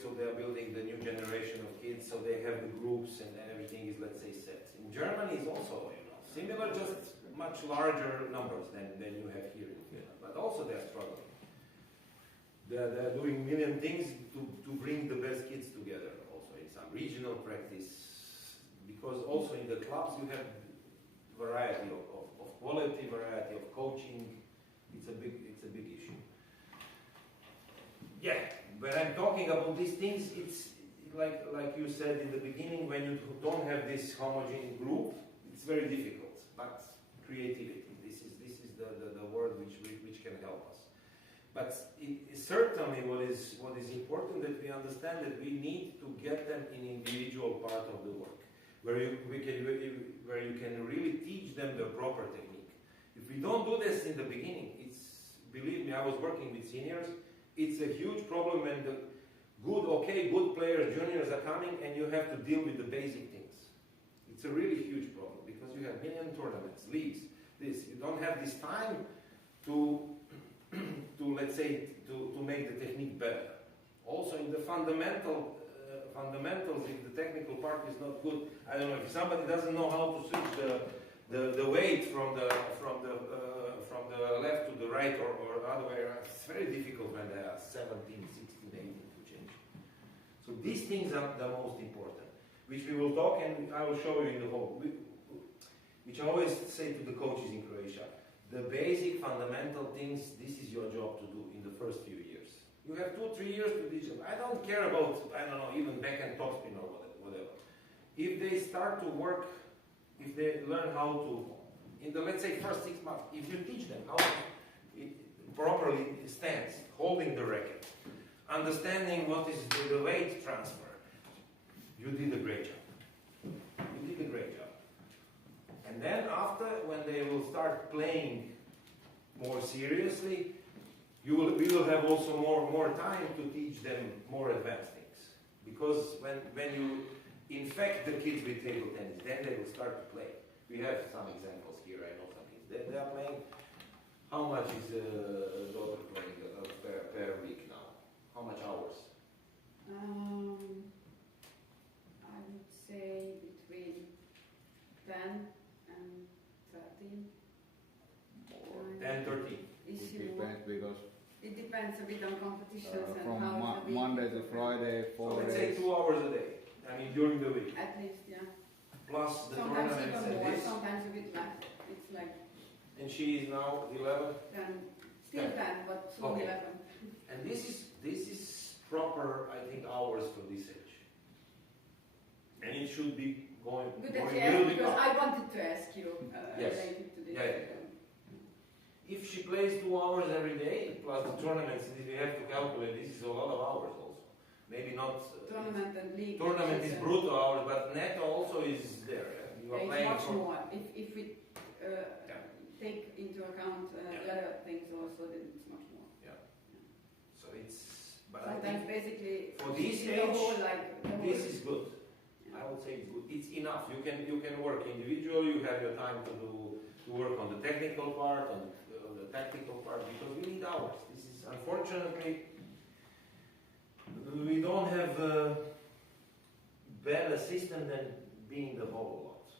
so they are building the new generation of kids, so they have the groups and everything is, let's say, set. In Germany is also, similar, just much larger numbers than you have here in Finland, but also they're struggling. They're doing million things to bring the best kids together, also in some regional practice, because also in the clubs you have variety of quality, variety of coaching. It's a big issue. Yeah, when I'm talking about these things, it's like you said in the beginning, when you don't have this homogeneous group, it's very difficult. But creativity, this is the word which can help us. But certainly what is important that we understand that we need to get them in individual part of the work, where you can really teach them the proper technique. If we don't do this in the beginning, believe me, I was working with seniors, it's a huge problem when the good players, juniors are coming and you have to deal with the basic things. It's a really huge problem because you have million tournaments, leagues, you don't have this time to let's say, to make the technique better. Also in the fundamentals, if the technical part is not good, I don't know, if somebody doesn't know how to switch the weight from the left to the right or other way around, it's very difficult when they are 17, 16, 18 to change. So these things are the most important, which we will talk and I will show you in the hall, which I always say to the coaches in Croatia. The basic fundamental things, this is your job to do in the first few years. You have 2-3 years to teach them. I don't care about, I don't know, even backhand topspin or whatever. If they start to work, if they learn how to, in the, let's say, first 6 months, if you teach them how to properly stance, holding the racket, understanding what is the weight transfer, you did a great job. You did a great job. And then after, when they will start playing more seriously, we will have also more time to teach them more advanced things. Because when you infect the kids with table tennis, then they will start to play. We have some examples here, I know some kids. They are playing, how much is a daughter playing per week now? How much hours? I would say between 10 and 13. Or 10, 13. It depends a bit on competitions and from how the week Monday to Friday, 4 so days. let's say 2 hours a day. I mean during the week. At least, yeah. Plus the Sometimes tournaments even and more, this. sometimes a bit less. It's like And she is now 11. 10, still 10, but soon Okay. 11. And this is proper, I think, hours for this age. And it should be going Good that going you asked, really because up. I wanted to ask you Yes. related to this. Yeah. If she plays 2 hours every day, plus the tournaments, we have to calculate, this is a lot of hours also. Maybe not... Tournament and league. Tournament is brutto hours, but netto also is there. You are It's playing much for... more. If we take into account the other things also, then it's much more. Yeah. So it's... But I Sometimes think basically, for this the age, whole, like, the whole, this is good. I would say it's good. It's enough. You can work individually. You have your time to work on the technical part, on the tactical part, because we need hours. This is unfortunately we don't have a better system than being the whole lot.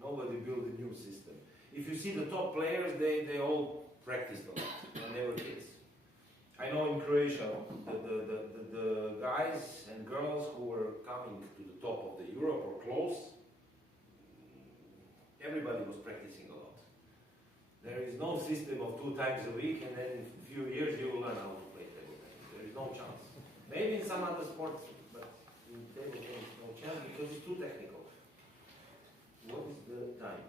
Nobody built a new system. If you see the top players, they all practiced a lot when they were kids. I know in Croatia, the guys and girls who were coming to the top of the Europe or close, everybody was practicing a lot. There is no system of 2 times a week and then in a few years you will learn how to play table tennis. There is no chance. Maybe in some other sports, but in table tennis no chance because it's too technical. What is the time?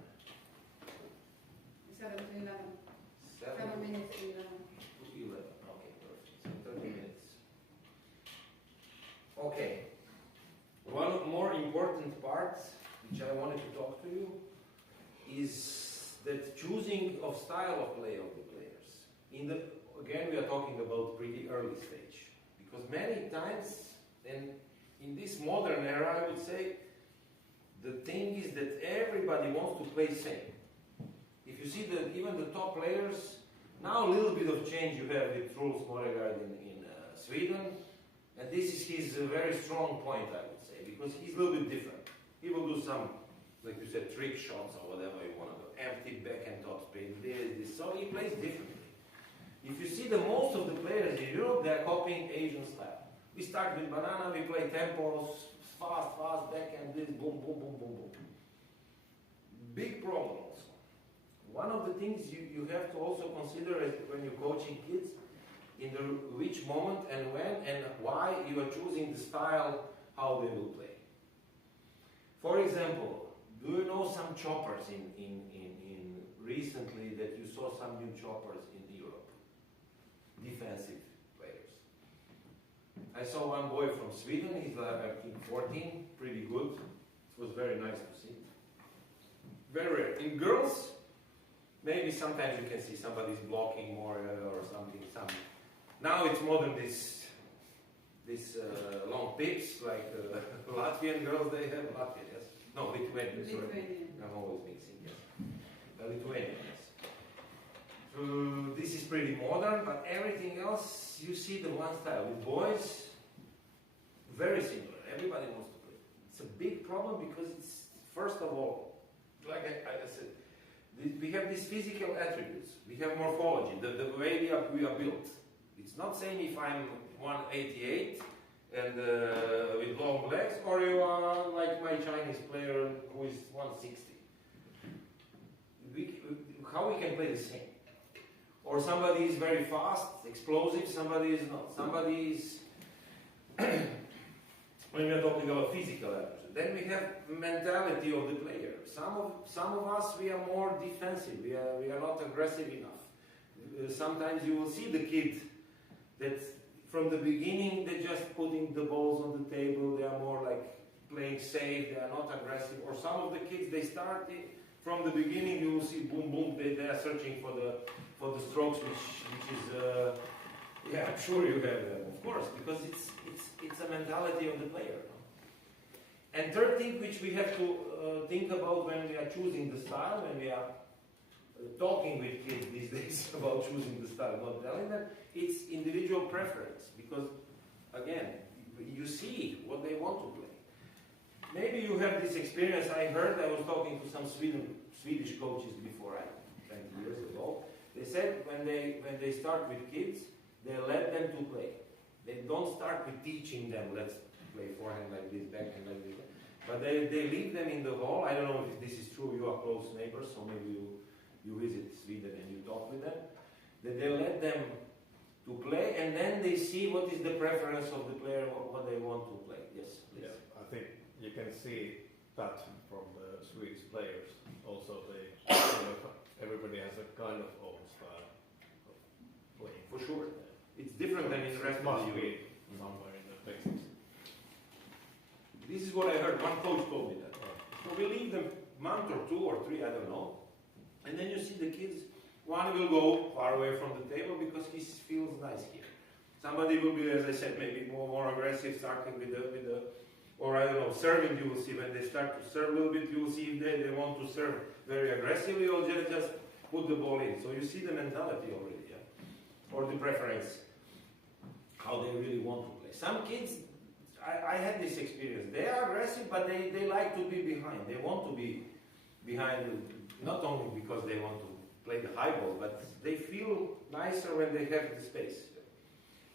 7 to 11. 7 minutes to 11. To 11. Okay, perfect. So 30 minutes. Okay. One more important part which I wanted to talk to you is that choosing of style of play of the players. Again, we are talking about pretty early stage. Because many times, and in this modern era, I would say, the thing is that everybody wants to play same. If you see that even the top players, now a little bit of change you have with Truls Moregard in Sweden, and this is his very strong point, I would say, because he's a little bit different. He will do some, like you said, trick shots or whatever you want to do, empty backhand topspin, this. So he plays differently. If you see the most of the players in Europe, they are copying Asian style. We start with banana, we play tempos, fast, backhand, this, boom, boom, boom, boom, boom. Big problem also. One of the things you have to also consider is when you're coaching kids, in which moment and when and why you are choosing the style, how they will play. For example, do you know some choppers in recently that you saw some new choppers in Europe? Defensive players. I saw one boy from Sweden, he's like I think 14, pretty good. It was very nice to see. Very rare. In girls, maybe sometimes you can see somebody's blocking more or something. Now it's more than this long pips like Latvian girls they have. Latvian, yes. No, Lithuanian. Sorry. I'm always mixing. Yes. Lithuanian, yes. So this is pretty modern, but everything else you see the one style. With boys, very similar. Everybody wants to play. It's a big problem because it's first of all, like I said, we have these physical attributes. We have morphology, the way we are built. It's not saying if I'm 188 and with long legs, or you are like my Chinese player who is 160. How we can play the same? Or somebody is very fast, explosive, somebody is not. Somebody is, when we are talking about physical attributes, then we have mentality of the player. Some of us, we are more defensive, we are not aggressive enough. Sometimes you will see the kid that from the beginning they're just putting the balls on the table, they are more like playing safe, they are not aggressive. Or some of the kids, they start from the beginning, you will see boom boom, they are searching for the strokes, which is yeah, I'm sure you have them, of course, because it's a mentality of the player. And third thing which we have to think about when we are choosing the style, when we are talking with kids these days about choosing the style, not telling them, it's individual preference, because again, you see what they want to play. Maybe you have this experience. I was talking to some Swedish coaches before, 20 years ago. They said when they start with kids, they let them to play. They don't start with teaching them, let's play forehand like this, backhand like this. But they leave them in the hall. I don't know if this is true, you are close neighbors, so maybe you visit Sweden and you talk with them. They let them to play, and then they see what is the preference of the player, what they want to play. Yes, please. Yeah, I think you can see that from the Swedish players. Also, everybody has a kind of own style of playing. For sure. It's different than in the rest of the Europe. Somewhere in the basics. This is what I heard. One coach told me that. So we leave them a month or 2 or 3, I don't know. And then you see the kids, one will go far away from the table because he feels nice here. Somebody will be, as I said, maybe more aggressive, starting with the, or I don't know, serving. You will see when they start to serve a little bit, you will see if they want to serve very aggressively or just put the ball in. So you see the mentality already, yeah? Or the preference, how they really want to play. Some kids, I had this experience. They are aggressive, but they like to be behind. They want to be behind, not only because they want to play the high ball, but they feel nicer when they have the space.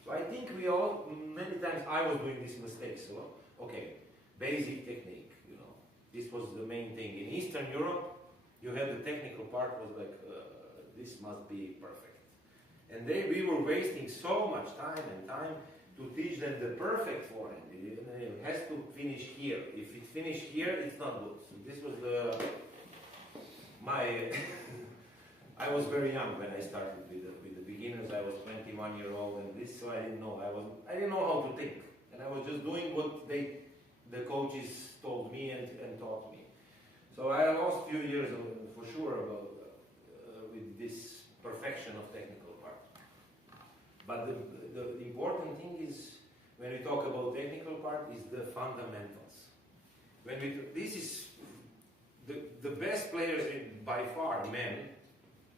So I think we all, many times I was doing these mistakes. So, okay, basic technique, you know. This was the main thing. In Eastern Europe, you had the technical part was like, this must be perfect. And we were wasting so much time to teach them the perfect forehand. It has to finish here. If it finished here, it's not good. So this was I was very young when I started with the beginners. I was 21-year-old, and this, so I didn't know. I didn't know how to think, and I was just doing what the coaches told me and taught me. So I lost a few years for sure about with this perfection of technical part. But the important thing is, when we talk about technical part, is the fundamentals. This is the best players by far, men,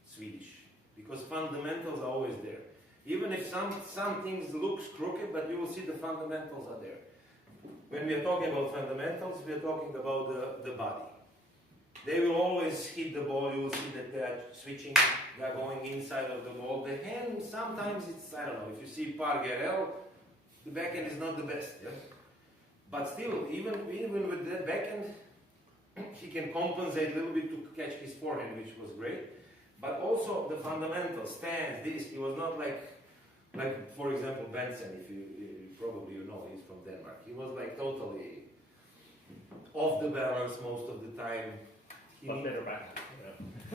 Swedish, because fundamentals are always there. Even if some things looks crooked, but you will see the fundamentals are there. When we are talking about fundamentals, we are talking about the body. They will always hit the ball. You will see that they are switching, they are going inside of the ball. The hand, sometimes it's, I don't know, if you see Pargerel, the backhand is not the best. Yeah? But still, even with that backhand, he can compensate a little bit to catch his forehand, which was great. But also the fundamentals, stance, this, he was not like for example, Benson, if you probably you know, he's from Denmark. He was like totally off the balance most of the time. But better back.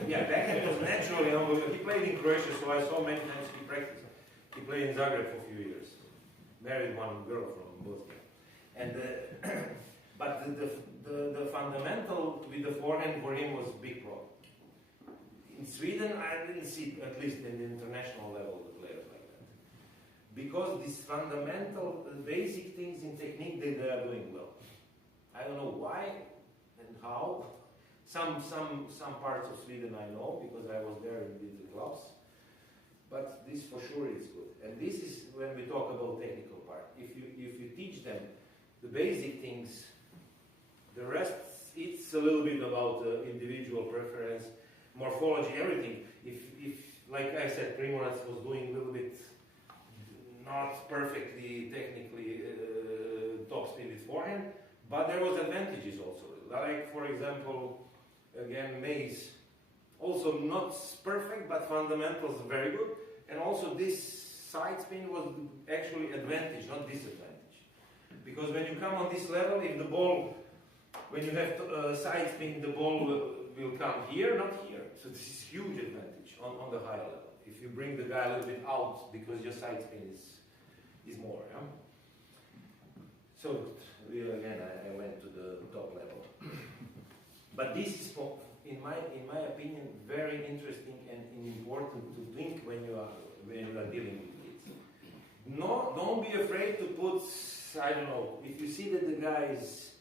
Yeah, backhand was naturally unbelievable. He played in Croatia, so I saw many times he practiced. He played in Zagreb for a few years. Married one girl from Bosnia. And but the fundamental with the forehand for him was a big problem. In Sweden, I didn't see, at least in the international level, the players like that. Because these fundamental, basic things in technique, they are doing well. I don't know why and how. Some parts of Sweden I know, because I was there and did the clubs. But this for sure is good. And this is when we talk about technical part. If you teach them the basic things, the rest, it's a little bit about individual preference, morphology, everything. If like I said, Primorac was doing a little bit not perfectly technically top speed with forehand, but there was advantages also. Like for example, again Mays, also not perfect, but fundamentals very good, and also this side spin was actually advantage, not disadvantage. Because when you come on this level, if the ball, when you have side spin, the ball will come here, not here. So this is huge advantage on the high level. If you bring the guy a little bit out, because your side spin is more. Yeah? So again, I went to the top level. But this is, in my opinion, very interesting and important to think when you are dealing with kids. No, don't be afraid to put, I don't know, if you see that the guy is,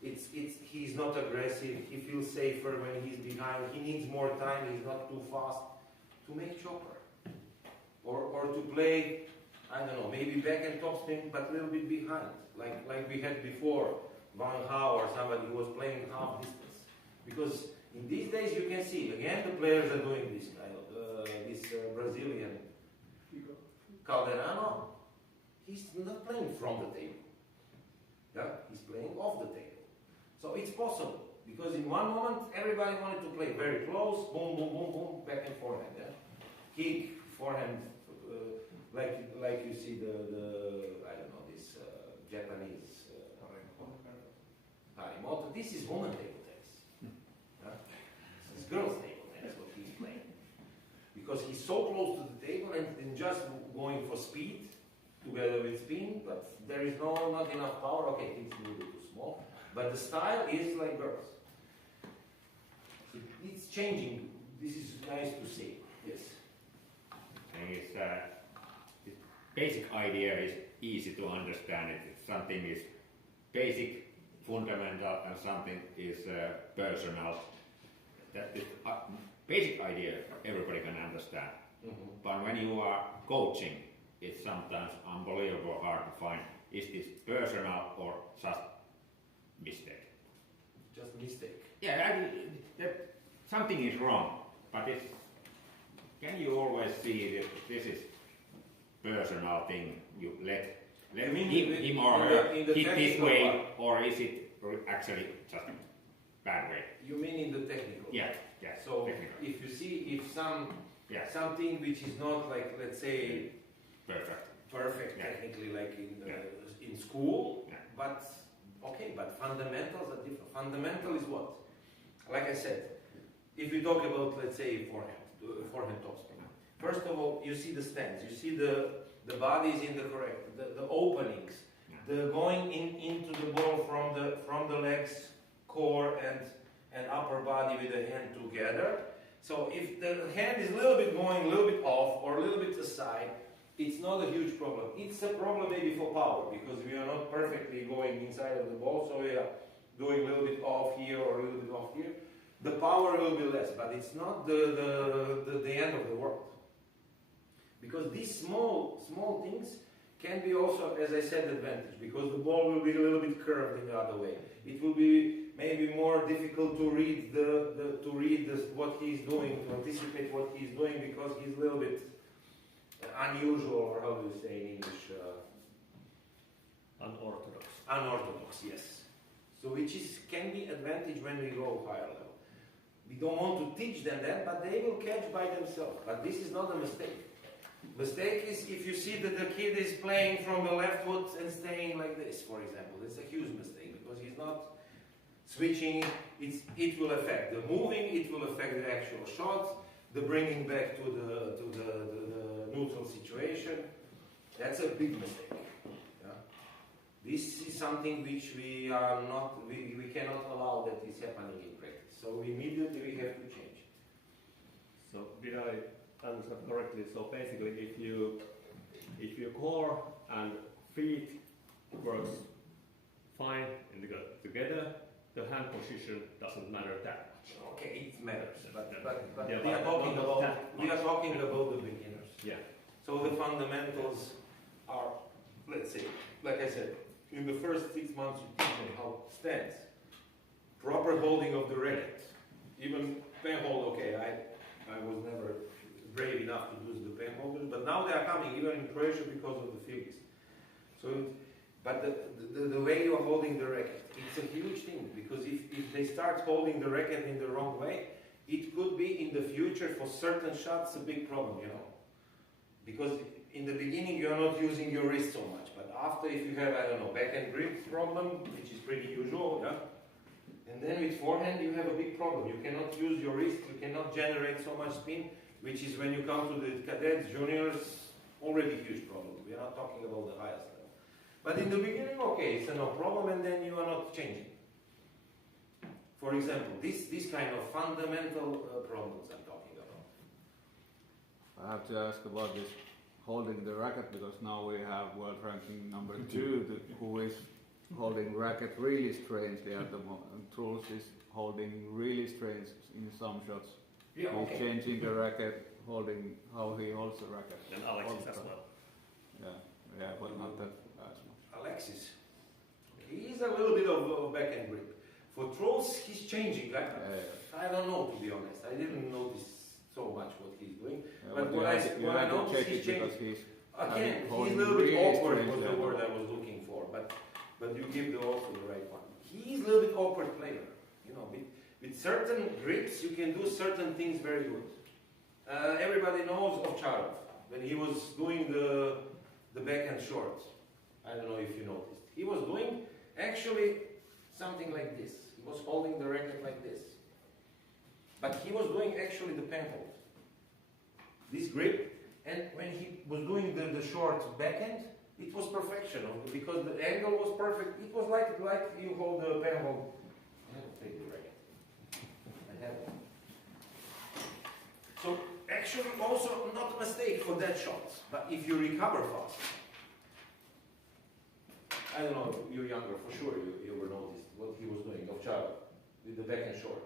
he's not aggressive, he feels safer when he's behind, he needs more time, he's not too fast, to make chopper. Or to play, I don't know, maybe back and top spin, but a little bit behind. Like we had before, Van Gaal or somebody who was playing half distance. Because in these days you can see, again the players are doing this kind of, this Brazilian Calderano, he's not playing from the table. Yeah? He's playing off the table. So it's possible, because in one moment everybody wanted to play very close, boom, boom, boom, boom, back and forehand. Yeah? Kick, forehand, like you see the I don't know, this Japanese Harimoto. This is woman table tennis. Yeah? This is girls table tennis, what he's playing. Because he's so close to the table and just going for speed together with spin, but there is not enough power. Okay, it's a little bit too small, but the style is like girls. It's changing. This is nice to see. Yes. The basic idea is easy to understand. If something is basic, fundamental, and something is personal, that is basic idea everybody can understand. Mm-hmm. But when you are coaching, it's sometimes unbelievable hard to find, is this personal or just mistake? Just mistake. Yeah, something is wrong, but can you always see that this is personal thing? You let him or her hit this way, part? Or is it actually just bad way? You mean in the technical? Yeah. So technical. If you see something which is not like, let's say, perfect technically, like in school, but okay, but fundamentals are different. Fundamental is what? Like I said, if we talk about, let's say, forehand topspin. First of all, you see the stance, you see the bodies in the correct, the openings, the going into the ball from the legs, core and upper body with the hand together. So if the hand is a little bit going a little bit off or a little bit aside, it's not a huge problem. It's a problem maybe for power, because we are not perfectly going inside of the ball, so we are doing a little bit off here or a little bit off here. The power will be less, but it's not the end of the world. Because these small things can be also, as I said, advantage, because the ball will be a little bit curved in the other way. It will be maybe more difficult to read what he's doing, to anticipate what he's doing, because he's a little bit unusual, or how do you say in English? Unorthodox. Unorthodox, yes. So which can be advantage when we go higher level. We don't want to teach them that, but they will catch by themselves. But this is not a mistake. Mistake is if you see that the kid is playing from the left foot and staying like this, for example. It's a huge mistake because he's not switching. It will affect the moving, it will affect the actual shot, the bringing back to the neutral situation. That's a big mistake. Yeah? This is something which we cannot allow that is happening in practice. So immediately we have to change. So did I understand correctly? So basically, if your core and feet works fine and they go together, the hand position doesn't matter that much. Okay, it matters, but yeah, we are talking about the beginners. Yeah. So the fundamentals are, let's say, like I said, in the first 6 months you teach them how stance, proper holding of the racket, even pen hold. Okay, I was never brave enough to use the pen holders, but now they are coming even in Croatia because of the fields. So, but the way you're holding the racket, it's a huge thing, because if they start holding the racket in the wrong way, it could be in the future for certain shots a big problem, you know. Because in the beginning you are not using your wrist so much, but after, if you have, I don't know, backhand grip problem, which is pretty usual, yeah? And then with forehand you have a big problem. You cannot use your wrist, you cannot generate so much spin, which is when you come to the cadets, juniors, already huge problem. We are not talking about the highest level. But in the beginning, okay, it's a no problem, and then you are not changing. For example, this kind of fundamental problems I'm talking about. I have to ask about this holding the racket, because now we have world ranking number 2, who is holding racket really strangely at the moment. Truls is holding really strange in some shots. Yeah, He's changing the racket, holding how he holds the racket. And Alexis as well. Yeah, but not that as much. Alexis, he's a little bit of backhand grip. For Truls, he's changing. I don't know, to be honest. I didn't notice so much what he's doing. But what I noticed, he's changing. Again, he's a little bit awkward was the word I was looking for, but you give also the right one. He's a little bit awkward player. You know, with certain grips, you can do certain things very good. Everybody knows of Charles when he was doing the backhand short. I don't know if you noticed. He was doing actually something like this. He was holding the racket like this. But he was doing actually the pen hold. This grip. And when he was doing the short backhand, it was perfection, because the angle was perfect. It was like you hold the pen hold. I have to take the racket. I have it. So actually also not a mistake for that shot. But if you recover fast, I don't know, you're younger, for sure you ever noticed what he was doing of Charo with the backhand short.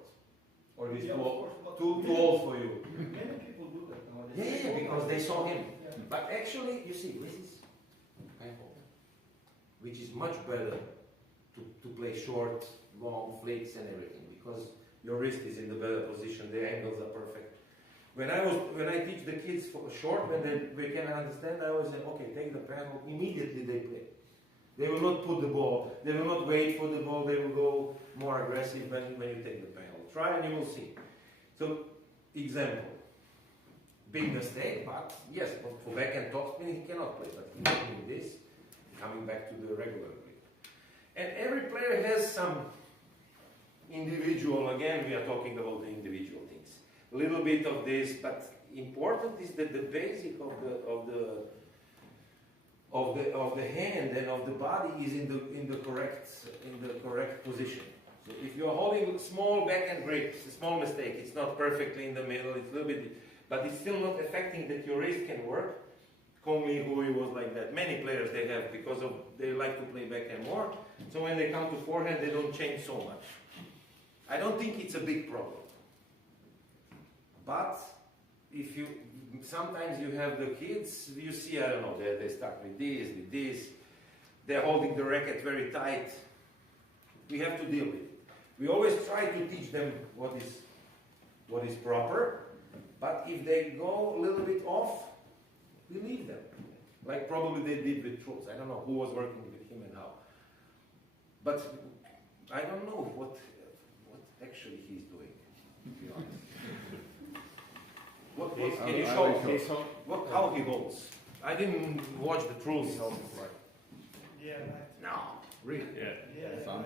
Or is too old for you? Many people do that nowadays. Yeah, because they saw him. Yeah. But actually, you see, this is which is much better to play short, long flicks and everything, because your wrist is in the better position, the angles are perfect. When I teach the kids for short, when they can understand, I always say, okay, take the panel, immediately they play. They will not put the ball, they will not wait for the ball, they will go more aggressive when you take the panel. Try and you will see. So, example. Big mistake, but yes, for backhand topspin he cannot play, but he's doing this, coming back to the regular grip. And every player has some individual, again we are talking about the individual things. A little bit of this, but important is that the basic of the hand and of the body is in the correct position. So if you are holding small backhand grips, a small mistake, it's not perfectly in the middle, it's a little bit, but it's still not affecting that your wrist can work. Conley, who he was like that. Many players they have, because of they like to play backhand more. So when they come to forehand, they don't change so much. I don't think it's a big problem. But sometimes you have the kids, you see, I don't know, they start with this, they're holding the racket very tight. We have to deal with it. We always try to teach them what is proper, but if they go a little bit off, we leave them. Like probably they did with Truls. I don't know who was working with him and how. But I don't know what actually he's doing, to be honest. Can you show how he holds? I didn't watch the Truls. Yeah, No, really. yeah.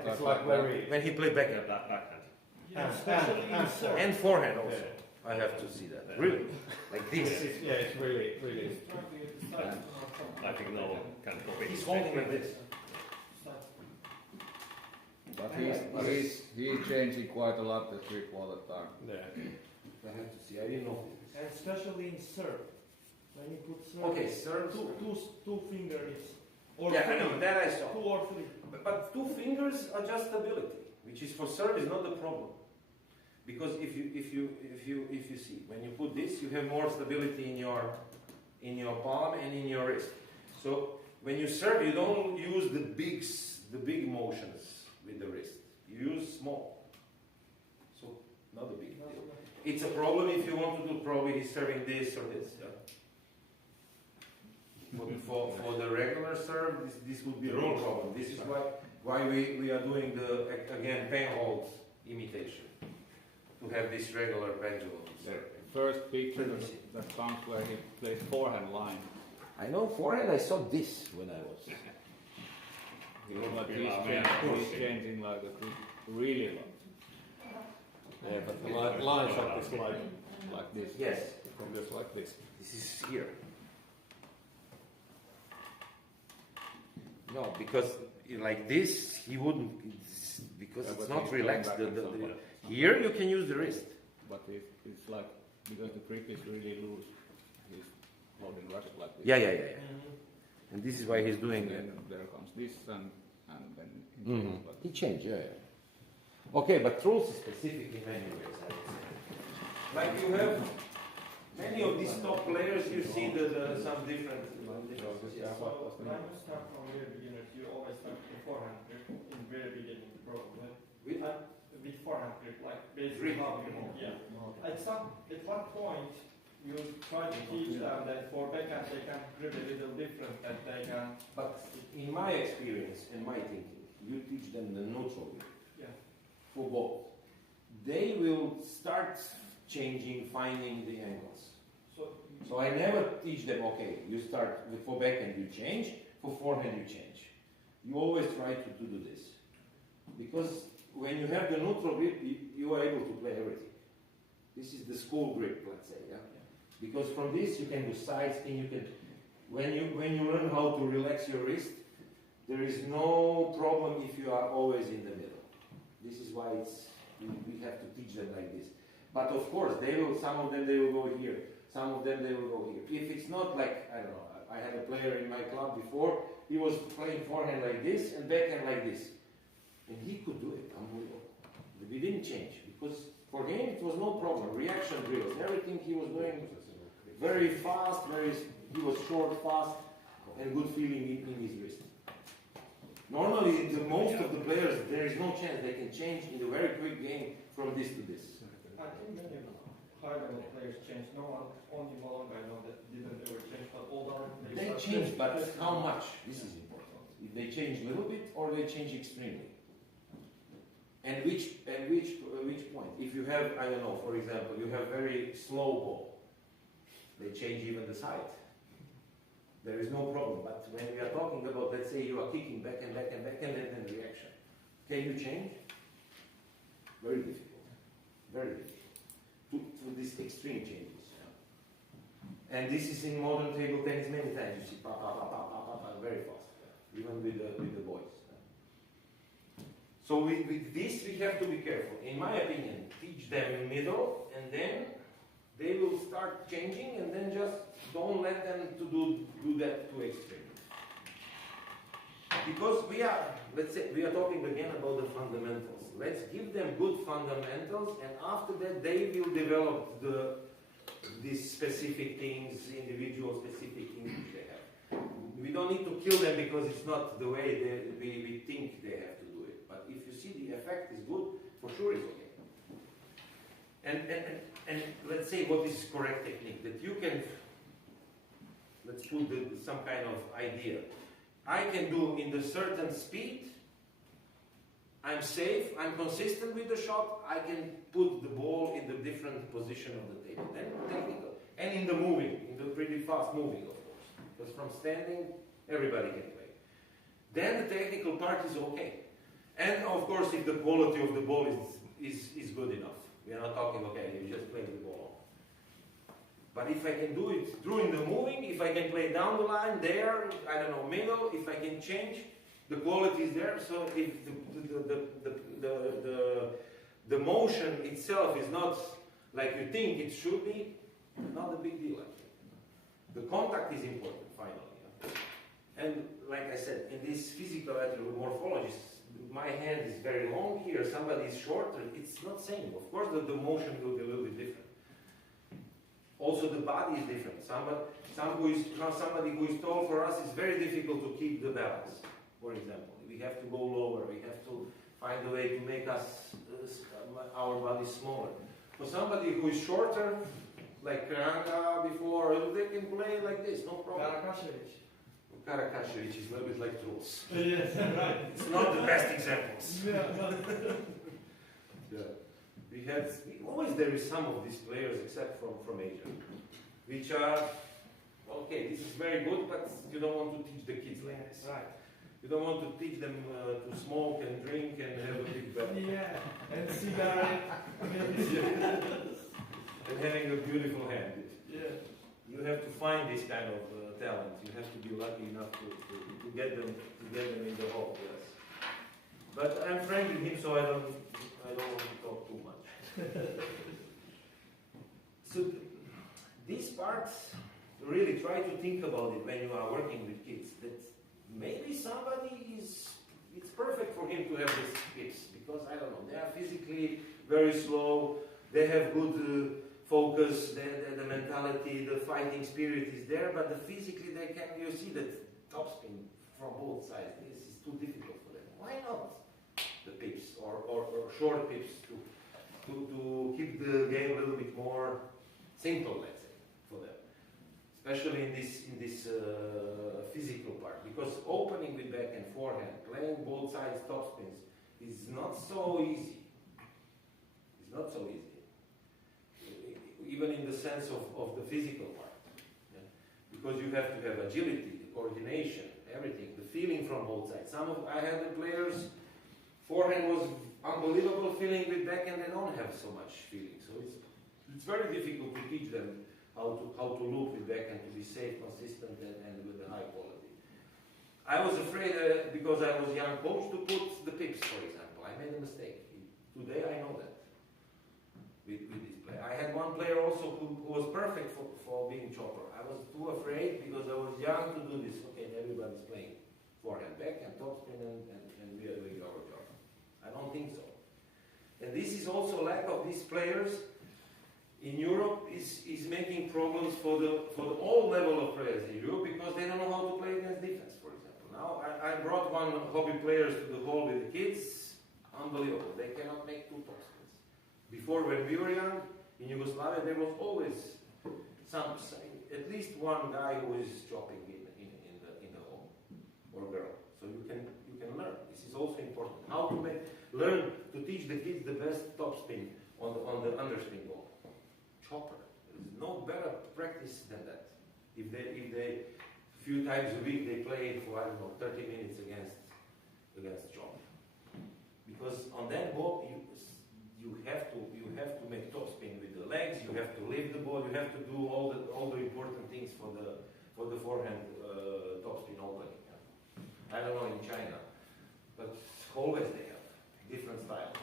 It's like very When he played backhand. Backhand. Yeah, especially in serve. And forehand also. I have to see that. Really? Like this. it's really. I think no one can copy. He's holding like this. But he's changing quite a lot the grip all the time. Yeah. I have to see. I didn't know. And especially in serve. When you put serve, Okay, serve. two fingers. Or Yeah, three. I know. That I saw. 2 or 3. But 2 fingers adjustability, which is for serve is not the problem. Because if you see, when you put this, you have more stability in your palm and in your wrist. So when you serve, you don't use the big motions with the wrist. You use small. So not a big deal. It's a problem if you want to do probably serving this or this. Yeah. For the regular serve, this would be a real problem. This is why we are doing the again penhold imitation to have this regular pendulum. The first picture that comes where he plays forehand line. I know forehand. I saw this when I was. But he's changing like a grip really a lot. Yeah, but the lines up is Like this. Yes. from just like this. This is here. No, because like this, he wouldn't, because Yeah, it's but not he's relaxed. going back and forth. Here you can use the wrist. But it's like, because the grip is really loose, he's holding racket like this. Yeah. And this is why he's doing And it. then there comes this and then he Mm-hmm. changes, but He changed, yeah. Okay, but Truls is specific in many ways, I would say. Like you have many of these top players, you see some different. So when you start from very beginners, you always start with forehand grip in very beginning, probably. With forehand grip, like basically how you move. Yeah. At what point you try to teach them that for backhand they can grip a little different, that they can. But in my experience and my thinking, you teach them the neutral grip. Yeah. For both. They will start changing, finding the angles. So I never teach them, okay, you start with for backhand you change, for forehand you change. You always try to do this. Because when you have the neutral grip, you are able to play everything. This is the school grip, let's say, yeah? Because from this you can do side spin, you can, when you learn how to relax your wrist, there is no problem if you are always in the middle. This is why we have to teach them like this. But of course, some of them they will go here, some of them they will go here. If it's not like, I don't know, I had a player in my club before, he was playing forehand like this and backhand like this. And he could do it, unbelievable. We didn't change, because for him it was no problem. Reaction drills, everything he was doing very fast, he was short, fast, and good feeling in his wrist. Normally, most of the players, there is no chance they can change in a very quick game from this to this. I think many high-level players change. No one, only Malanga I know that didn't ever change, but all the other players. They change, but how much? This is important. If they change a little bit or they change extremely. And which point? If you have, I don't know, for example, you have very slow ball, they change even the side. There is no problem. But when we are talking about, let's say you are kicking back and then reaction, can you change? Very difficult. Very difficult. To these extreme changes. Yeah. And this is in modern table tennis many times. You see, very fast. Yeah. Even with the boys. Yeah. So with this we have to be careful. In my opinion, teach them in middle, and then they will start changing, and then just don't let them to do that too extreme. Because let's say we are talking again about the fundamentals. Let's give them good fundamentals, and after that they will develop these specific things, individual specific things which they have. We don't need to kill them because it's not the way we think they have to do it. But if you see the effect is good, for sure it's okay. And let's say what is correct technique, that you can, let's put some kind of idea. I can do in the certain speed, I'm safe, I'm consistent with the shot, I can put the ball in the different position of the table. Then technical. And in the moving, in the pretty fast moving, of course. Because from standing, everybody can play. Then the technical part is okay. And of course, if the quality of the ball is good enough. We are not talking, okay, you just play the ball. But if I can do it during the moving, if I can play down the line, there, I don't know, middle, if I can change, the quality is there. So if the motion itself is not like you think it should be, not a big deal, I think. The contact is important, finally. Yeah? And like I said, in this physical morphology, my hand is very long here, somebody is shorter, it's not same. Of course, the motion will be a little bit different. Also, the body is different. Somebody who is tall for us is very difficult to keep the balance. For example, we have to go lower. We have to find a way to make our body smaller. For somebody who is shorter, like Karanga before, they can play like this, no problem. Karakashevich is a little bit like Truls. Yes, right. It's not the best examples. Yeah. Yeah. Always there is some of these players, except from Asia, which are, okay, this is very good, but you don't want to teach the kids like this. Right. You don't want to teach them to smoke and drink and have a big belly. Yeah, and cigarette. And having a beautiful hand. Yeah. You have to find this kind of talent. You have to be lucky enough to get them in the hall. Yes. But I'm friends with him, so I don't want to talk too much. So these parts, really try to think about it when you are working with kids. That maybe somebody it's perfect for him to have these kids because I don't know, they are physically very slow. They have good focus, the mentality, the fighting spirit is there, but physically you see that topspin from both sides. This is too difficult for them. Why not the pips or short pips to keep the game a little bit more simple, let's say, for them, especially in this physical part, because opening with back and forehand, playing both sides topspins is not so easy. It's not so easy. Even in the sense of the physical part. Yeah? Because you have to have agility, the coordination, everything, the feeling from both sides. I had the players, forehand was unbelievable feeling with backhand, they don't have so much feeling. So it's very difficult to teach them how to look with backhand, to be safe, consistent, and with a high quality. I was afraid, because I was a young coach, to put the pips, for example. I made a mistake. Today I know that. With this player. I had one player also who was perfect for being chopper. I was too afraid because I was young to do this. Okay, everybody's playing forehand, backhand, topspin, and we are doing our job. I don't think so. And this is also lack of these players in Europe is making problems for the all level of players in Europe because they don't know how to play against defense, for example. Now I brought one hobby players to the hall with the kids. Unbelievable. They cannot make two topspins. Before, when we were young, in Yugoslavia, there was always at least one guy who is chopping in the home, or girl. So you can learn. This is also important. How to learn to teach the kids the best topspin on the underspin ball. Chopper. There is no better practice than that. If they few times a week they play for 30 minutes against chopper. Because on that ball you have to make topspin with the legs. You have to lift the ball. You have to do all the important things for the forehand topspin opening. I don't know in China, but always they have different styles.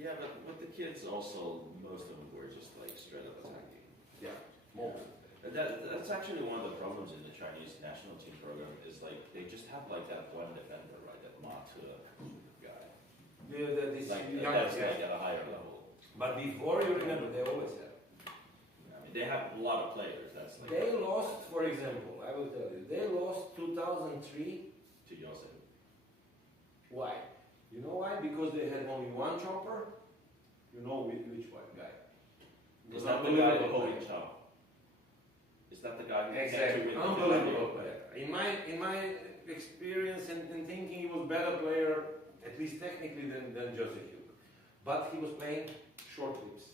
Yeah, but the kids also, most of them were just like straight up attacking. Yeah, most. And that's actually one of the problems in the Chinese national team program is like they just have like that one defender, right? That Mata guy. This like young that's like at a higher level. But before, you remember, they always had. I mean, they have a lot of players. That's like They lost, for example, I will tell you, they lost 2003. to Joseph. Why? You know why? Because they had only one chopper. You know which one guy. Is that the guy that holding Chow? Is that the guy who Exactly. Unbelievable player. In my experience and thinking, he was better player, at least technically, than Joseph Hugh. But he was playing short whips.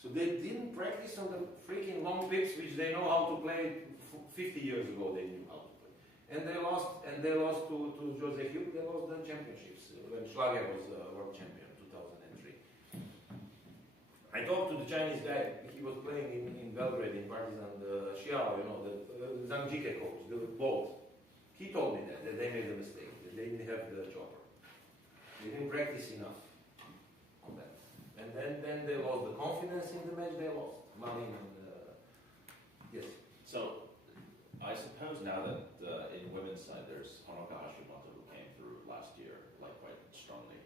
So they didn't practice on the freaking long whips, which they know how to play. 50 years ago, they knew how to play. And they lost to Joseph Hugh. They lost the championships when Schlager was world champion, 2003. I talked to the Chinese guy. He was playing in Belgrade, in Partizan, the Xiao, the Zhang Jike coach, the Bolt. He told me that they made a mistake, that they didn't have the chopper. They didn't practice enough on that. And then they lost the confidence in the match, they lost. Malin and, yes. So, I suppose now that in women's side there's Honoka Hashimoto who came through last year, like quite strongly.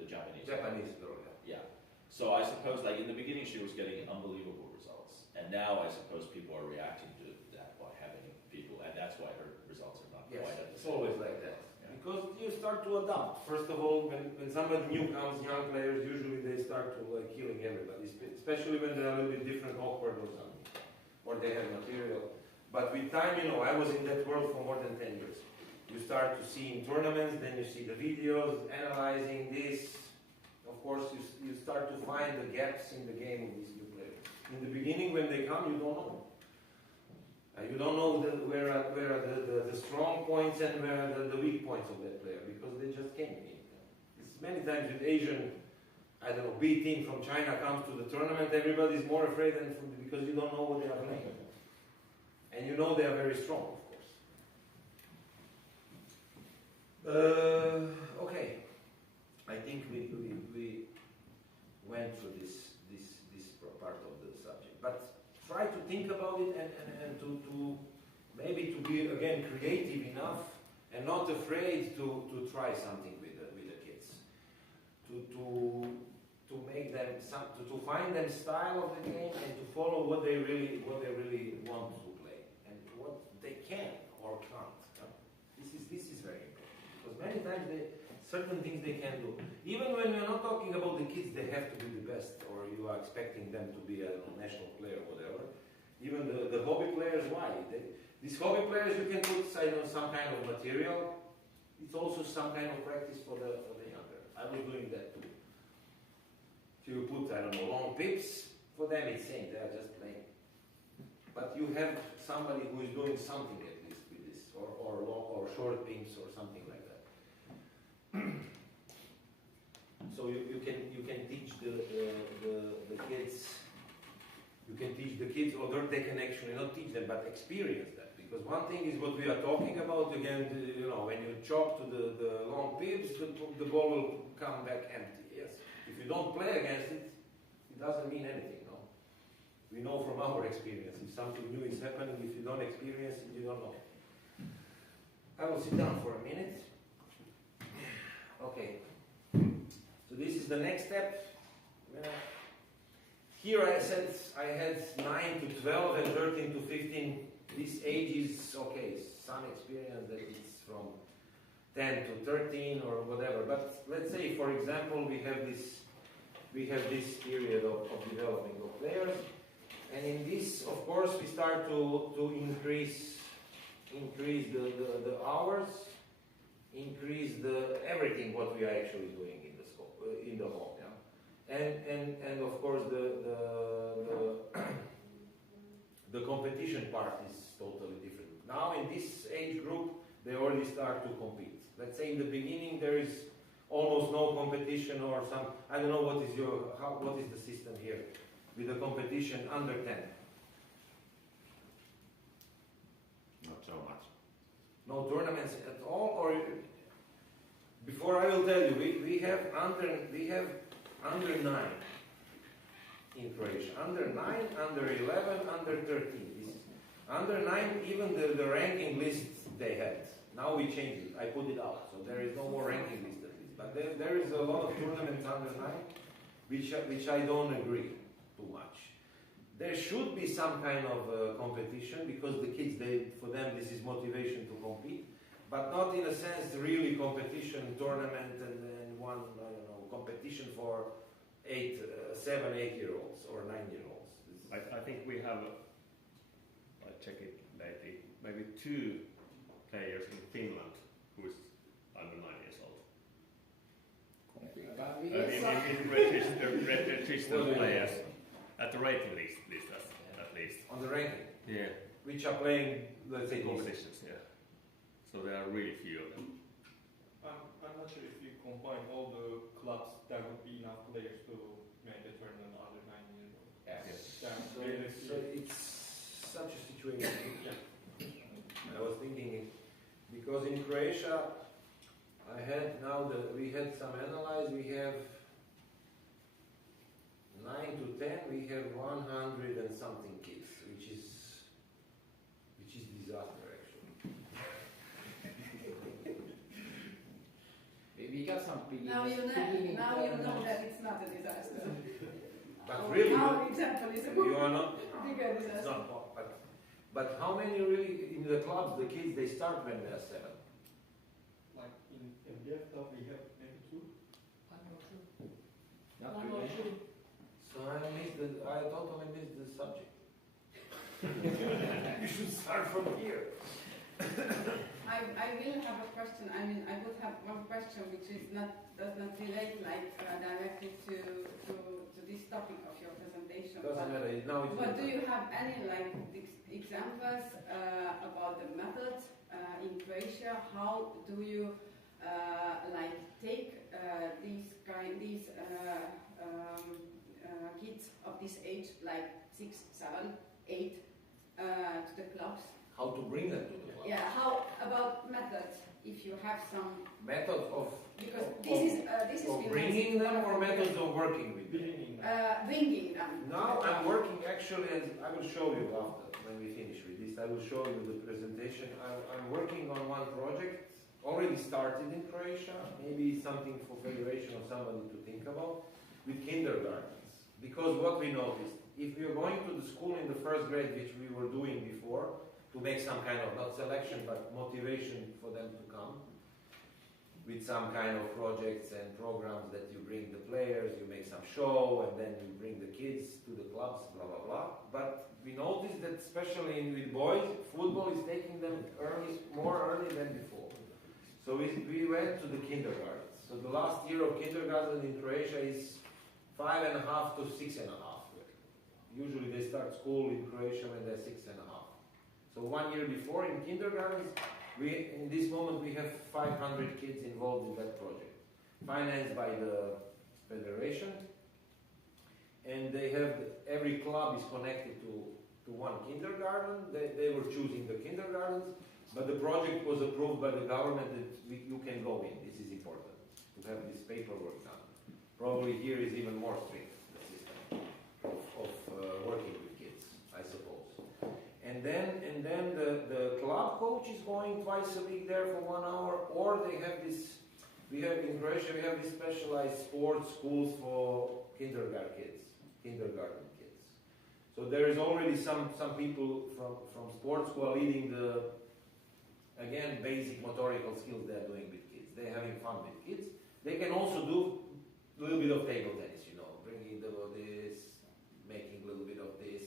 The Japanese girl, yeah. So I suppose like in the beginning she was getting unbelievable results. And now I suppose people are reacting to that by having people, and that's why her results are not Yes, quite at the it's same. always like that. Yeah. Because you start to adapt. First of all, when somebody new comes, young players, usually they start to like killing everybody, especially when they're a little bit different, awkward or something, or they have material. But with time, I was in that world for more than 10 years. You start to see in tournaments, then you see the videos, analyzing this. Of course, you start to find the gaps in the game of these new players. In the beginning, when they come, you don't know. You don't know where are the strong points and where are the weak points of that player, because they just came in. It's many times with Asian, B team from China comes to the tournament, everybody's more afraid because you don't know what they are playing. And you know they are very strong, of course. Okay, I think we went through this part of the subject, but try to think about it and to maybe to be again creative enough and not afraid to try something with the kids, to make them to find them style of the game and to follow what they really want to play and what they can or can't. This is very important, because many times certain things they can do. Even when we're not talking about the kids, they have to be the best, or you are expecting them to be a national player or whatever. Even the hobby players, why? These hobby players, you can put some kind of material. It's also some kind of practice for the younger. I was doing that too. So you put, long pips, for them it's same, they are just playing. But you have somebody who is doing something at least with this, or long or short pins or something like that. So you can teach the kids. You can teach the kids, or they can actually not teach them, but experience that. Because one thing is what we are talking about. Again, when you chop to the long pips, the ball will come back empty. Yes. If you don't play against it, it doesn't mean anything. No. We know from our experience, if something new is happening, if you don't experience it, you don't know. I will sit down for a minute. Okay. So this is the next step. Here I said I had 9 to 12 and 13 to 15. This age is okay, some experience that is from 10 to 13 or whatever. But let's say, for example, we have this period of developing of players, and in this, of course, we start to increase the hours, increase everything what we are actually doing in the school, in the home. And of course the competition part is totally different. Now in this age group they already start to compete. Let's say in the beginning there is almost no competition, or some, I don't know what is the system here with the competition under 10. Not so much. No tournaments at all, or before I will tell you, we have under 9 in Croatia. Under 9, under 11, under 13. This is under 9, even the ranking list they had. Now we changed it. I put it out. So there is no more ranking list at least. But there is a lot of tournaments under 9. which I don't agree too much. There should be some kind of competition because the kids, for them this is motivation to compete, but not in a sense really competition, tournament and one, I don't know, competition for 7, 8-year-olds or 9-year-olds. I think we have, I check it lately, maybe 2 players in Finland who is under 9 years old. In registered players at the rating list at least. On the ranking? Yeah. Which are playing, let's say, competitions, yeah. So there are really few of them. I'm not sure if you combine all the clubs, there would be enough players to make a tournament under 9 years old. Yes. Yeah. So it's such a situation. I was thinking, because in Croatia, we had some analyze, we have 9 to 10, we have 100 and something kids, which is disaster actually. We got some Now you know that it's not a disaster. But really, our example is a you are not. bigger It's disaster. not. But how many really in the clubs? The kids they start when they are 7. Like in MDF, we have maybe 2. Not really. So I totally missed the subject. You should start from here. I will have a question. I mean, I would have one question which does not relate directly to this topic of your presentation. Doesn't matter. Now it's. But do you have any examples about the methods in Croatia? How do you take these kids of this age, like 6, 7, 8, to the clubs? How to bring them to the club? Yeah. How about methods? If you have some Methods of. because this is bringing them or methods of working with them. bringing them. Now I'm working actually, and I will show you after when we finish with this. I will show you the presentation. I'm working on one project already started in Croatia. Maybe something for federation or somebody to think about with kindergartens. Because what we noticed, if we are going to the school in the first grade, which we were doing before, to make some kind of not selection but motivation for them to come, with some kind of projects and programs that you bring the players, you make some show, and then you bring the kids to the clubs, blah, blah, blah. But we noticed that especially with boys, football is taking them more early than before. So we went to the kindergartens. So the last year of kindergarten in Croatia is 5.5 to 6.5. Usually they start school in Croatia when they're 6.5. So 1 year before in kindergartens, in this moment we have 500 kids involved in that project, financed by the federation, and they have every club is connected to one kindergarten. They were choosing the kindergartens, but the project was approved by the government that you can go in. This is important to have this paperwork done. Probably here is even more strict the system of working with kids, I suppose. And then the club coach is going twice a week there for 1 hour, or they have this, in Croatia we have these specialized sports schools for kindergarten kids. So there is already some people from sports who are leading the, again, basic motorical skills they are doing with kids. They're having fun with kids. They can also do a little bit of table tennis, bringing this, making a little bit of this,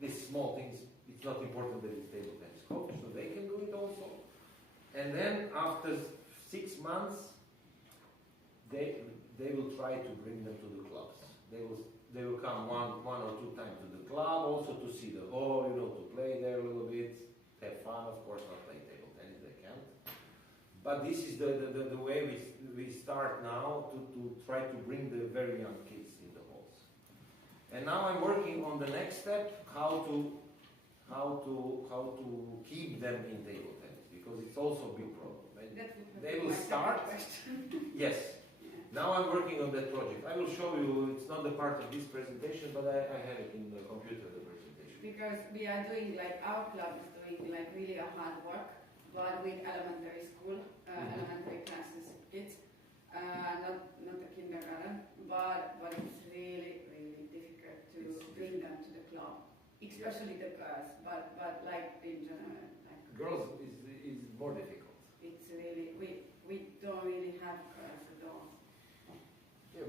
these small things. It's not important that it's table tennis coach, so they can do it also. And then after 6 months, they will try to bring them to the clubs. They will come one or two times to the club, also to see the hall, to play there a little bit, have fun. Of course, not play table tennis, they can't. But this is the way we start now to try to bring the very young kids in the halls. And now I'm working on the next step, how to keep them in table tennis, because it's also a big problem. They will start. Yes. Now I'm working on that project. I will show you. It's not the part of this presentation, but I have it in the computer, the presentation. Because we are doing our club is doing really a hard work, but with elementary school, elementary classes kids, not the kindergarten, but it's really difficult to bring them to the club, especially the girls, but like in general. Like girls is more difficult. It's really, we don't really have girls at all. Yeah,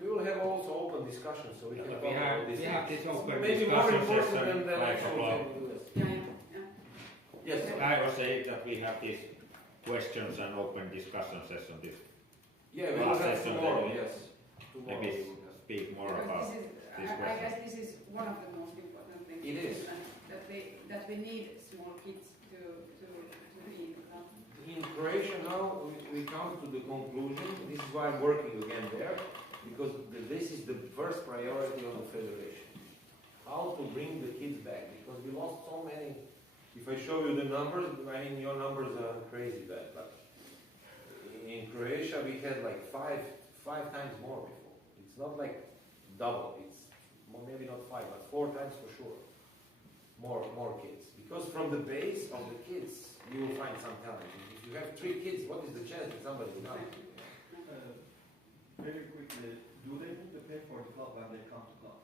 we will have also open discussions, so we can talk about this. We have this open maybe more discussion important session than 5 actual o'clock. Yeah. Yes. I was saying that we have these questions and open discussion session. This Yeah, we will have session tomorrow. maybe. Yes. Tomorrow. Maybe we will have. speak more about This is, this I question. guess this is one of the most important things. It is. That we need small kids to be in the club. In Croatia now, we come to the conclusion, this is why I'm working again there, because this is the first priority of the federation. How to bring the kids back, because we lost so many. If I show you the numbers, I mean your numbers are crazy bad, but in Croatia we had like five times more before. It's not like double, it's maybe not 5, but 4 times for sure. More kids. Because from the base of the kids, you will find some talent. If you have 3 kids, what is the chance that somebody is not? Very quickly, do they need to pay for the club when they come to club?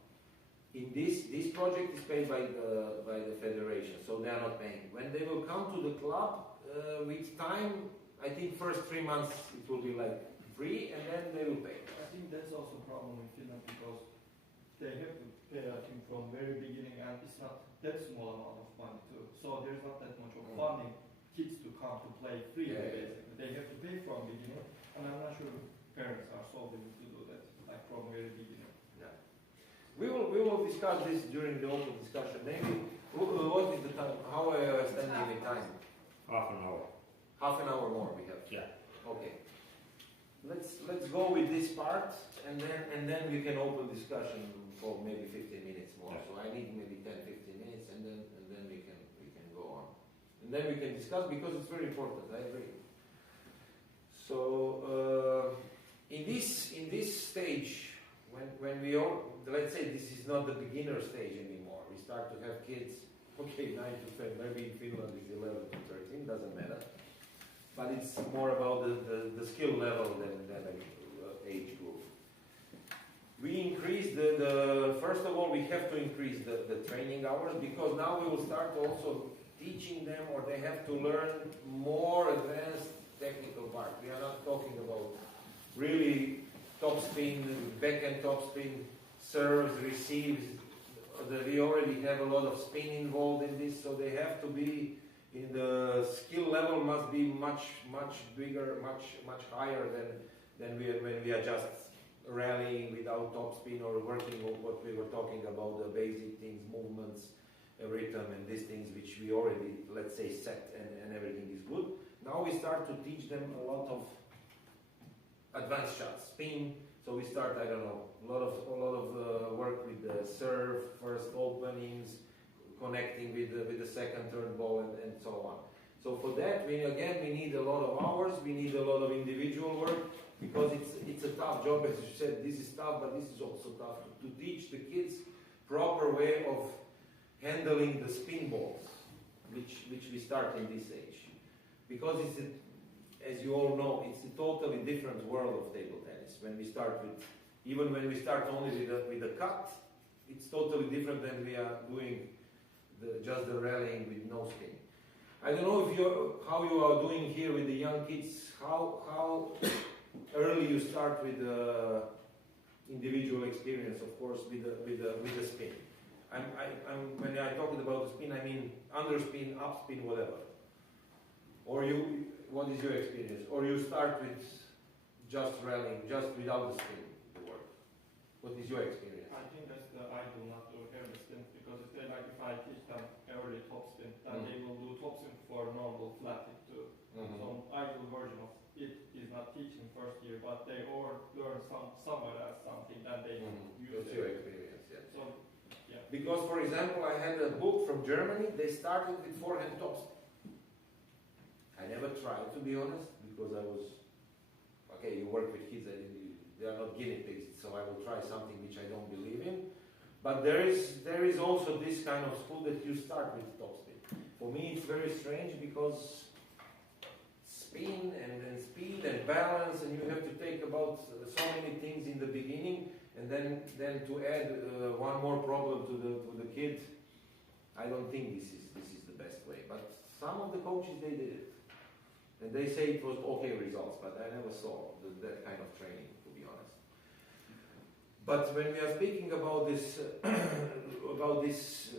In this project is paid by the federation, so they are not paying. When they will come to the club, with time, I think first 3 months it will be like free, and then they will pay. I think that's also a problem in Finland because they have to pay, I think, from very beginning, and it's not that small amount of money too. So there's not that much of funding kids to come to play free. Yeah. Basically, they have to pay from beginning, and I'm not sure parents are so willing to do that, like from very beginning. We will discuss this during the open discussion. Maybe what is the time? How are you standing in time? Half an hour. Half an hour more we have. Yeah. Okay. Let's go with this part, and then we can open discussion for maybe 15 minutes more. Yeah. So I need maybe 10-15 minutes, and then we can go on, and then we can discuss because it's very important. I agree. So in this stage, when we all, let's say this is not the beginner stage anymore. We start to have kids. Okay, 9 to 10. Maybe in Finland it's 11 to 13. Doesn't matter. But it's more about the skill level than age group. We increase first of all, we have to increase the training hours, because now we will start also teaching them, or they have to learn more advanced technical part. We are not talking about really topspin, backhand topspin, serves, receives. We already have a lot of spin involved in this, so they have to be in the skill level must be much bigger, much higher than when we are just rallying without topspin or working on what we were talking about, the basic things, movements, rhythm, and these things which we already, let's say, set and everything is good. Now we start to teach them a lot of advanced shots, spin. So we start, I don't know, a lot of work with the serve, first openings, connecting with the second, third ball, and so on. So for that, we need a lot of hours. We need a lot of individual work, because it's a tough job, as you said. This is tough, but this is also tough to teach the kids proper way of handling the spin balls, which we start in this age, because as you all know, it's a totally different world of table tennis. When we start only with the cut, it's totally different than we are doing just the rallying with no spin. I don't know how you are doing here with the young kids. How early you start with the individual experience, of course, with the spin. When I talk about the spin, I mean underspin, upspin, whatever. Or what is your experience? Or you start with just rallying, just without the spin, the work. What is your experience? I think that's the ideal, not to every spin, because if I teach them early topspin, then they will do topspin for normal flat hit too. So ideal version of it is not teaching first year, but they all learn somewhere else something that they use. What's your experience? Yeah. So, yeah. Because, for example, I had a book from Germany. They started with forehand topspin. I never tried, to be honest, because I was okay. You work with kids; they are not guinea pigs, so I will try something which I don't believe in. But there is also this kind of school that you start with topspin. For me, it's very strange because spin and speed and balance, and you have to take about so many things in the beginning, and then to add one more problem to the kid. I don't think this is the best way. But some of the coaches, they did it, and they say it was okay results. But I never saw that kind of training, to be honest. But when we are speaking about this about this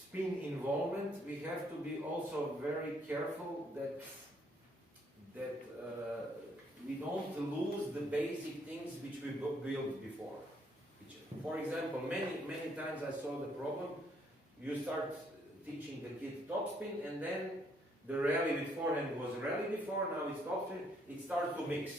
spin involvement, we have to be also very careful that we don't lose the basic things which we built before. For example, many times I saw the problem. You start teaching the kid topspin, and then the rally with forehand was rally before, now it's topspin. It starts to mix.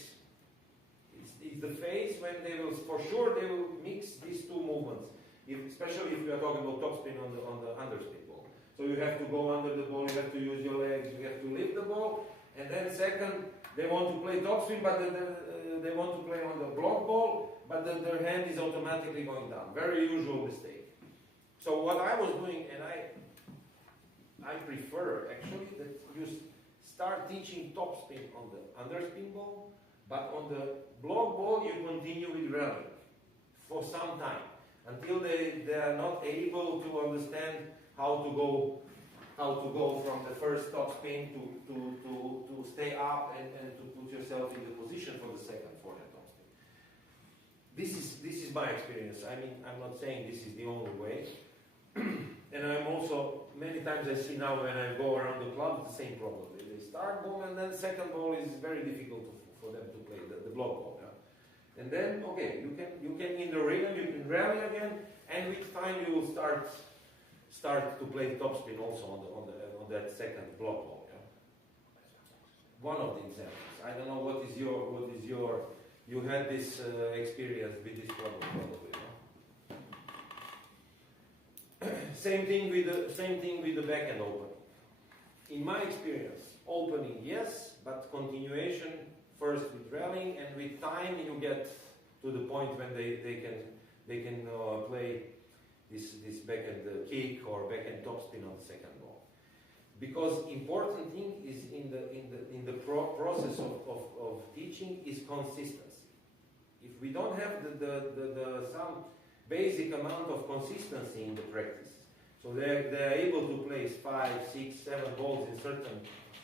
It's the phase when they will, for sure, they will mix these two movements. Especially if we are talking about topspin on the underspin ball. So you have to go under the ball, you have to use your legs, you have to lift the ball, and then second, they want to play topspin, but they want to play on the block ball, but their hand is automatically going down. Very usual mistake. So what I was doing, and I prefer actually that you start teaching topspin on the underspin ball, but on the block ball you continue with rallying for some time until they are not able to understand how to go from the first topspin to stay up and to put yourself in the position for the second forehand topspin. This is my experience. I mean, I'm not saying this is the only way. And I'm also, many times I see now when I go around the club, it's the same problem. They start ball, and then second ball is very difficult for them to play the block ball. Yeah? And then, okay, you can in the rhythm, you can rally again, and with time you will start to play topspin also on that second block ball. Yeah? One of the examples. I don't know what is your you had this experience with this problem probably. Same thing with the backhand opening. In my experience, opening yes, but continuation first with rallying, and with time you get to the point when they can play this backhand kick or backhand topspin on the second ball. Because important thing is in the process of teaching is consistency. If we don't have the some basic amount of consistency in the practice, so they're able to place 5, 6, 7 balls in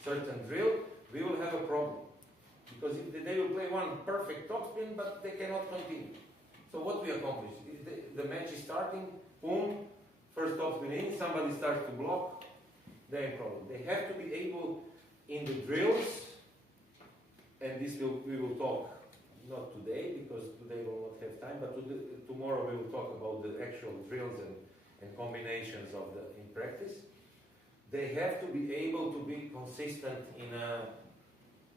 certain drill, we will have a problem. Because if they will play one perfect topspin, but they cannot continue. So what we accomplish, the match is starting, boom, first topspin in, somebody starts to block, they're in problem. They have to be able in the drills, and we will talk, not today, because today we will not have time, but tomorrow we will talk about the actual drills and combinations in practice. They have to be able to be consistent in a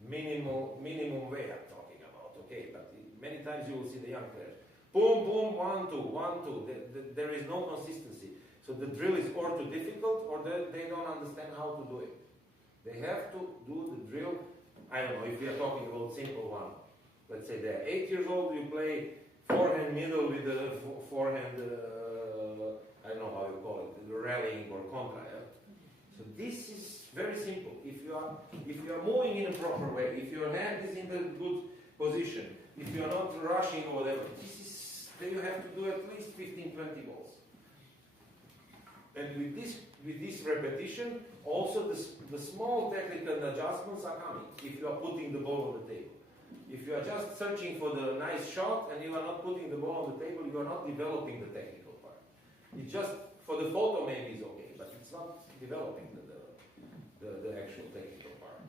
minimum way I'm talking about, okay? But many times you will see the young players, boom, boom, 1, 2, 1, 2. There is no consistency. So the drill is or too difficult, or they don't understand how to do it. They have to do the drill. I don't know, if we are talking about simple one, let's say they're 8 years old, you play forehand middle with the forehand, I don't know how you call it, rallying or contra. Yeah? So this is very simple. If you are moving in a proper way, if your hand is in the good position, if you are not rushing or whatever, then you have to do at least 15, 20 balls. And with this repetition, also the small technical adjustments are coming if you are putting the ball on the table. If you are just searching for the nice shot and you are not putting the ball on the table, you are not developing the technical part. It's just, for the photo maybe it's okay, but it's not developing the actual technical part.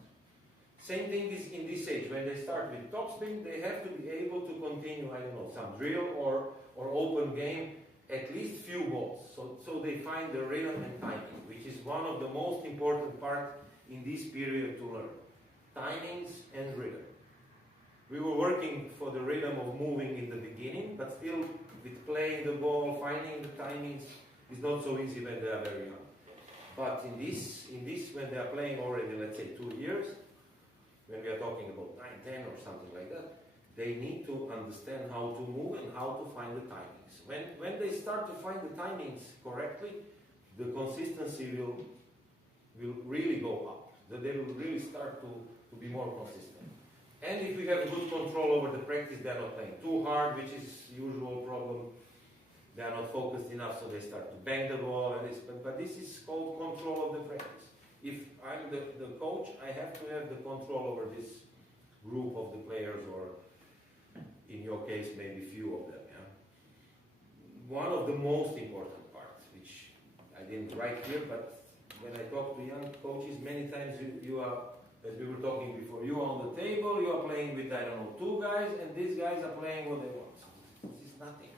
Same thing is in this age. When they start with topspin, they have to be able to continue, I don't know, some drill or open game, at least few balls. So they find the rhythm and timing, which is one of the most important part in this period to learn. Timings and rhythm. We were working for the rhythm of moving in the beginning, but still with playing the ball, finding the timings is not so easy when they are very young. But in this, when they are playing already, let's say 2 years, when we are talking about 9, 10 or something like that, they need to understand how to move and how to find the timings. When they start to find the timings correctly, the consistency will really go up. that they will really start to be more consistent. And if we have good control over the practice, they're not playing too hard, which is usual problem. They are not focused enough, so they start to bang the ball. And this, but this is called control of the practice. If I'm the coach, I have to have the control over this group of the players, or in your case, maybe few of them. Yeah? One of the most important parts, which I didn't write here, but when I talk to young coaches, many times you are, as we were talking before, you are on the table, you are playing with, I don't know, 2 guys, and these guys are playing what they want. So this is nothing.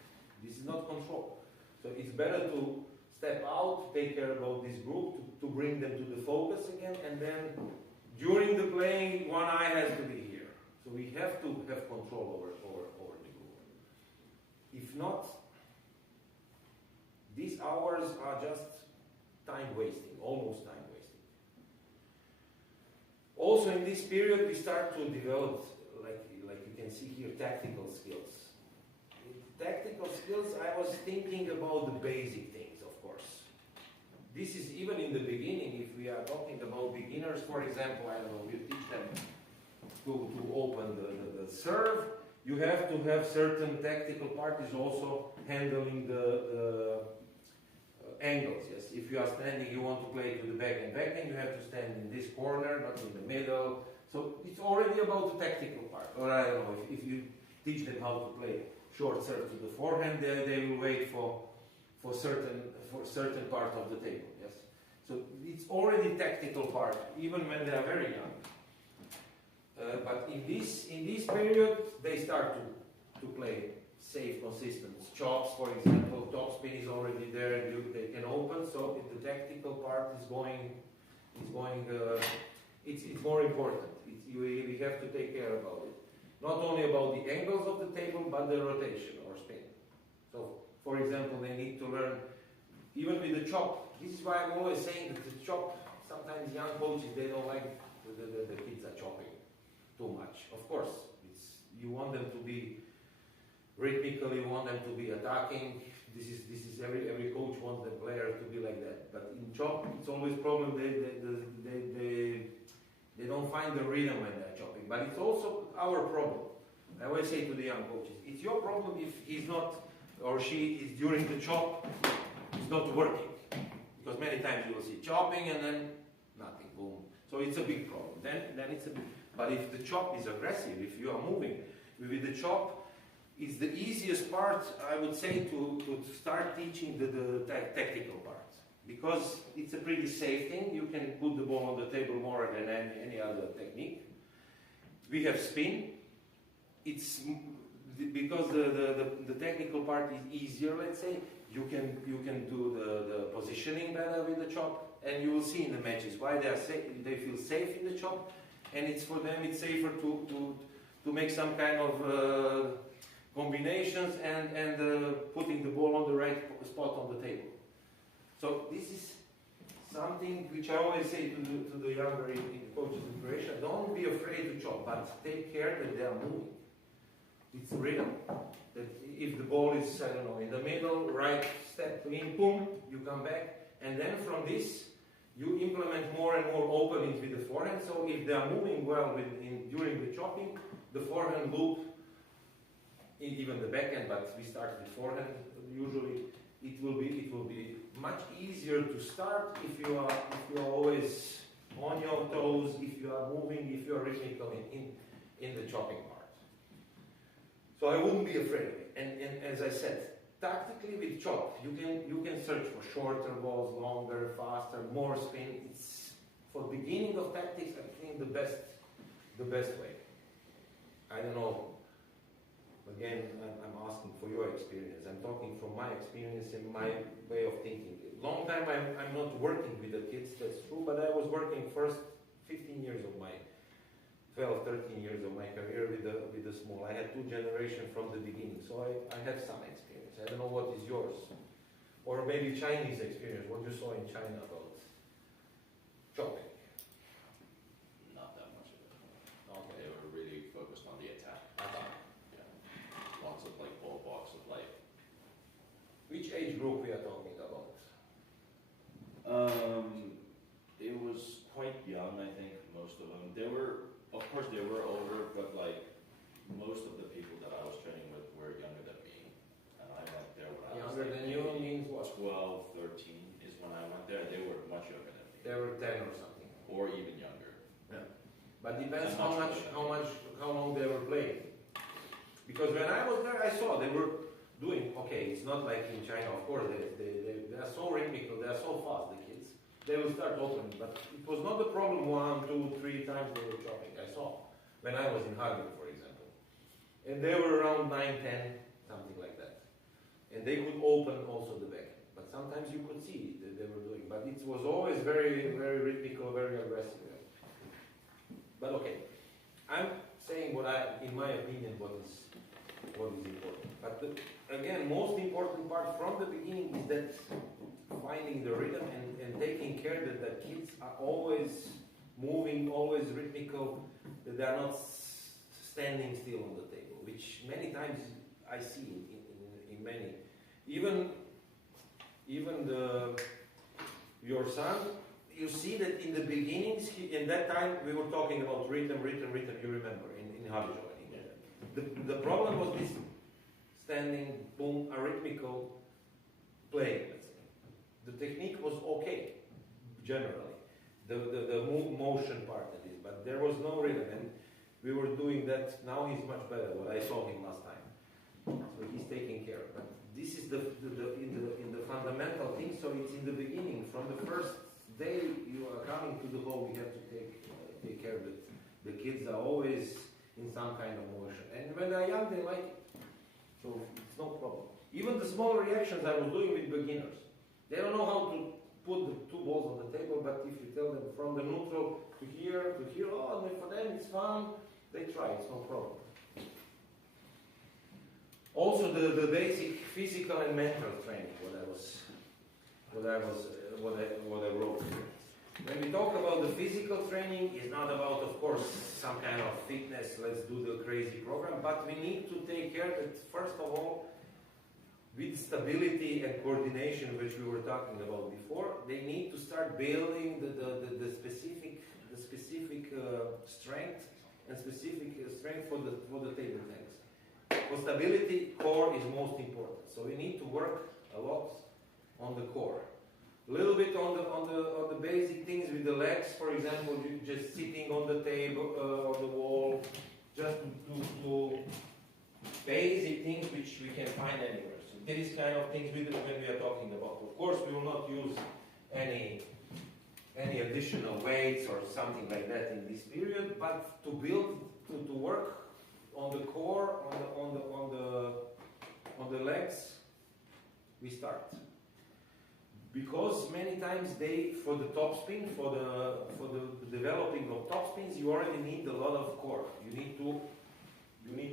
This is not control. So it's better to step out, take care about this group, to bring them to the focus again, and then during the playing, one eye has to be here. So we have to have control over the group. If not, these hours are just time wasting, almost time wasting. Also in this period we start to develop, like you can see here, tactical skills. With tactical skills, I was thinking about the basic things, of course. This is even in the beginning, if we are talking about beginners, for example, I don't know, we teach them to open the serve. You have to have certain tactical part is also handling the angles, yes. If you are standing, you want to play to the backhand, you have to stand in this corner, not in the middle. So it's already about the tactical part. Or I don't know, if you teach them how to play short serve to the forehand, they will wait for certain part of the table, yes. So it's already tactical part, even when they are very young. But in this period, they start to play safe, consistent. Chops, for example, top spin is already there, and they can open. So if the tactical part is going, it's more important. We have to take care about it. Not only about the angles of the table, but the rotation or spin. So, for example, they need to learn, even with the chop. This is why I'm always saying that the chop, sometimes young coaches, they don't like the kids are chopping too much. Of course, you want them to be rhythmical, you want them to be attacking. This is every coach wants the player to be like that. But in chop, it's always problem. They don't find the rhythm when they're chopping. But it's also our problem. I always say to the young coaches, it's your problem if he's not or she is during the chop, it's not working. Because many times you will see chopping and then nothing, boom. So it's a big problem. Then it's a big. But if the chop is aggressive, if you are moving with the chop, it's the easiest part, I would say, to start teaching the tactical part. Because it's a pretty safe thing. You can put the ball on the table more than any other technique. We have spin. It's because the technical part is easier, let's say. You can do the positioning better with the chop, and you will see in the matches why they feel safe in the chop, and it's for them it's safer to make some kind of combinations and putting the ball on the right spot on the table. So this is something which I always say to the younger coaches in Croatia: don't be afraid to chop, but take care that they are moving. It's rhythm. That if the ball is, I don't know, in the middle, right step in, boom, you come back, and then from this you implement more and more openings with the forehand. So if they are moving well during the chopping, the forehand loop, even the backhand, but we start with forehand usually. It will be much easier to start if you are always on your toes, if you are moving, if you are rhythmical in the chopping part. So I wouldn't be afraid of it. And as I said, tactically with chop, you can search for shorter balls, longer, faster, more spin. It's for beginning of tactics, I think the best way. I don't know. Again, I'm asking for your experience. I'm talking from my experience and my way of thinking. Long time I'm not working with the kids, that's true, but I was working first 15 years of my 12, 13 years of my career with the small. I had 2 generations from the beginning, so I have some experience. I don't know what is yours. Or maybe Chinese experience, what you saw in China about chopping. Not that much of it. Okay. They were really focused on the attack. Yeah. Lots of like ball box of like. Which age group we are talking about? It was quite young, I think. most of them. They were, of course, they were older, but like most of the people that I was training with were younger than me, and I went there when I was Younger than you means what? 12, 13 is when I went there. They were much younger than me, They were 10 or something. or even younger. But depends I'm not how long they were playing. Because when I was there, I saw they were doing okay. It's not like in China, of course. They are so rhythmical. They are so fast. The kids. They will start opening, but it was not the problem 1, 2, 3 times they were chopping. I saw when I was in Harvard, for example, and they were around 9, 10, something like that, and they could open also the back. But sometimes you could see that they were doing. But it was always very, very rhythmical, very aggressive. But okay, I'm saying what in my opinion, what is important. But again, most important part from the beginning is that finding the rhythm and taking care that the kids are always moving, always rhythmical, that they are not standing still on the table, which many times I see in many. Even your son, you see that in the beginnings, in that time we were talking about rhythm, you remember, in Harvard. The problem was this standing, boom, arrhythmical playing, let's say. The technique was okay, generally. The motion part of it, but there was no rhythm, and we were doing that. Now he's much better, what I saw him last time. So he's taking care. But this is in the fundamental thing, so it's in the beginning, from the first day you are coming to the home, you have to take care that the kids are always in some kind of motion. And when they're young, they like it. So it's no problem. Even the small reactions I was doing with beginners. They don't know how to put the 2 balls on the table, but if you tell them from the neutral to here, oh, and for them it's fun, they try, it's no problem. Also the basic physical and mental training, what I wrote here. When we talk about the physical training, it's not about, of course, some kind of fitness, let's do the crazy program, but we need to take care that, first of all, with stability and coordination, which we were talking about before, they need to start building the specific strength and specific strength for the table tennis. For stability, core is most important. So we need to work a lot on the core. A little bit on the basic things with the legs, for example, just sitting on the table, on the wall, just to do basic things which we can find anywhere. So these kind of things when we are talking about. Of course, we will not use any additional weights or something like that in this period, but to build, to work on the core, on the legs, we start. Because many times for the topspin, for the developing of topspins, you already need a lot of core. You need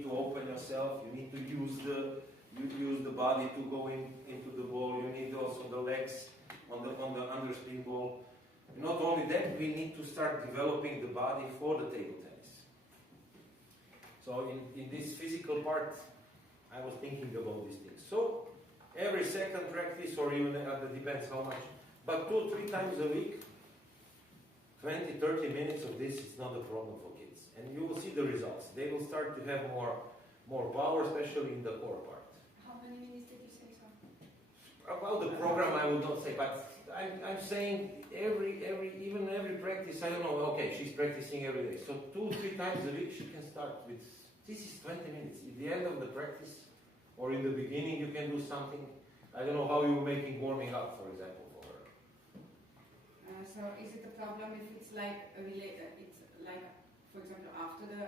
to open yourself. You need to use the body to go into the ball. You need also the legs on the underspin ball. And not only that, we need to start developing the body for the table tennis. So in this physical part, I was thinking about these things. So every second practice, or even depends how much, but 2 or 3 times a week, 20, 30 minutes of this is not a problem for kids. And you will see the results. They will start to have more power, especially in the core part. How many minutes did you say, so? About the program, I would not say, but I'm saying even every practice, I don't know, okay, she's practicing every day. So 2 or 3 times a week, she can start with, this is 20 minutes. At the end of the practice, or in the beginning, you can do something. I don't know how you're making warming up, for example, for her. So is it a problem if it's like it's like, for example, after the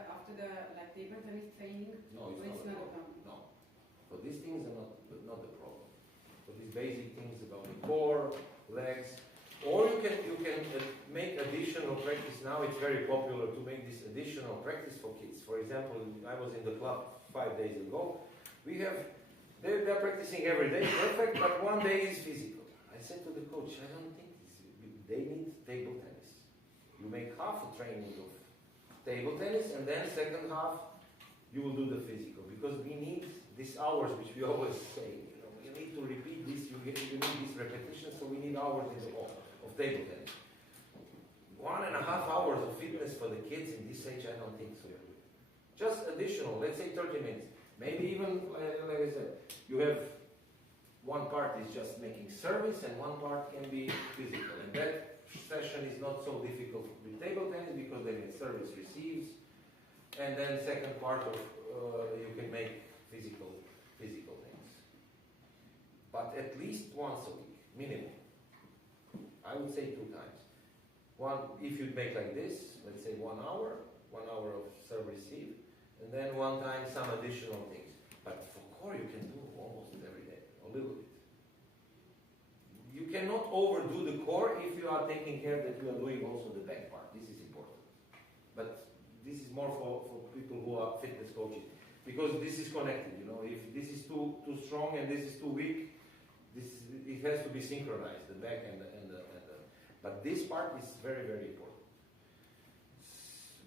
like table tennis training? No, it's not a problem. No. So these things are not the problem. So these basic things about the core, legs, or you can make additional practice. Now it's very popular to make this additional practice for kids. For example, I was in the club 5 days ago. They're practicing every day, perfect, but one day is physical. I said to the coach, I don't think they need table tennis. You make half a training of table tennis, and then second half you will do the physical, because we need these hours, which we always say. You need to repeat this. You need this repetition, so we need hours in the hall of table tennis. 1.5 hours of fitness for the kids in this age, I don't think so. Just additional, let's say 30 minutes. Maybe even, like I said, you have one part is just making service and one part can be physical. And that session is not so difficult with table tennis because they make service receives. And then second part of, you can make physical things. But at least once a week, minimum. I would say 2 times. One, if you make like this, let's say 1 hour of serve receive, and then one time some additional things. But for core you can do almost every day, a little bit. You cannot overdo the core if you are taking care that you are doing also the back part. This is important. But this is more for people who are fitness coaches. Because this is connected, you know. If this is too strong and this is too weak, it has to be synchronized, the back and the. But this part is very, very important.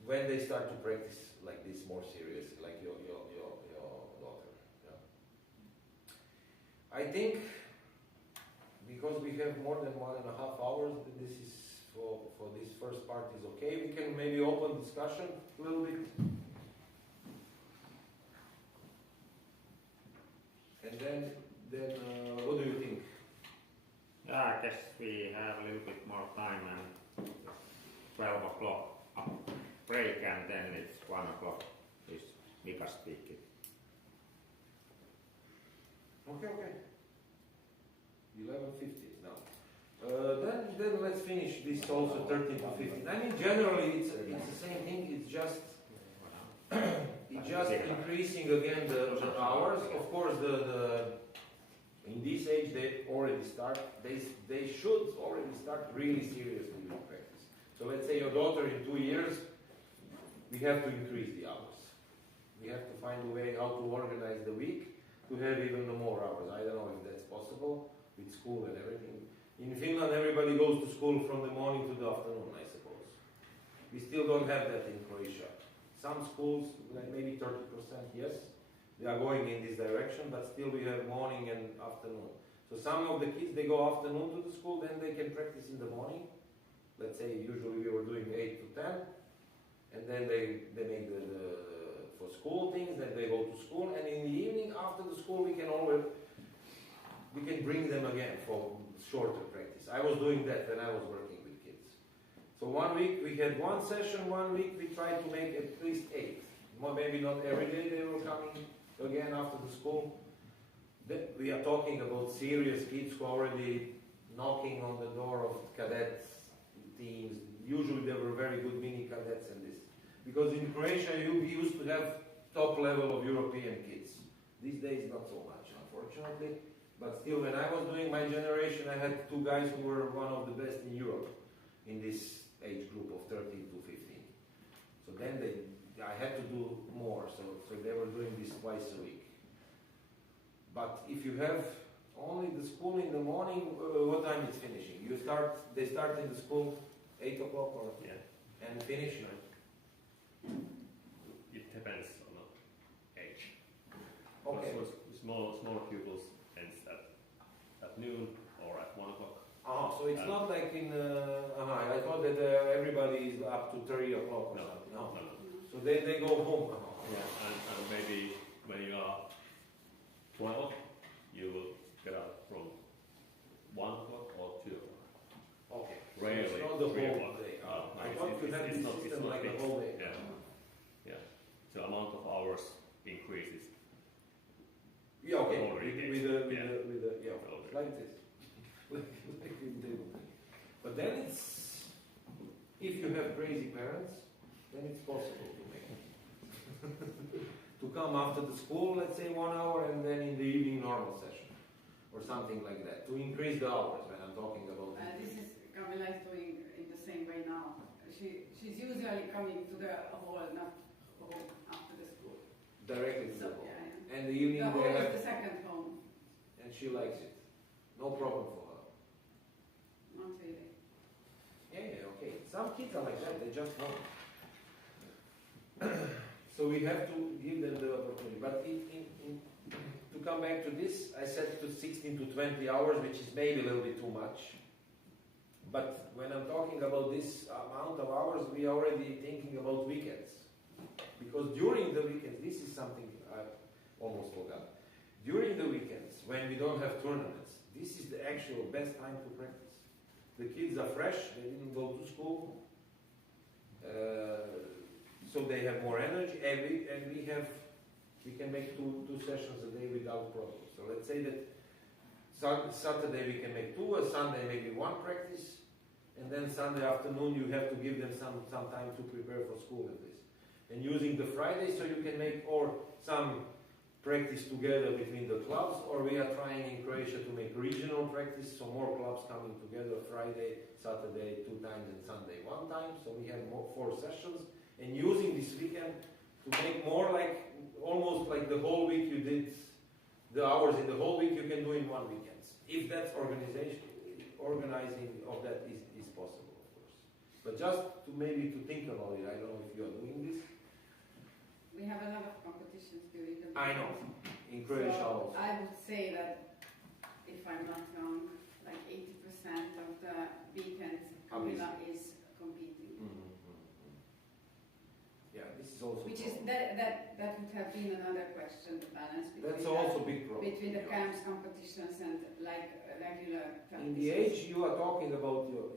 When they start to practice like this more serious, like your daughter. Yeah. I think because we have more than 1.5 hours, this is for this first part is okay. We can maybe open discussion a little bit. And then what do you think? Yeah, I guess we have a little bit more time and 12 o'clock break and then it's 1 o'clock is Mika speaking. Okay. 11:50 now. Then let's finish this also 13 to 15. I mean generally it's the same thing, it's just increasing again the hours. Of course in this age they already start, they should already start really seriously with practice. So let's say your daughter in 2 years, we have to increase the hours. We have to find a way how to organize the week to have even more hours. I don't know if that's possible with school and everything. In Finland everybody goes to school from the morning to the afternoon, I suppose. We still don't have that in Croatia. Some schools, like maybe 30%, yes, they are going in this direction, but still we have morning and afternoon. So some of the kids, they go afternoon to the school, then they can practice in the morning. Let's say usually we were doing 8 to 10, and then they make the for school things, then they go to school, and in the evening after the school we can bring them again for shorter practice. I was doing that when I was working with kids. So 1 week we had 1 session, 1 week we tried to make at least 8. Maybe not every day they were coming again after the school. Then we are talking about serious kids who are already knocking on the door of cadets teams. Usually they were very good mini cadets and this. Because in Croatia we used to have top level of European kids. These days not so much, unfortunately. But still, when I was doing my generation, I had 2 guys who were one of the best in Europe in this age group of 13 to 15. So then I had to do more, so they were doing this twice a week. But if you have only the school in the morning, what time it's finishing? They start in the school 8 o'clock or and finish? It depends on the age. Okay. So small pupils ends at noon or at 1 o'clock. So it's not like in. I thought that everybody is up to 3 o'clock or something. No. So they go home. Yeah, and maybe when you are 12, you will get up from 1 o'clock or 2 o'clock. Okay. Rarely. So it's not the whole 3 o'clock. day. I thought you had this system like the whole day. Yeah. So amount of hours increases. Yeah, okay. Already With the Already. like this. But then it's, if you have crazy parents, then it's possible to make it. To come after the school, let's say 1 hour, and then in the evening normal session, or something like that, to increase the hours when I'm talking about This is Camilla is doing in the same way now. She's usually coming to the hall, not home after the school. directly to So, the home. yeah. And the evening The they hall have, is the second home. and she likes it. No problem for her. Not really. Yeah, okay. Some kids are like that, they just want. So we have to give them the opportunity. But to come back to this, I set to 16 to 20 hours, which is maybe a little bit too much. But when I'm talking about this amount of hours, we are already thinking about weekends. Because during the weekends, this is something I almost forgot. During the weekends, when we don't have tournaments, this is the actual best time to practice. The kids are fresh, they didn't go to school, so they have more energy, and we can make two sessions a day without problems. So let's say that Saturday we can make two, Sunday maybe one practice, and then Sunday afternoon you have to give them some time to prepare for school at this. And using the Friday, so you can make or some practice together between the clubs, or we are trying in Croatia to make regional practice, so more clubs coming together Friday, Saturday 2 times, and Sunday 1 time. So we have 4 sessions, and using this weekend to make more like almost like the whole week you did the hours in the whole week you can do in 1 weekend. If that's organizing of that is possible, of course. But just to maybe to think about it, I don't know if you are doing this. We have a lot of competitions during the weekend. I know, in Croatia so also. I would say that, if I'm not wrong, like 80% of the weekends Camilla is competing. Yeah, this is also. Which is that would have been another question, the balance between. That's also big problem. Between the camps competitions and like regular practices. In the age you are talking about your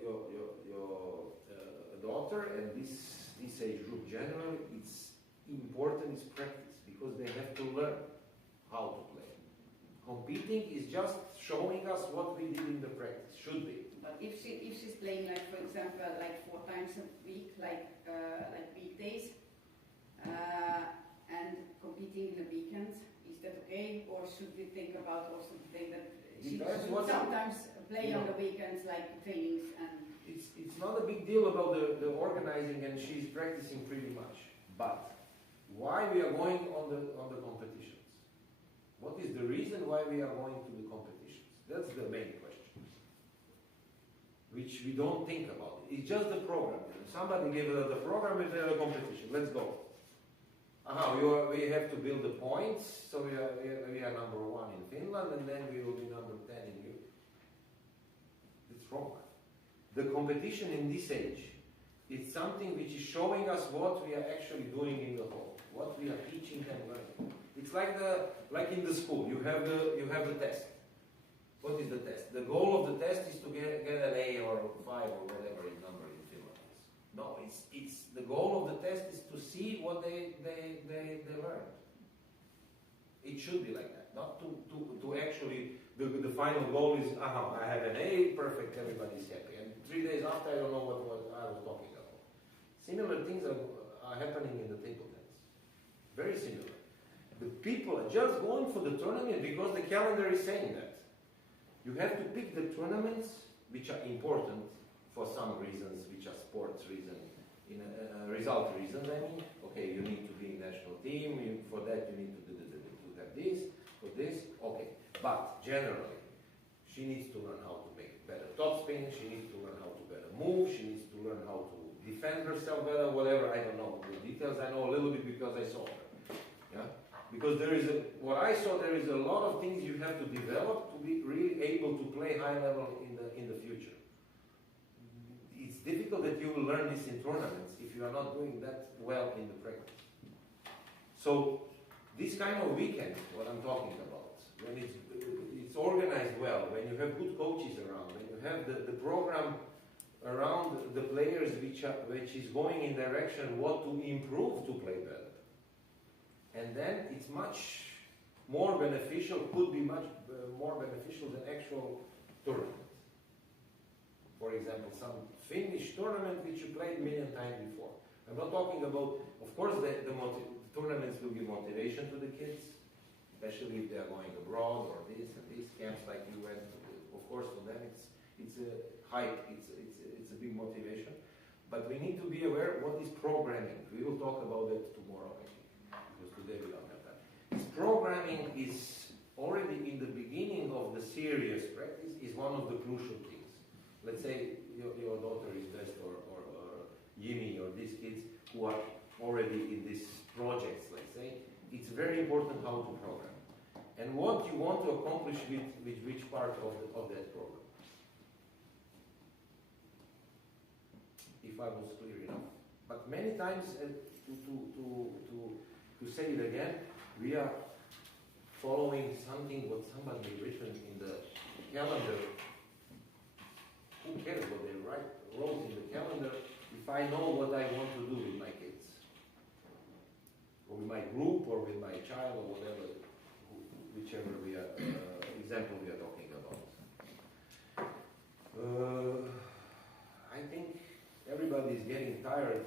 daughter and this age group generally, it's important is practice because they have to learn how to play. Competing is just showing us what we did in the practice, should be. But if she's playing like, for example, like 4 times a week, like weekdays, and competing in the weekends, is that okay? Or should we think about also the thing that she should sometimes play on the weekends, like trainings and? It's not a big deal about the organizing, and she's practicing pretty much, but why we are going on the competitions? What is the reason why we are going to the competitions? That's the main question, which we don't think about. It's just the program. Somebody gave us the program and the competition. Let's go. We have to build the points, so we are number 1 in Finland, and then we will be number 10 in Europe. It's wrong. The competition in this age, it's something which is showing us what we are actually doing in the home, what we are teaching and learning. It's like in the school, you have the test. What is the test? The goal of the test is to get an A or 5 or whatever the number in Finland is. No, it's the goal of the test is to see what they learned. It should be like that, not to actually the final goal is I have an A, perfect, everybody's happy. And 3 days after I don't know what I was talking about. Similar things are happening in the table tennis. Very similar. The people are just going for the tournament because the calendar is saying that. You have to pick the tournaments which are important for some reasons, which are sports reasons, result reasons. I mean, okay, you need to be in national team. For that, you need to have this. For this, okay. But generally, she needs to learn how to make better topspin. She needs to learn how to better move. She needs to learn how to defend herself better. Whatever, I don't know the details. I know a little bit because I saw her. Yeah. Because what I saw, there is a lot of things you have to develop to be really able to play high level in the future. It's difficult that you will learn this in tournaments if you are not doing that well in the practice. So this kind of weekend, what I'm talking about, when it's organized well, when you have good coaches around, when you have the program around the players which is going in direction what to improve to play better. And then it's much more beneficial, could be much more beneficial than actual tournaments. For example, some Finnish tournament which you played a million times before. I'm not talking about, of course, the tournaments will give motivation to the kids, especially if they are going abroad or this and these camps like you went to. Of course, for them it's a hype, it's a big motivation. But we need to be aware what is programming. We will talk about that tomorrow. Today we don't have that. This programming is already in the beginning of the serious practice is one of the crucial things. Let's say your daughter is best or Jimmy or these kids who are already in these projects, let's say, it's very important how to program. And what you want to accomplish with which part of that program. if I was clear enough. But many times, to say it again, we are following something what somebody written in the calendar. Who cares what they wrote in the calendar if I know what I want to do with my kids? Or with my group, or with my child, or whatever, whichever example we are talking about. I think everybody is getting tired.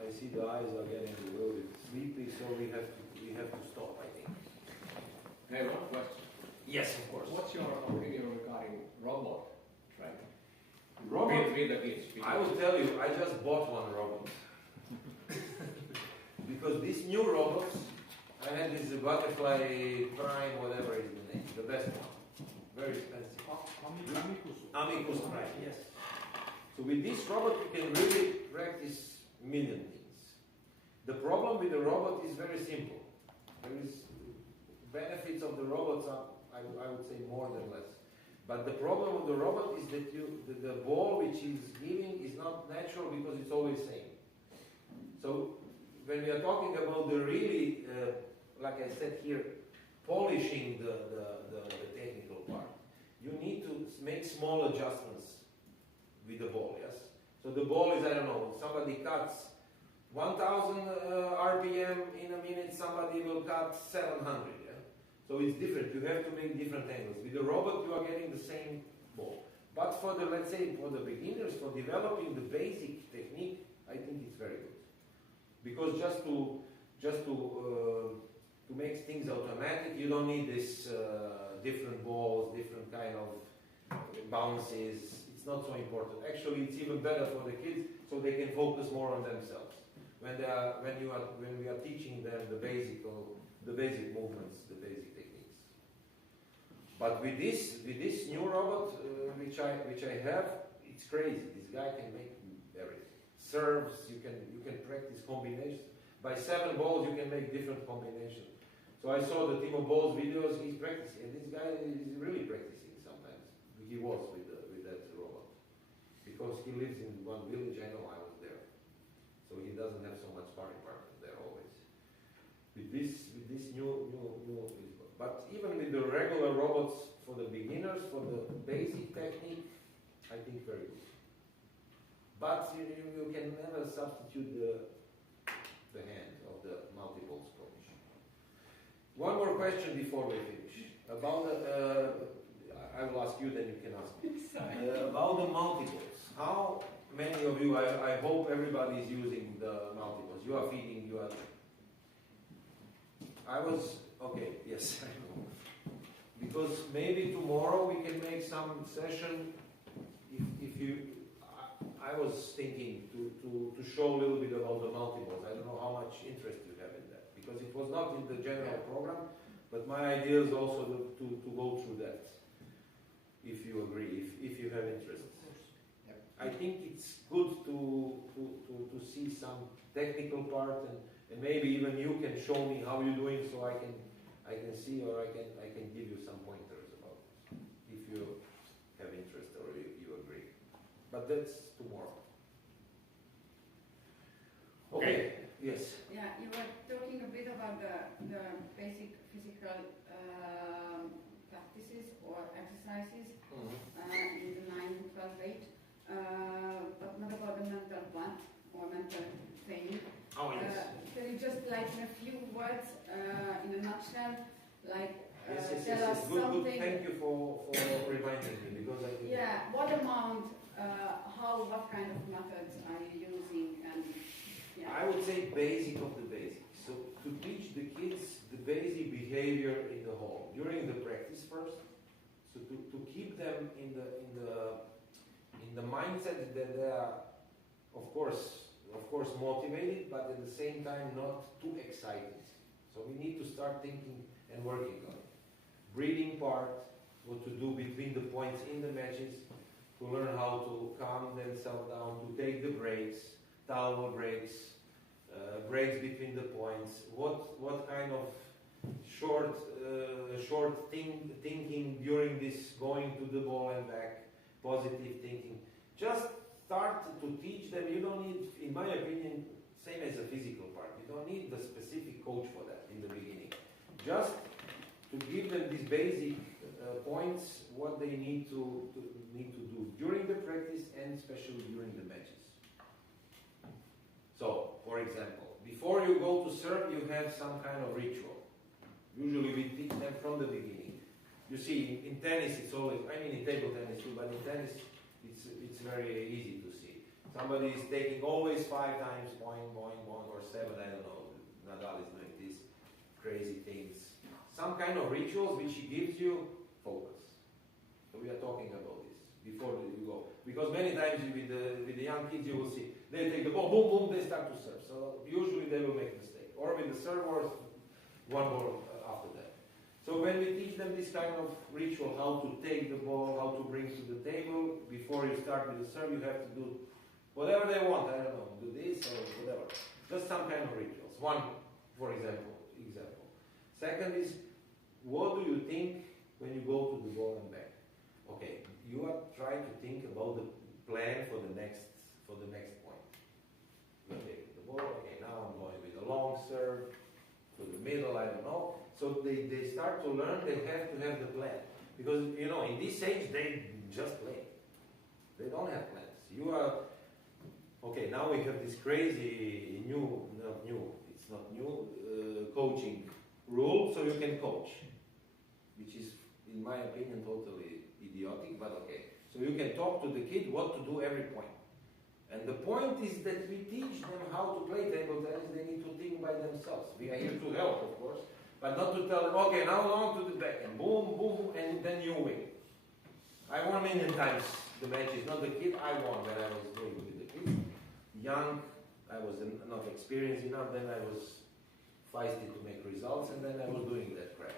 I see the eyes are getting a little bit sleepy, so we have to stop, I think. Hey, one question. Yes, of course. What's your opinion regarding robot training? Robot? With the kids. I will tell you, I just bought one robot. Because these new robots, I had this Butterfly Prime, whatever is the name, the best one. Very expensive. Amicus Prime, yes. So with this robot you can really practice million things. The problem with the robot is very simple. There is benefits of the robots are, I would say, more than less. But the problem with the robot is that the ball which is giving is not natural because it's always same. So when we are talking about the really, like I said here, polishing the technical part, you need to make small adjustments with the ball, yes? So the ball is, I don't know, somebody cuts 1000 RPM in a minute, somebody will cut 700, yeah? So it's different, you have to make different angles. With the robot you are getting the same ball. But for the, let's say, for the beginners, for developing the basic technique, I think it's very good. Because just to make things automatic, you don't need this different balls, different kind of bounces. It's not so important. Actually, it's even better for the kids, so they can focus more on themselves. When we are teaching them the basic movements, the basic techniques. But with this new robot, which I have, it's crazy. This guy can make everything. Serves, you can practice combinations. By 7 balls, you can make different combinations. So I saw the Timo Boll's videos. He's practicing, and this guy is really practicing sometimes. He was with that robot because he lives in one village. I know, I was there, so he doesn't have so much sparring partner there always. With this new, but even with the regular robots for the beginners, for the basic technique, I think very good. But you can never substitute the hand of the multiples coach. One more question before we finish. About I will ask you, then you can ask me. About the multiples. How many of you, I hope everybody is using the multiples. You are feeding, you are... okay, yes, I know. Because maybe tomorrow we can make some session, if you... I was thinking to show a little bit about the multiples. I don't know how much interest you have in that, because it was not in the general program, but my idea is also to go through that, if you agree, if you have interest. Yep. I think it's good to see some technical part, and maybe even you can show me how you're doing, so I can see, or I can give you some pointers about it, if you have interest or you agree. But that's tomorrow. Okay. Yes. Yeah, you were talking a bit about the basic physical practices or exercises in the 9, 12, 8, but not about the mental one or mental training. Oh, yes. Can you just, like, in a few words, in a nutshell, like, yes, tell us good, something? good. Thank you for reminding me, because I think... Yeah, what amount, what kind of methods are you using, and yeah. I would say basic of the basics. So to teach the kids the basic behavior in the hall during the practice first. So to keep them in the mindset that they are, of course motivated, but at the same time not too excited. So we need to start thinking and working on it. Breathing part, what to do between the points in the matches, to learn how to calm themselves down, to take the breaks, towel breaks, breaks between the points, what kind of short thinking during this going to the ball and back, positive thinking. Just start to teach them, you don't need, in my opinion, same as a physical part, you don't need the specific coach for that in the beginning. Just to give them these basic points, what they need to do during the practice and especially during the matches. So, for example, before you go to serve, you have some kind of ritual. Usually we teach them from the beginning. You see, in tennis it's always, I mean in table tennis too, but in tennis it's very easy to see. Somebody is taking always 5 times, boing, boing, boing, or 7, I don't know. Nadal is doing these crazy things. Some kind of rituals which he gives you focus. So we are talking about this before you go. Because many times with the young kids you will see, they take the ball, boom, boom, they start to serve. So usually they will make a mistake. Or with the serve or one ball after that. So when we teach them this kind of ritual, how to take the ball, how to bring to the table, before you start with the serve, you have to do whatever they want. I don't know, do this or whatever. Just some kind of rituals. One, for example. Second is, what do you think when you go to the ball and back? Okay, you are trying to think about the plan for the next point. You take the ball, okay, now I'm going with a long serve, to the middle, I don't know. So they start to learn, they have to have the plan. Because, you know, in this age, they just play. They don't have plans. You are, okay, now we have this crazy coaching rule, so you can coach. Which is, in my opinion, totally idiotic, but okay. So you can talk to the kid what to do every point. And the point is that we teach them how to play table tennis. They need to think by themselves. We are here to help, of course, but not to tell them, okay, now long to the back, and boom, boom, and then you win. I won many times the matches, not the kid. I won when I was doing with the kids. Young, I was not experienced enough, then I was feisty to make results, and then I was doing that crap,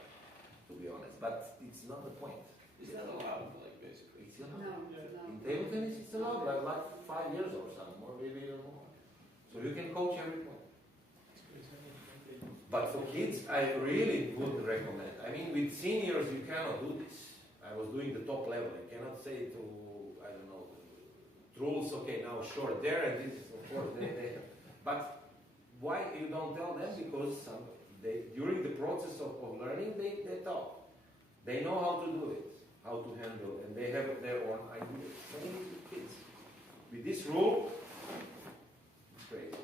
to be honest. But it's not the point. Is that allowed, like, basically? It's allowed. No, it's not. In table tennis, it's allowed, like 5 years or something, or maybe even more. So you can coach every point. But for kids, I really would recommend. I mean, with seniors, you cannot do this. I was doing the top level. You cannot say to, I don't know, rules, okay, now short there, and this is, of course, they but why you don't tell them? Because during the process of learning, they talk. They know how to do it, how to handle, and they have their own ideas. Same with kids. With this rule, it's great.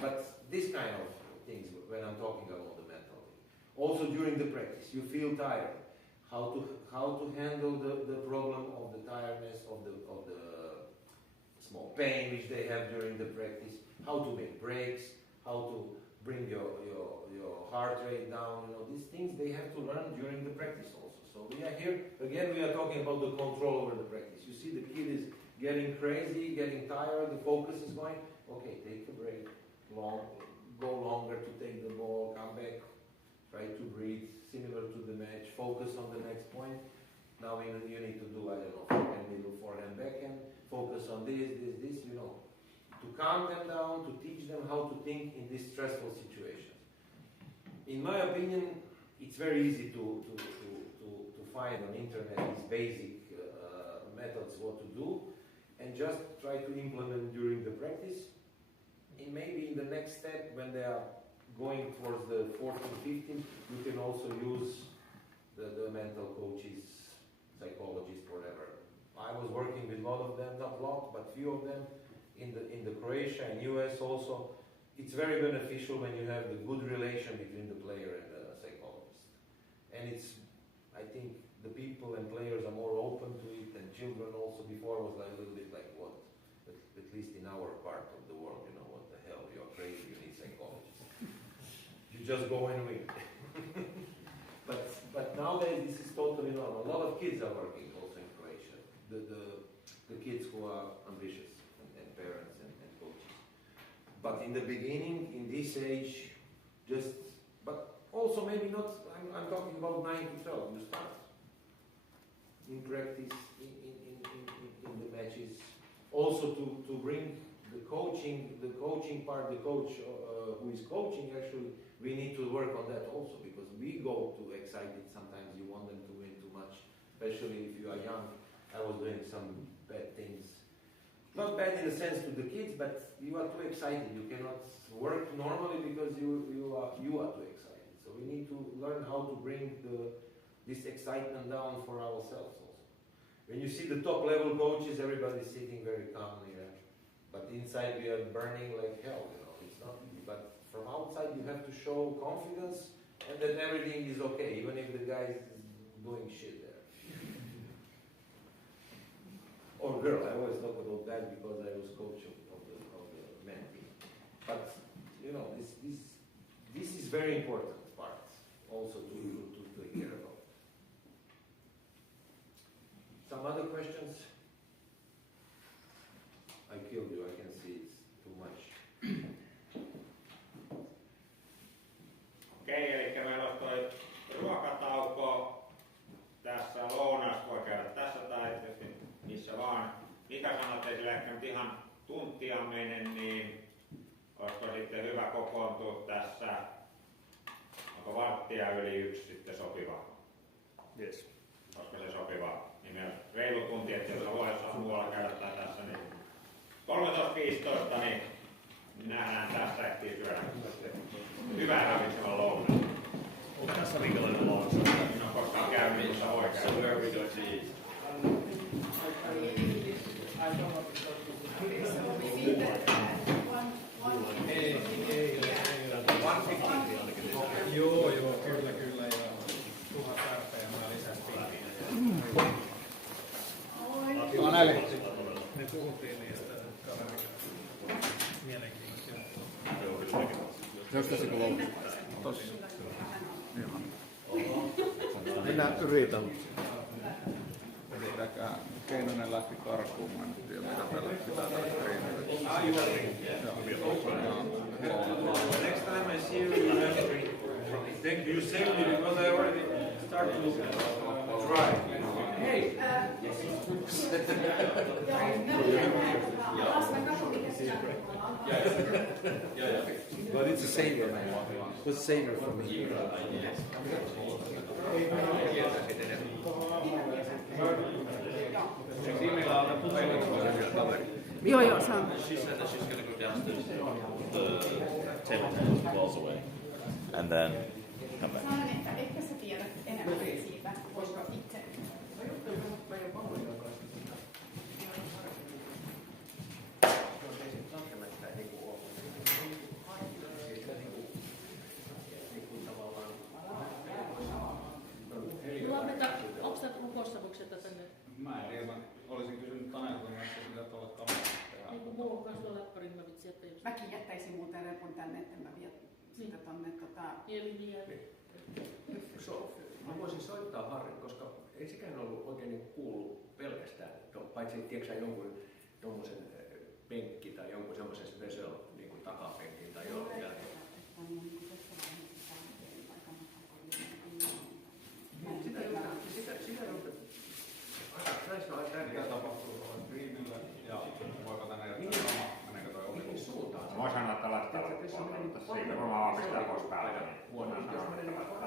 But this kind of things, when I'm talking about the mental thing. Also during the practice, you feel tired. How to handle the problem of the tiredness, of the small pain which they have during the practice. How to make breaks. How to bring your heart rate down, you know, these things they have to learn during the practice also. So we are here, again, we are talking about the control over the practice. You see the kid is getting crazy, getting tired, the focus is going, okay, take a break, go longer to take the ball, come back, try to breathe, similar to the match, focus on the next point. Now you need to do, I don't know, forehand, middle, forehand, backhand, focus on this, you know. To calm them down, to teach them how to think in these stressful situations. In my opinion, it's very easy to find on internet these basic methods what to do, and just try to implement during the practice. And maybe in the next step, when they are going towards the 14, 15, you can also use the mental coaches, psychologists, whatever. I was working with a lot of them, not a lot, but few of them. In the Croatia and US also, it's very beneficial when you have the good relation between the player and the psychologist. And it's, I think, the people and players are more open to it, and children also. Before was like a little bit like, what? At least in our part of the world, you know, what the hell, you're crazy, you need psychologists. You just go and win. But nowadays this is totally normal. A lot of kids are working also in Croatia. The kids who are ambitious. Parents and coaches. But in the beginning, in this age, but also maybe not, I'm talking about 9 to 12, you start in practice, in the matches. Also to bring the coaching part, the coach who is coaching, actually, we need to work on that also, because we go too excited, sometimes you want them to win too much, especially if you are young. I was doing some bad things not bad in a sense to the kids, but you are too excited. You cannot work normally because you are too excited. So we need to learn how to bring this excitement down for ourselves also. When you see the top level coaches, everybody is sitting very calmly, but inside we are burning like hell. It's not easy. But from outside you have to show confidence and that everything is okay, even if the guy is doing shit there. Or girl, I always talk about that because I was coach of the men team. But this is very important part also to hear about. Some other questions? I killed you, I can see it's too much. Okei, eli meillä on toi ruokatauko. Tässä lounas voi käydä tässä tai missä vaan. Mikä sanot, että sillä ehkä nyt ihan tuntia mene, niin olisiko sitten hyvä kokoontua tässä? Onko varttia yli 1 sitten sopiva? Yes. Olisiko se sopiva? Niin reilu tunti, että jos voisi muualla käydä tai tässä, niin 13.15, niin nähdään tässä ehtii syödä hyvää ravitseva lounas. Onko tässä minkälainen lounas? No koskaan käynyt, missä voi käydä. So where are we going to eat? Joo, kyllä. Ja 1000 RPM lisäsi. Me puhuttiin niistä mielenkiintoista juttuja. Jos tässä kun lopuksi. Tossa. Minä yritän. Mitäkään Keinonen lähti karkuun, mä en tiedä mitä tällä pitää tällä treenillä. Next time I see you, remember it. Thank you, saved me because I already started to try. Hey! But it's a savior, man. It was a savior for me. Joo, saan. She said that she's going to go downstairs to the table to put the balls away. And then come back. Sanon, että ehkä sä tiedät enemmän siitä, voisiko itse. Onko tämä lukossavukset tänne? Mä en tiedä, olisin kysynyt Tanelta, että sitä tuolla kamerasta tehdään. Niin kuin mulla on myös tuolla läppärin, mä vitsi, että jos... Mäkin jättäisin muuten repun tänne, että mä vien sitä tonne Mä voisin soittaa Harri, koska ei sekään ollut oikein niin kuullut pelkästään, paitsi tiedätkö jonkun tommosen penkki tai jonkun semmoisen special niin kuin takapenkin tai jollain. Mitä tapahtuu tuolla streamillä ja voiko tänne jättää sama, meneekö toi ohi? Mä voin sanoa, että laittaa siitä varmaan vahvistaa pois päältä. Vuonna sanoa, että laittaa.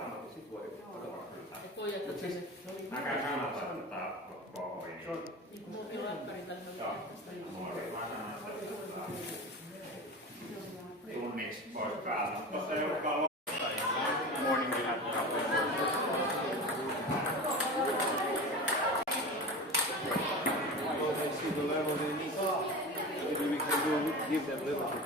Mä käyn sanottaa, että tää koko ei niin. Niin kuin mulla on läppärin tällä Joo. Mä sanon, että tunniksi pois päältä. Tossa ei olekaan morning we had a couple See the level they need. Maybe we can give them a little bit.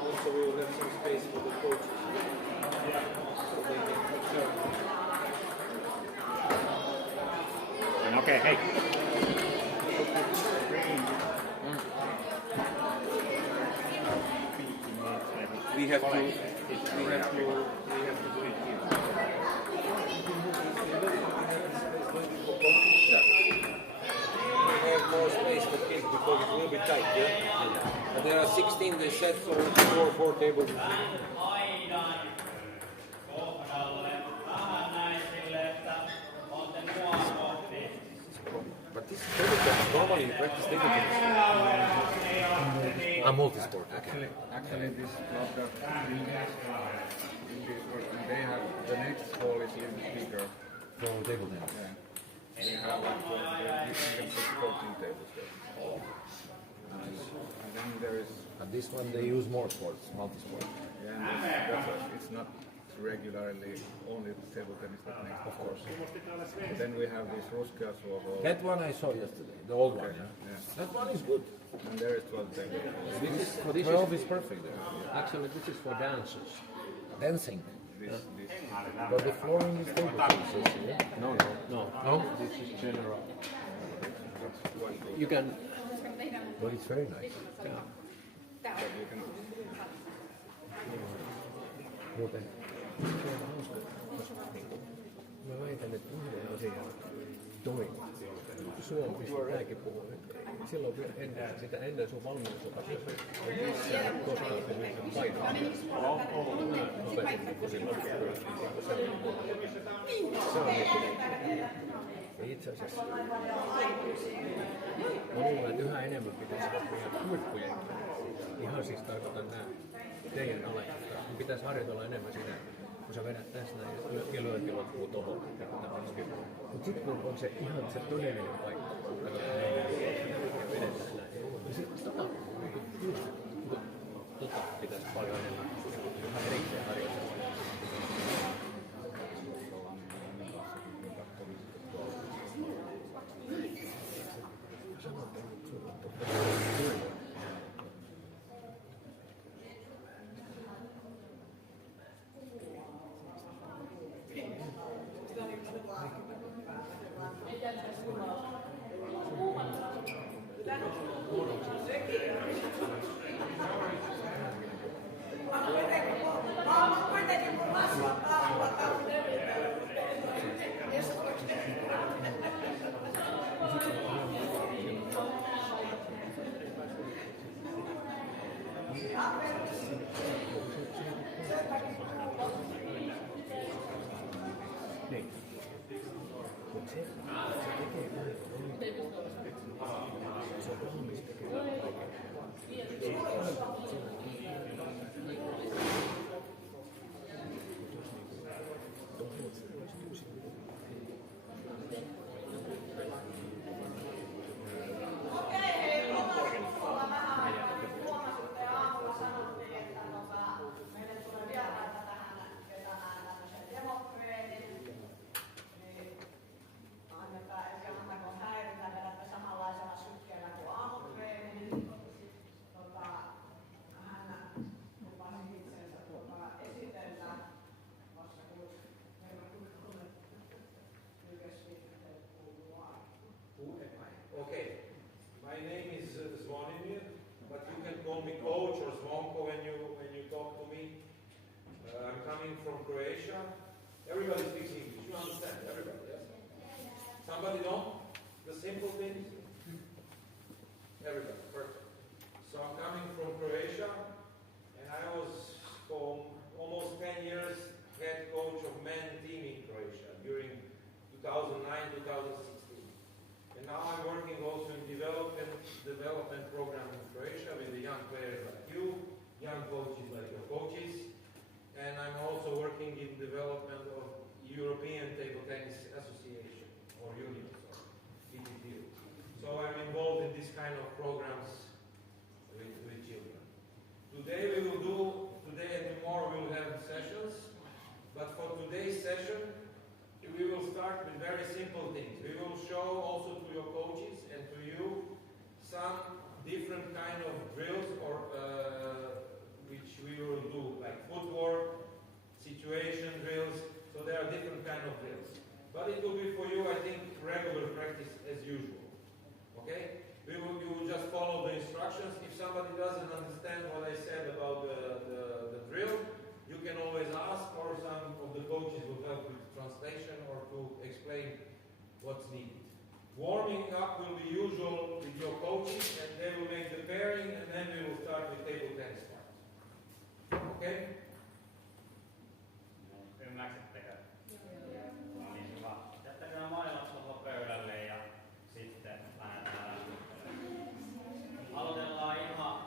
Also, we will have some space for the coaches. So they can observe. Okay, hey. We have to do it here. We have more space for kids because it's a little bit tight, yeah? But there are 16 they set, so four tables. But this is normally in practice difficult. multisport. Actually, this club does and they have the next hall is a little bit bigger. For table tennis. Yeah. They have like you can put coaching tables there. And then there is. And this one they use more sports, multisport. Yeah, and it's not regularly only table tennis that makes. Of course. And then we have this Ruskia Suovo. That one I saw yesterday, the old one. Yeah. That one is good. And there is 12 tables. This 12 is perfect there. Actually, this is for dancers. Dancing. This. But the flooring is table tennis. Yeah? No. This is general. You can. But it's very nice. Muuten se on hauska, koska mä väitän, että yhden asian toimii. Suomessa tämäkin puhuu. Silloin ennen sun valmennusopastusta ei missään koskaan puhuta painoa. Se on ja itse asiassa mä luulen, että yhä enemmän pitäisi meidän huippujen, ihan siis tarkoitan nämä teidän alajista, niin pitäisi harjoitella enemmän sitä, kun sä vedät tässä näin ja lyönti loppuu tohon. Mutta sitten kun on se ihan se todellinen paikka, kun katsotaan ja vedetään näin, niin sitten pitäisi paljon enemmän ihan erikseen harjoitella. Okay, my name is Zvonimir, but you can call me Coach or Zvonko when you talk to me. I'm coming from Croatia. Everybody speaks English. You understand? Everybody, yes? Somebody don't? The simple things? Everybody, perfect. So I'm coming from Croatia, and I was for almost 10 years head coach of men team in Croatia during 2009-2016. And now I'm working also in development program in Croatia with the young players like you, young coaches like your coaches, and I'm also working in development of European Table Tennis Association, or Union, or ETT. So I'm involved in this kind of programs with children. Today and tomorrow we will have sessions, but for today's session, we will start with very simple things. We will show also to your coaches and to you some different kind of drills or which we will do, like footwork, situation drills. So there are different kind of drills. But it will be for you, I think, regular practice as usual. Okay? You will just follow the instructions. If somebody doesn't understand what I said about the drill, you can always ask, or some of the coaches will help with translation or to explain what's needed. Warming up will be usual with your coaches, and they will make the pairing, and then we will start with table tennis part. Okay? Ymmärrättekö? No niin, hyvä. Jättäkää mailat tuohon pöydälle ja sitten lähdetään. Aloitellaan ihan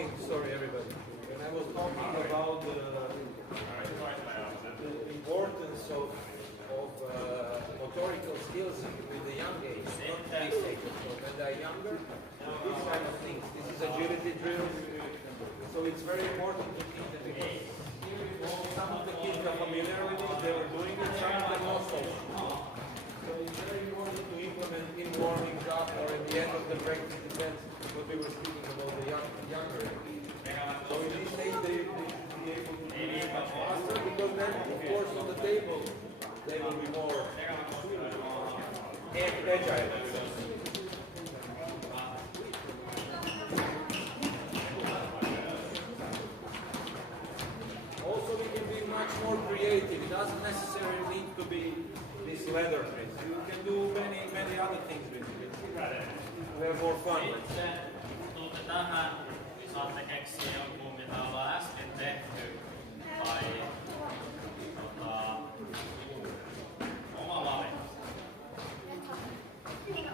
talking, sorry everybody, when I was talking about the importance of motorical skills with the young age, not this age, but when they're younger, these kind of things. This is agility drill, so it's very important to keep them because some of the kids are familiar with it, they were doing it, some of them not so. So it's very important to implement in warming up or at the end of the practice, depends what we were speaking about the younger age. So in this stage they be able to do it much faster because then of course on the table they will be more agile. Also we can be much more creative. It doesn't necessarily need to be this leather press. You can do many other things with it. We have more fun. Tuutte tähän, saatte keksiä jonkun, mitä ollaan äsken tehty, tai oma valinta.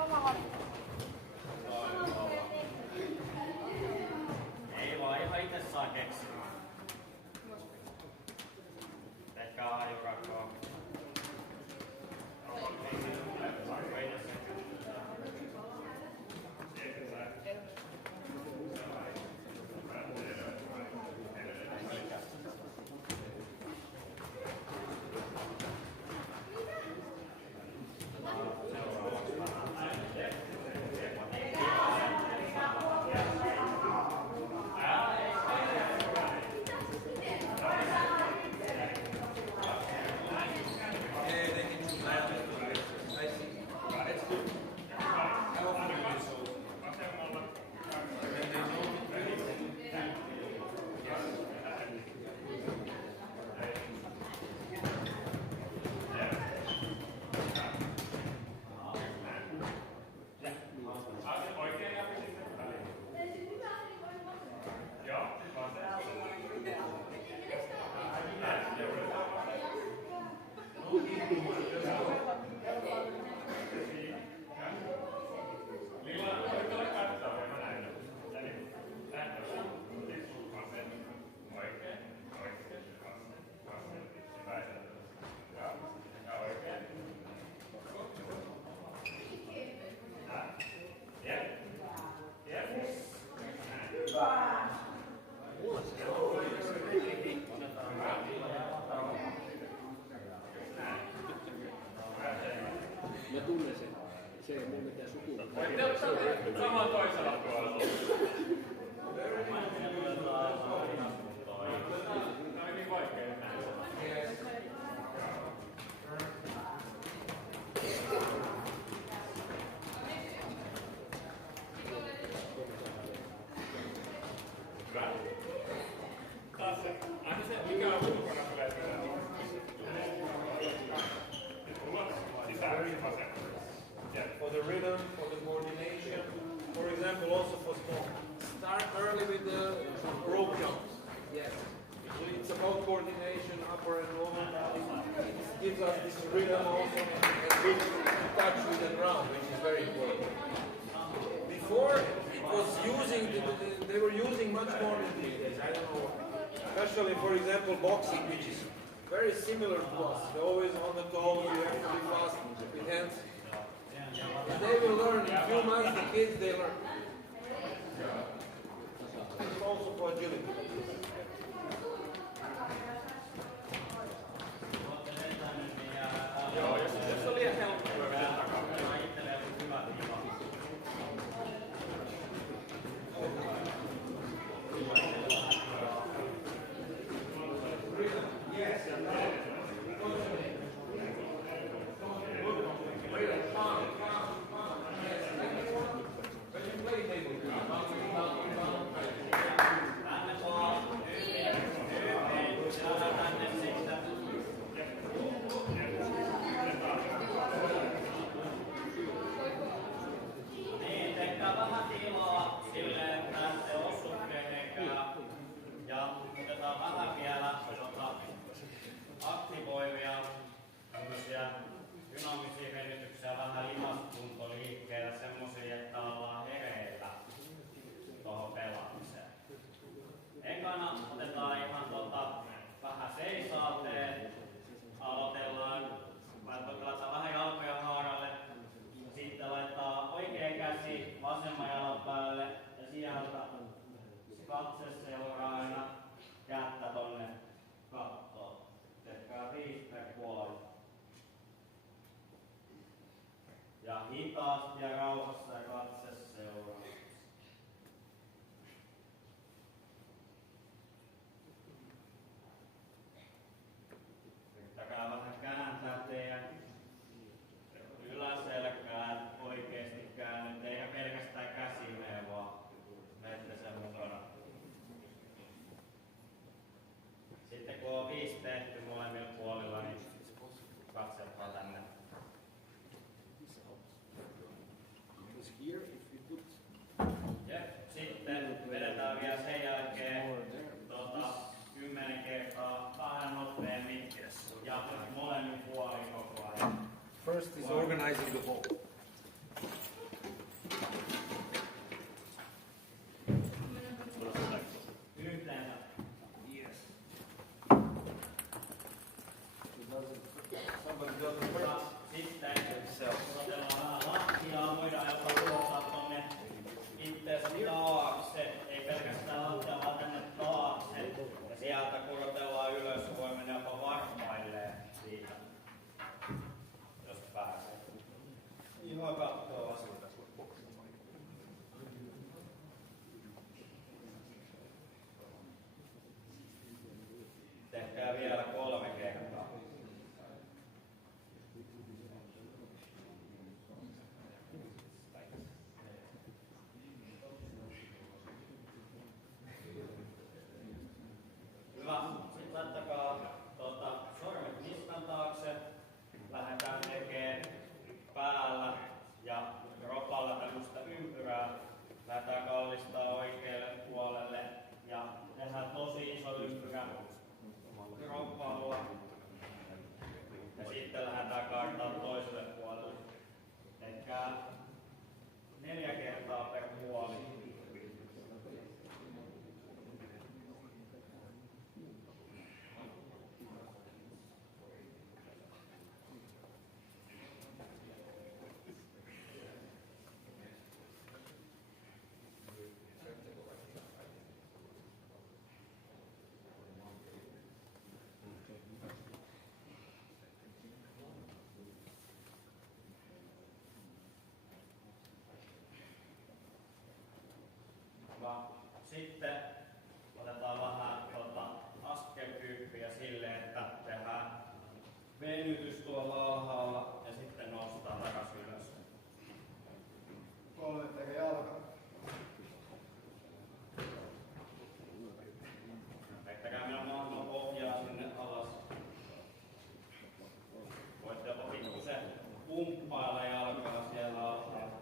Oma valinta. Ei vaan ihan itse saa keksiä. Tehkää hajurakkoa. Mä tunnen sen. Se ei mun mitään sukua. Voitte ottaa saman toisella puolella. Tämä oli niin vaikea. Taas se, aina se mikä on ulkona tulee tulee. For the rhythm, for the coordination, for example, also for small. Start early with the rope jumps. Yes. It's about coordination, upper and lower. It gives us this rhythm also and good touch with the ground, which is very important. Before, it was they were using much more than these. I don't know. Especially, for example, boxing, which is very similar to us. They're always on the toes, you have to be fast with hands. And they will learn in a few months, the kids, they learn. It's also for agility. Joo, jos on liian helppoa vielä takaa. Itselleen on hyvä viiva. Yes. When you play table, hitaasti ja rauhassa ja katse seuraa. Yrittäkää vähän kääntää teidän yläselkään oikeesti käännyt, eikä pelkästään käsimeen, vaan menette sen mukana. Sitten kun on 5 tehty molemmilla puolilla, niin katselkaa tänne. Ja sitten vedetään vielä sen jälkeen 10 kertaa 2 notteen ja molemmin puolin koko ajan. First is organizing the whole. Yhteensä. Yes. Sitten otetaan vähän lattiaa, voidaan jopa luottaa tonne itteensä taakse, ei pelkästään lattiaa, vaan tänne taakse. Ja sieltä kurotellaan ylös, voi mennä jopa varpailleen siitä, jos pääsee. Ihan kattoo asioita. Tehkää vielä 3 kertaa. Hyvä. Sitten laittakaa sormet niskan taakse. Lähdetään tekemään päällä ja kropalla tämmöistä ympyrää. Lähdetään kallistaa oikealle puolelle ja tehdään tosi iso ympyrä kroppalla. Ja sitten lähdetään kaartaa toiselle puolelle. Ehkä 4 kertaa per puoli. Sitten otetaan vähän askelkyykkyjä silleen, että tehdään venytys tuolla alhaalla ja sitten noustaan takaisin ylös. 3 tekee jalka. Heittäkää minä mahdollisimman pohjaa sinne alas. Voitte jopa pikkusen pumppailla jalkaa siellä alhaalla.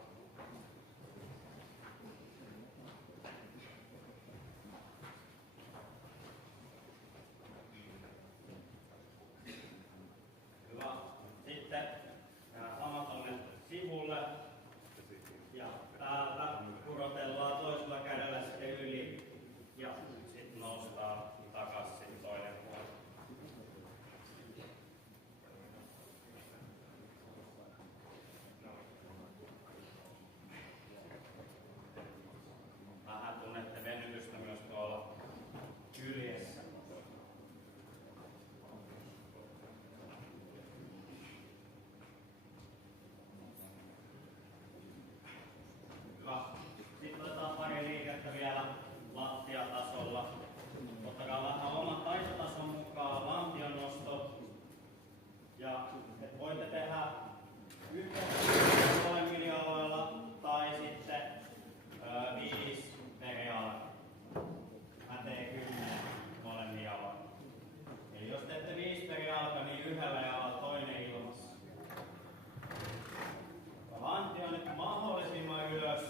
Sitten sama tonne sivulle ja täältä kurotellaan toisella kädellä sitten yli ja sitten noustaan takaisin toinen puoli. Vähän tunnette venytystä myös tuolla kyljessä. Sitten otetaan pari liikettä vielä lattiatasolla. Ottakaa vähän oman taitotason mukaan lantionnostot. Ja voitte tehdä yhdessä molemmilla jaloilla tai sitten 5 per jalka. Mä teen 10 molemmilla jaloilla. Eli jos teette 5 per jalka, niin yhdellä jalalla toinen ilmassa. Lantio nyt mahdollisimman ylös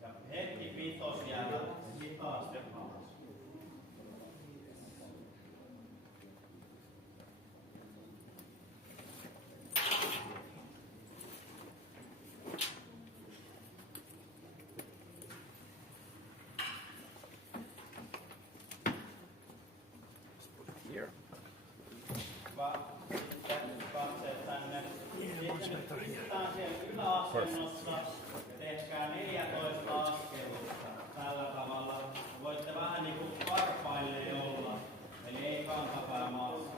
ja hetki pitos jäädä hitaasti alas. Hyvä. Sitten katseet tänne. Sitten istutaan siellä yläasennossa ja tehkää 14 askelusta tällä tavalla. Voitte vähän niin kuin varpaille olla, eli ei kantapää maassa.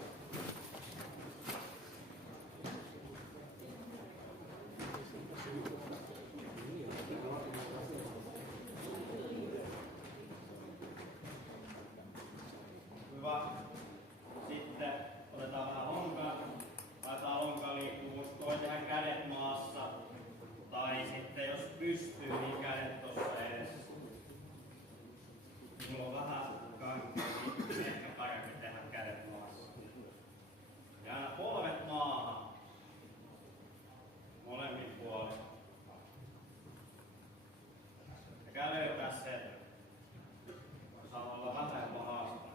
Hyvä. Sitten otetaan vähän lonkaa. Laitetaan lonkaliikkuvuus. Voi tehdä kädet maassa. Tai sitten jos pystyy, niin kädet tuossa edessä. Mulla on vähän kankea, niin ehkä parempi tehdä kädet maassa. Ja aina polvet maahan. Molemmin puolin. Ja käy löytää se. Saa olla vähän jopa haastavaa.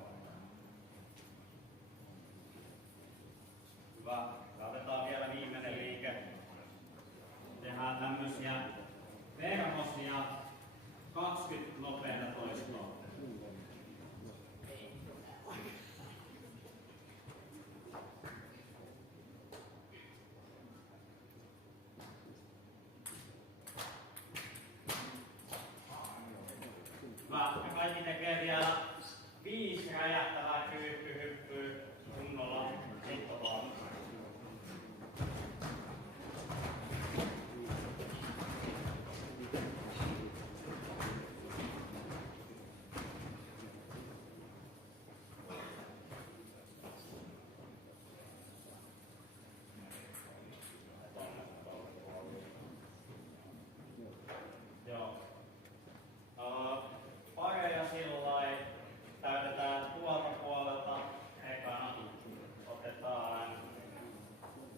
Hyvä. Otetaan vielä viimeinen liike. Tehdään tämmösiä verhosia 20 nopeita toistoa. Hyvä. Ja kaikki tekee vielä 5 räjähtävää kyykkyhyppyä kunnolla. Sitten vaan. Joo. Pareja sillai. Täytetään tuolta puolelta. Ekana otetaan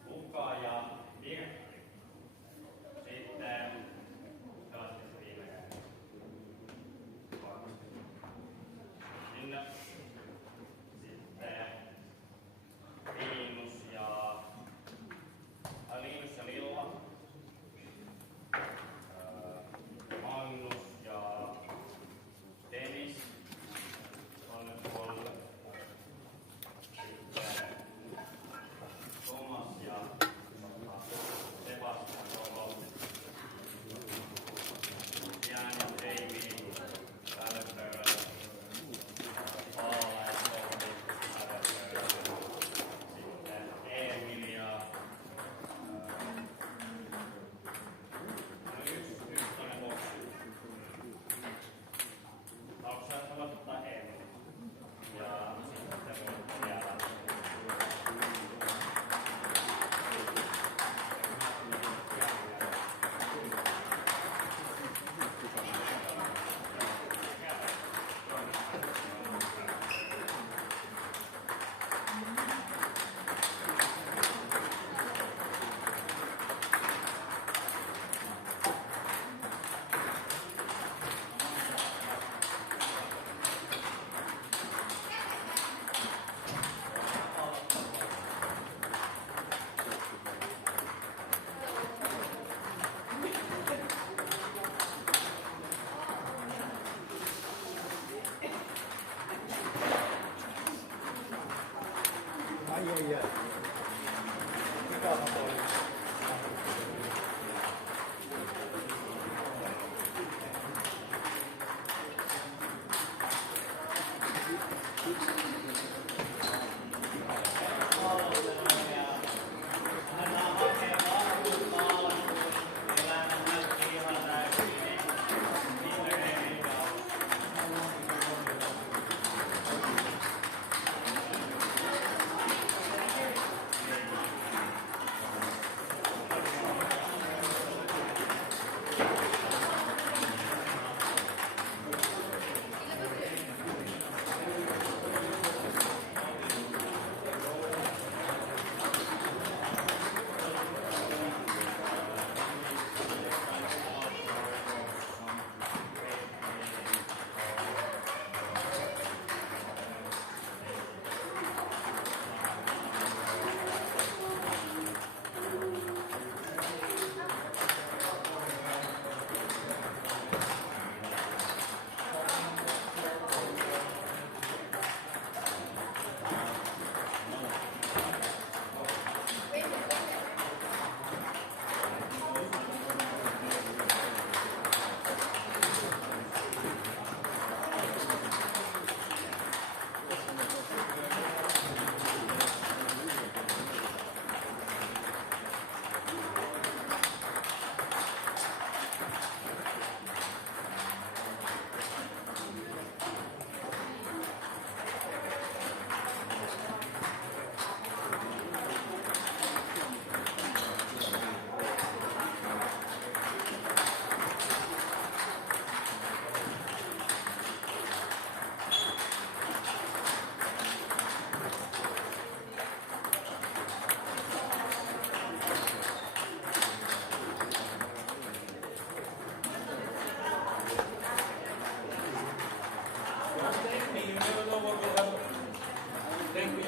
Luka ja Virpi. Sitten pelastin se viimeinen. Sinne. Sitten Liinus ja Lilla. Magnus ja Dennis tonne puolelle. Sitten Thomas ja Sebastian tuolla. Jan ja Heimi tälle pöydälle. Paula ja Tomi tälle pöydälle. Sitten Emil ja ykkönen boksi. Haluatko sä ottaa Emil? Ja sitten voit siellä. you never know what will happen. Thank you.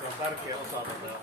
Se on tärkeä osa tätä.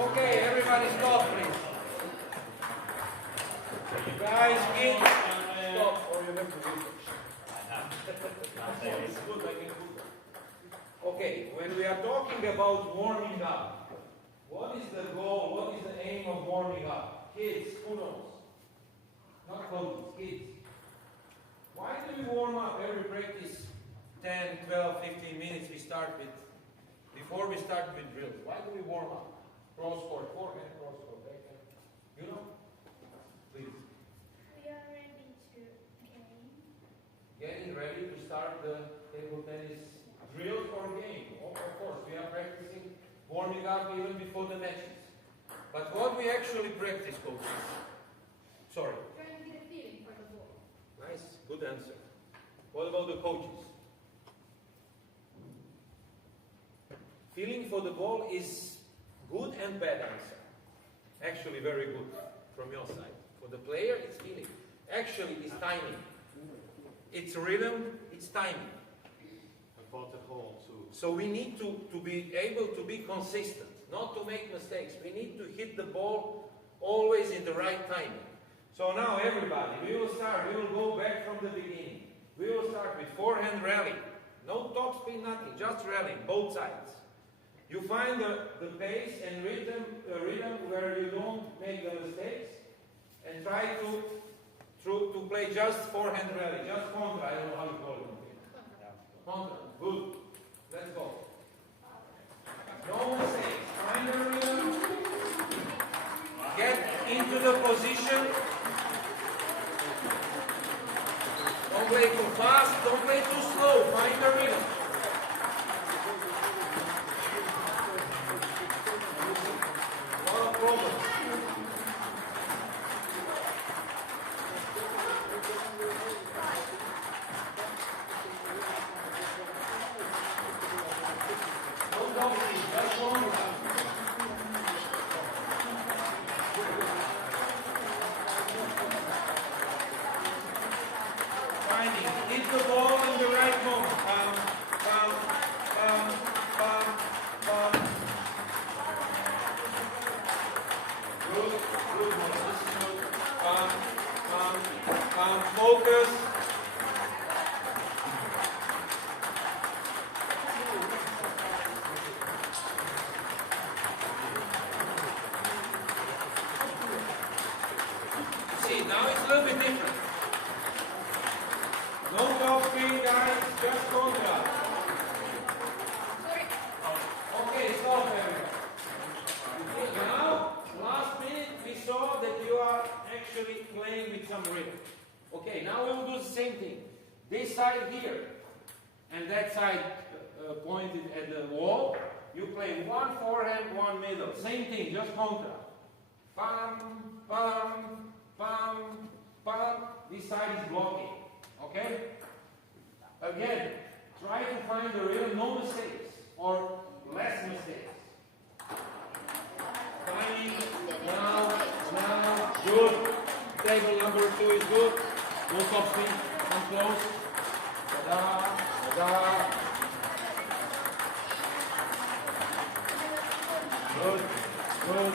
Okay, everybody stop, please. Guys, stop, or you have to do it. Okay, when we are talking about warming up, what is the goal, what is the aim of warming up? Kids, who knows? Not coaches, kids. Why do we warm up every practice 10, 12, 15 minutes before we start with drills? Why do we warm up? Cross court, forehand, cross court, backhand. You know? Please. We are ready to game. Getting ready to start the table tennis drills or game. Of course, we are practicing warming up even before the matches. But what we actually practice, coaches? Sorry. Trying to get a feeling for the ball. Nice, good answer. What about the coaches? Feeling for the ball is good and bad answer. Actually very good from your side. For the player, it's feeling. Actually, it's timing. It's rhythm, it's timing. About the whole too. So we need to be able to be consistent, not to make mistakes. We need to hit the ball always in the right timing. So now everybody, we will go back from the beginning. We will start with forehand rally. No topspin, nothing, just rallying, both sides. You find the pace and rhythm where you don't make the mistakes, and try to play just forehand rally, just contra, I don't know how you call it. Contra, good. Let's go. No mistakes. Find the rhythm. Get into the position. Don't play too fast, don't play too slow. Find the rhythm. Problems. Don't double it, just warm it up. Finding, hit the ball in the right moment. Bam, bam, bam, bam, bam. Good, good. This is good. Focus. No top spin, guys, just contra. Okay, stop everyone. Now, last minute we saw that you are actually playing with some rhythm. Okay, now we will do the same thing. This side here, and that side pointed at the wall. You play one forehand, one middle. Same thing, just contra. Pam, pam, pam, pam. This side is blocking. Okay? Again, try to find the rhythm, no mistakes, or less mistakes. Timing, now, good. Table number 2 is good. No top spin, come close. Ta-da, ta-da. Good, good.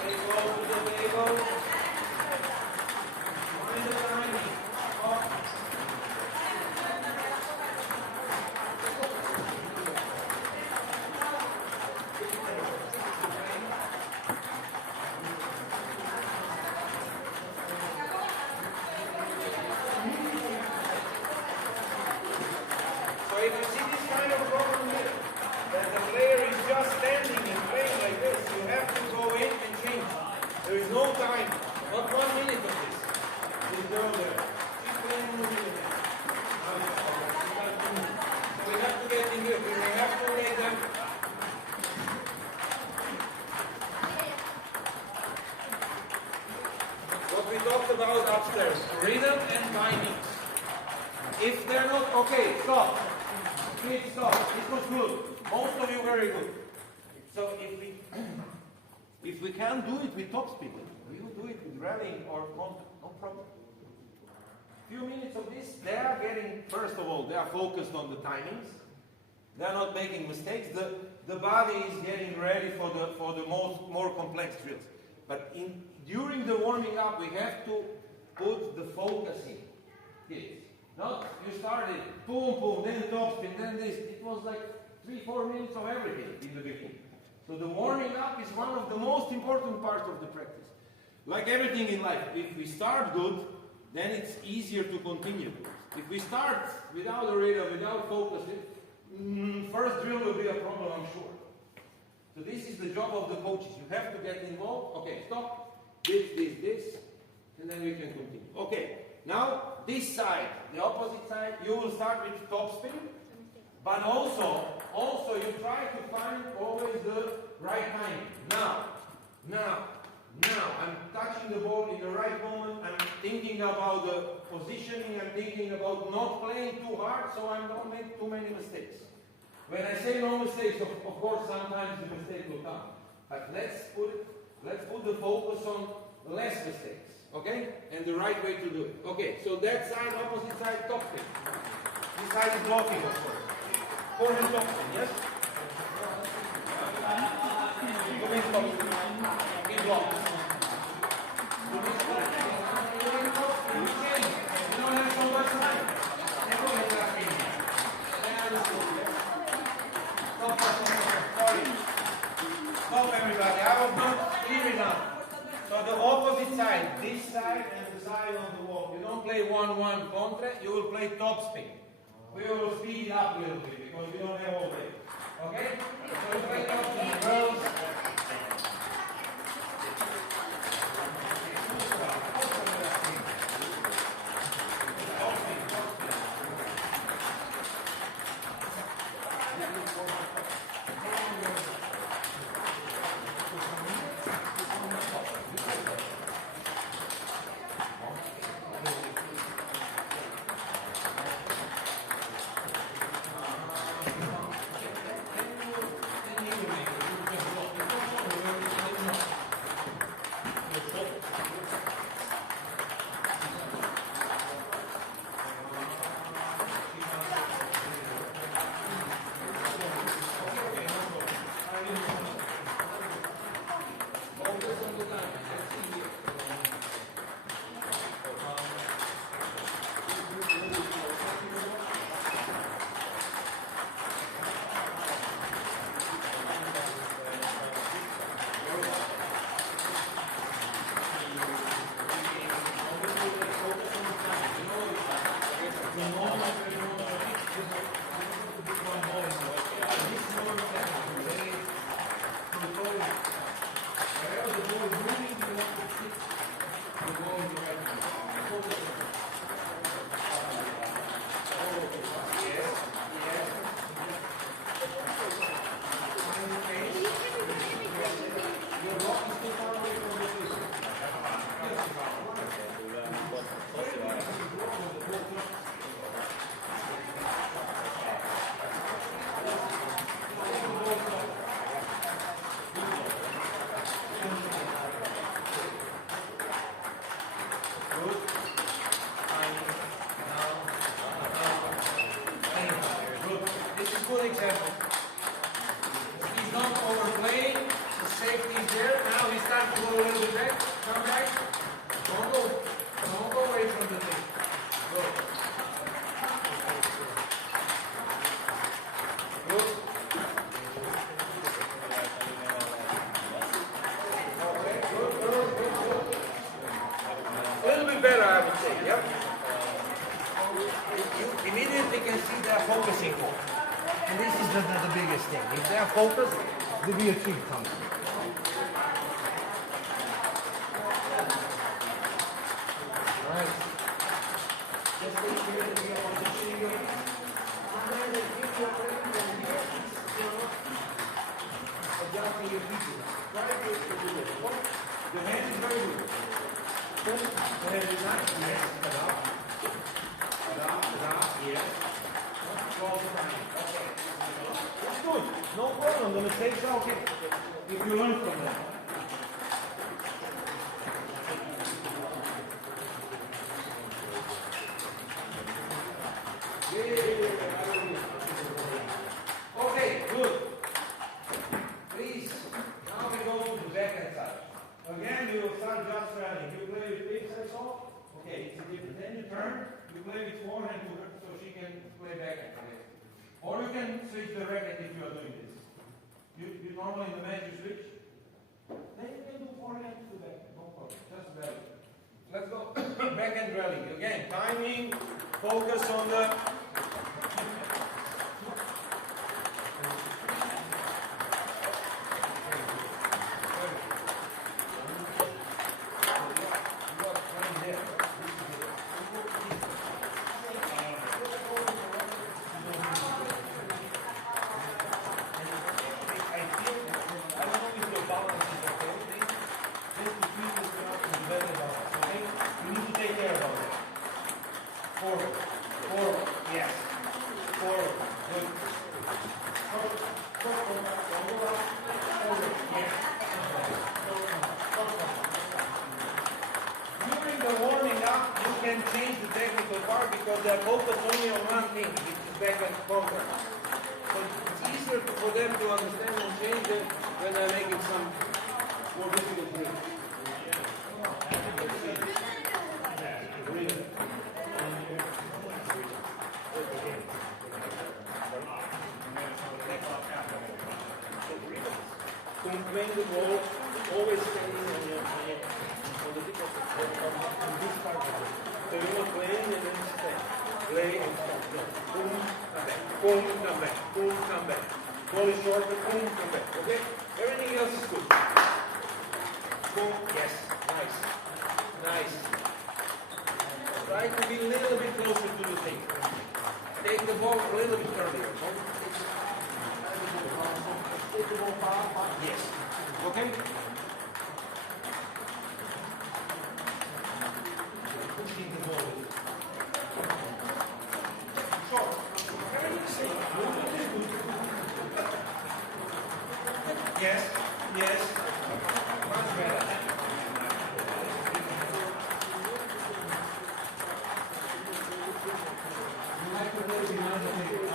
Table to the table. Find the timing. Up. So if you see this kind of problem here, that the player is just standing and playing like this, you have to go in and change. There is no time, not 1 minute of this. You go there. Keep playing 1 minute. So we have to get in here. We have to make them. What we talked about upstairs, rhythm and timings. If they're not, okay, stop. Please stop. This was good. Most of you very good. So if we can't do it with top speed, we will do it with rallying or contact. No problem. Few minutes of this, they are getting, first of all, they are focused on the timings. They are not making mistakes. The body is getting ready for the more complex drills. But during the warming up, we have to put the focus in. Yes. Not you started, boom, boom, then top spin, then this. It was like 3-4 minutes of everything in the beginning. So the warming up is one of the most important parts of the practice. Like everything in life, if we start good, then it's easier to continue. If we start without a rhythm, without focus, first drill will be a problem, I'm sure. So this is the job of the coaches. You have to get involved. Okay, stop. This, and then we can continue. Okay. Now, this side, the opposite side, you will start with top spin, but also you try to find always the right timing. Now, I'm touching the ball in the right moment, I'm thinking about the positioning, I'm thinking about not playing too hard, so I don't make too many mistakes. When I say no mistakes, of course, sometimes the mistake will come, but let's put the focus on less mistakes. Okay? And the right way to do it. Okay, so that side, opposite side, top spin. This side is blocking, of course. Forehand top spin, yes? Give me top spin. Give block. You don't have so much time. Sorry. Stop everybody. I was not clear enough. So the opposite side, this side and the side on the wall. You don't play 1-1 contra, you will play top spin. We will speed it up a little bit because we don't have all day. Okay? So you play top spin, girls. Yep. You immediately can see they're focusing more. And this is the biggest thing. If they're focused, the real trick comes. Right. Just make sure that you are positioning your hands. And then if you are ready, then you know, adjusting your feet. Try to do this. The hand is very good. The hand is nice. Yes. Yes. All the time. Okay. That's good. No problem. The mistakes are okay. If you learn from them. Okay, good. Please, now we go to the backhand side. Again, we will start just running. You play with big side off. Okay, it's different. Then you turn, you play with forehand to her so she can play backhand. Okay. Or you can switch the racket if you are doing this. You normally in the match you switch. Then you can do forehand to backhand. No problem. Just rally. Let's go. Backhand rally. Again, timing, focus on the. Playing the ball, always standing on the tip of this part of it. So you're not playing and then stand. Play and stop. No. Boom, come back. Boom, come back. Boom, come back. Ball is shorter, boom, come back. Okay? Everything else is good. Boom, yes. Nice. Nice. Try to be a little bit closer to the thing. Take the ball a little bit earlier. Take the ball far. Yes. Okay? Pushing the ball. Short. Yes. Yes. Much better. You like to play behind the table.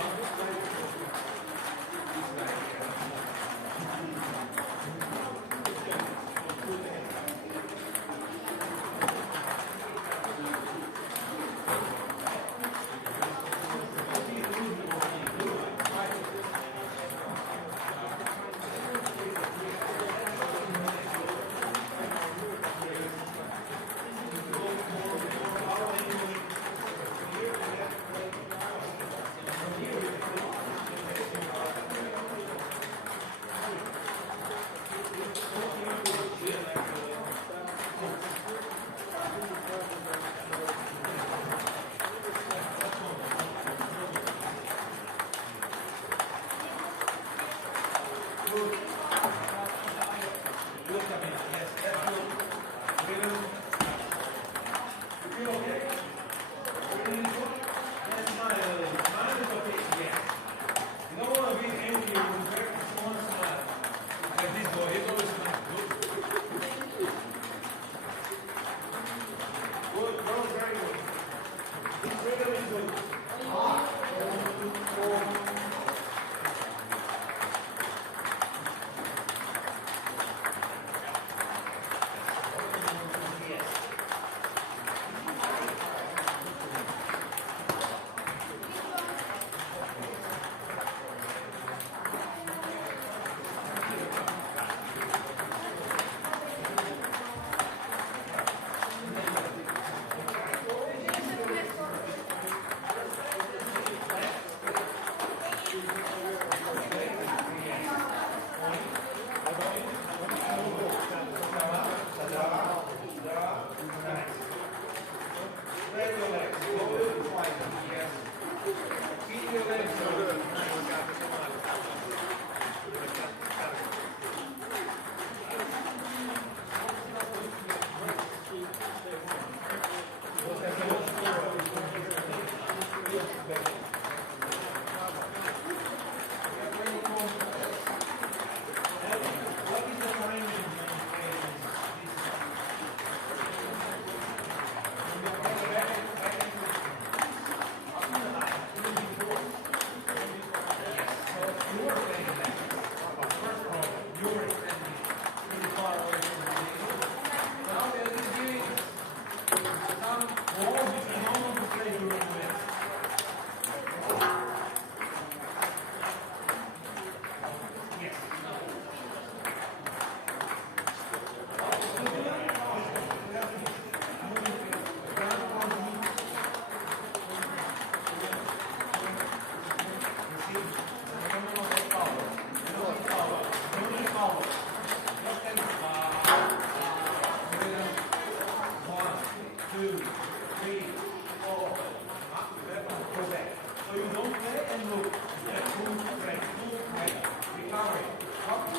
Already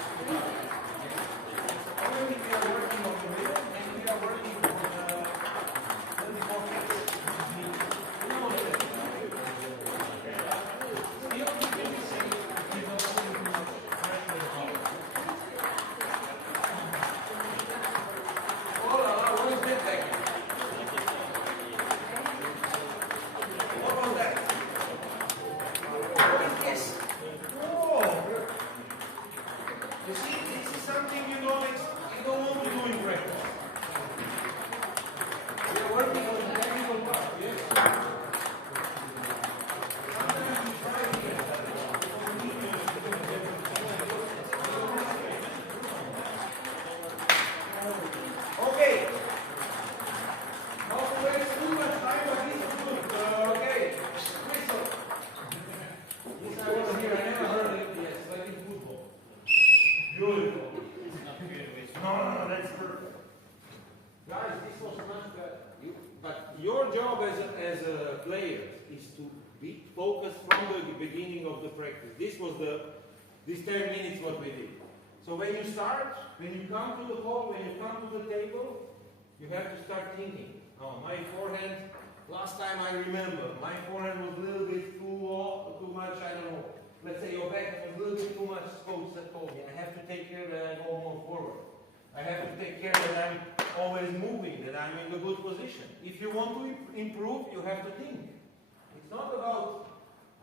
we are working on the rhythm and we are working on the focus. You know what it is. Still, you can be safe if you don't put too much pressure on the ball. Oh la la, what is that back? What was that? What is this? Oh! You see, this is something you don't want to do in practice. We are working on the technical part, yes. Sometimes we try here. Okay. Not to waste too much time, but this is good. Okay. Whistle. This I was here, I never heard it, yes, like in football. Beautiful. No, that's perfect. Guys, this was much better. But your job as a player is to be focused from the beginning of the practice. This was this 10 minutes what we did. So when you start, when you come to the hall, when you come to the table, you have to start thinking. Oh, my forehand, last time I remember, my forehand was a little bit too much, I don't know. Let's say your backhand was a little bit too much coach that told me. I have to take care that I go more forward. I have to take care that I'm always moving, that I'm in a good position. If you want to improve, you have to think. It's not about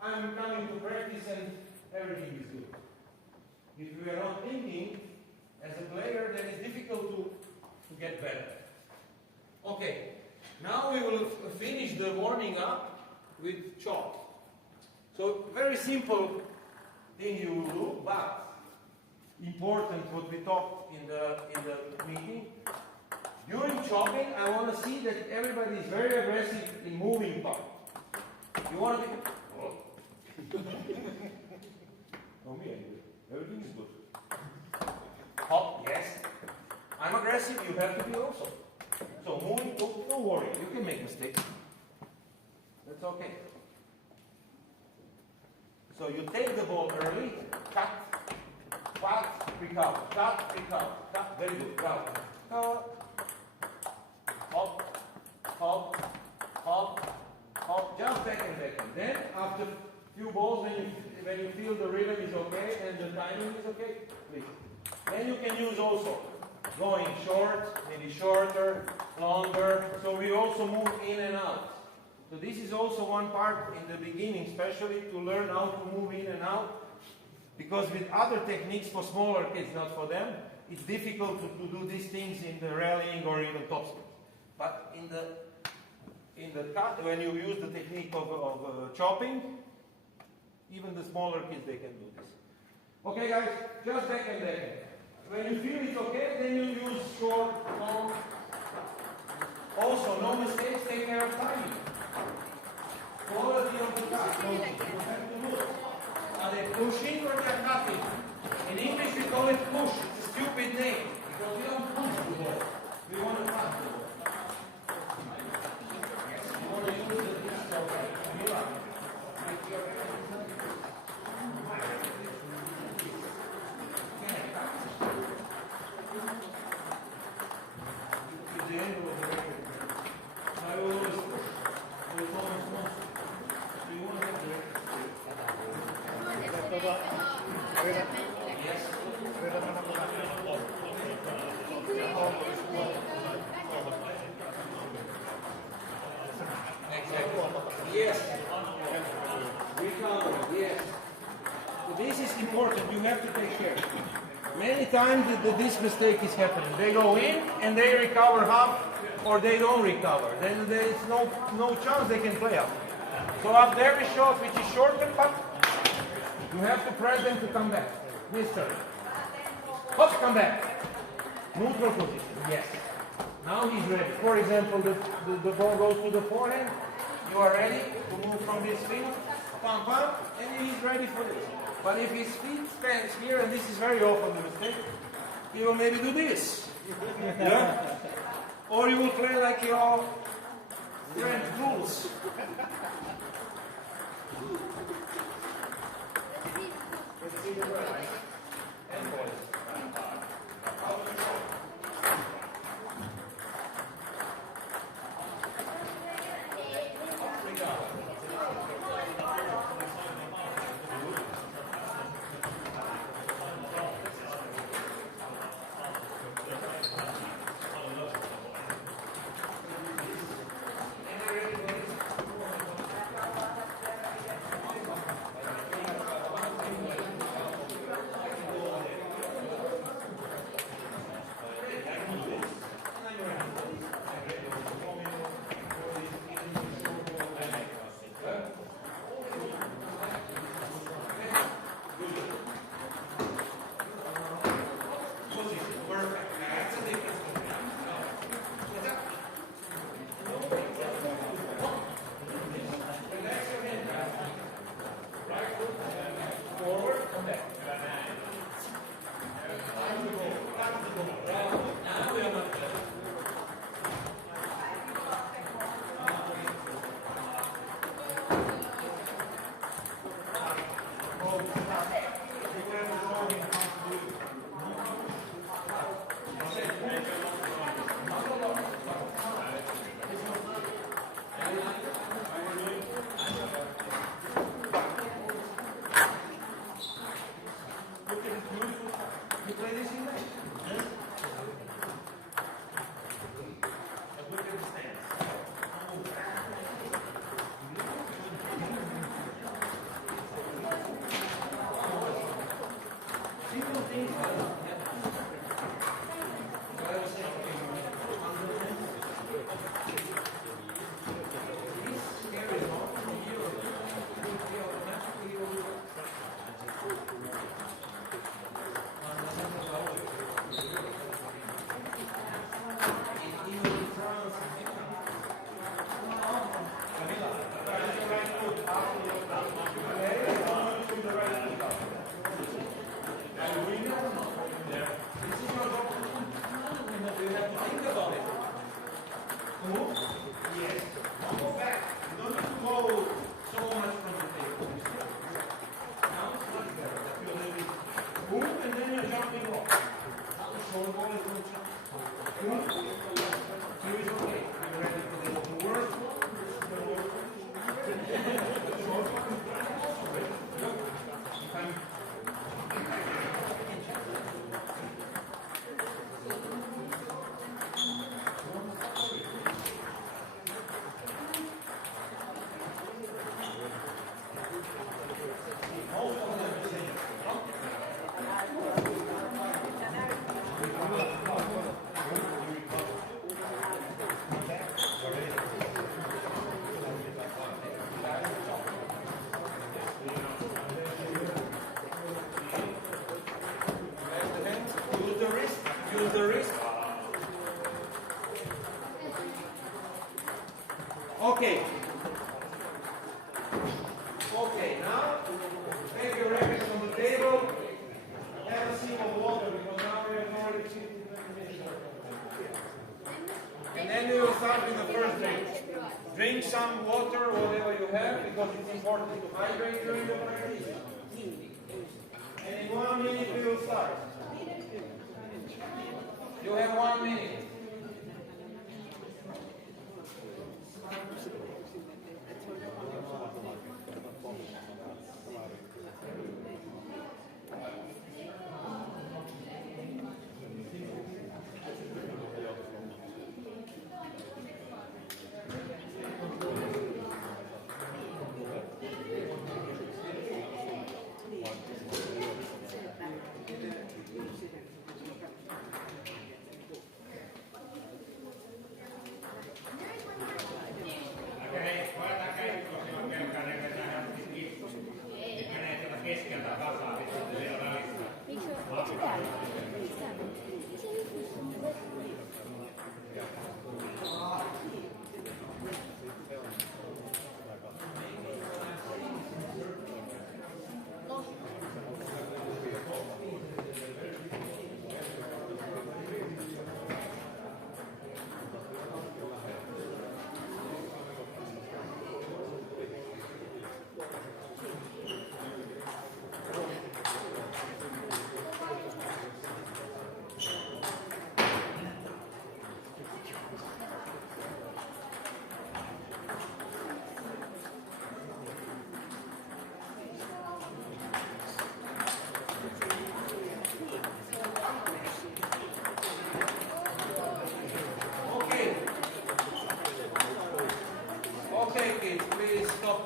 I'm coming to practice and everything is good. If you are not thinking as a player, then it's difficult to get better. Okay, now we will finish the warming up with chalk. So very simple thing you will do, but important what we talked in the meeting. During chopping, I want to see that everybody is very aggressive in moving part. You want to be... Oh, me, everything is good. Hop, yes. I'm aggressive, you have to be also. So moving, don't worry, you can make mistakes. That's okay. So you take the ball early, cut, recover, cut, very good, cover, hop, just back and back. Then after a few balls, when you feel the rhythm is okay and the timing is okay, please. Then you can use also going short, maybe shorter, longer. So we also move in and out. So this is also one part in the beginning, especially to learn how to move in and out. Because with other techniques for smaller kids, not for them, it's difficult to do these things in the rallying or even topspin. But in the cut, when you use the technique of chopping, even the smaller kids, they can do this. Okay guys, just back and back. When you feel it's okay, then you use short, long. Also, no mistakes, take care of timing. Quality of the cut. So you have to look. Are they pushing or they are cutting? In English we call it push. It's a stupid name. Because we don't push the ball. We want to cut the ball. Yes, you want to use the wrist okay. Yes. Recover, yes. This is important, you have to take care. Many times this mistake is happening. They go in and they recover half or they don't recover. Then there is no chance they can play up. So after every shot which is shorter, but you have to press them to come back. Mister. Hop, come back. Neutral position, yes. Now he's ready. For example, the ball goes to the forehand. You are ready to move from this field, pam, and he's ready for this. But if his feet stands here, and this is very often the mistake, he will maybe do this. Yeah? Or you will play like your friend Fools. Let's see the right. And anything like that? Look at the stance. Simple things like that. What I was saying, this carries on from here or we automatically will Okay. Okay, now take your rackets on the table. Have a sip of water because now we have already 15 minutes. And then we will start with the first drink. Drink some water, whatever you have, because it's important to hydrate during the practice. And in 1 minute we will start. You have 1 minute.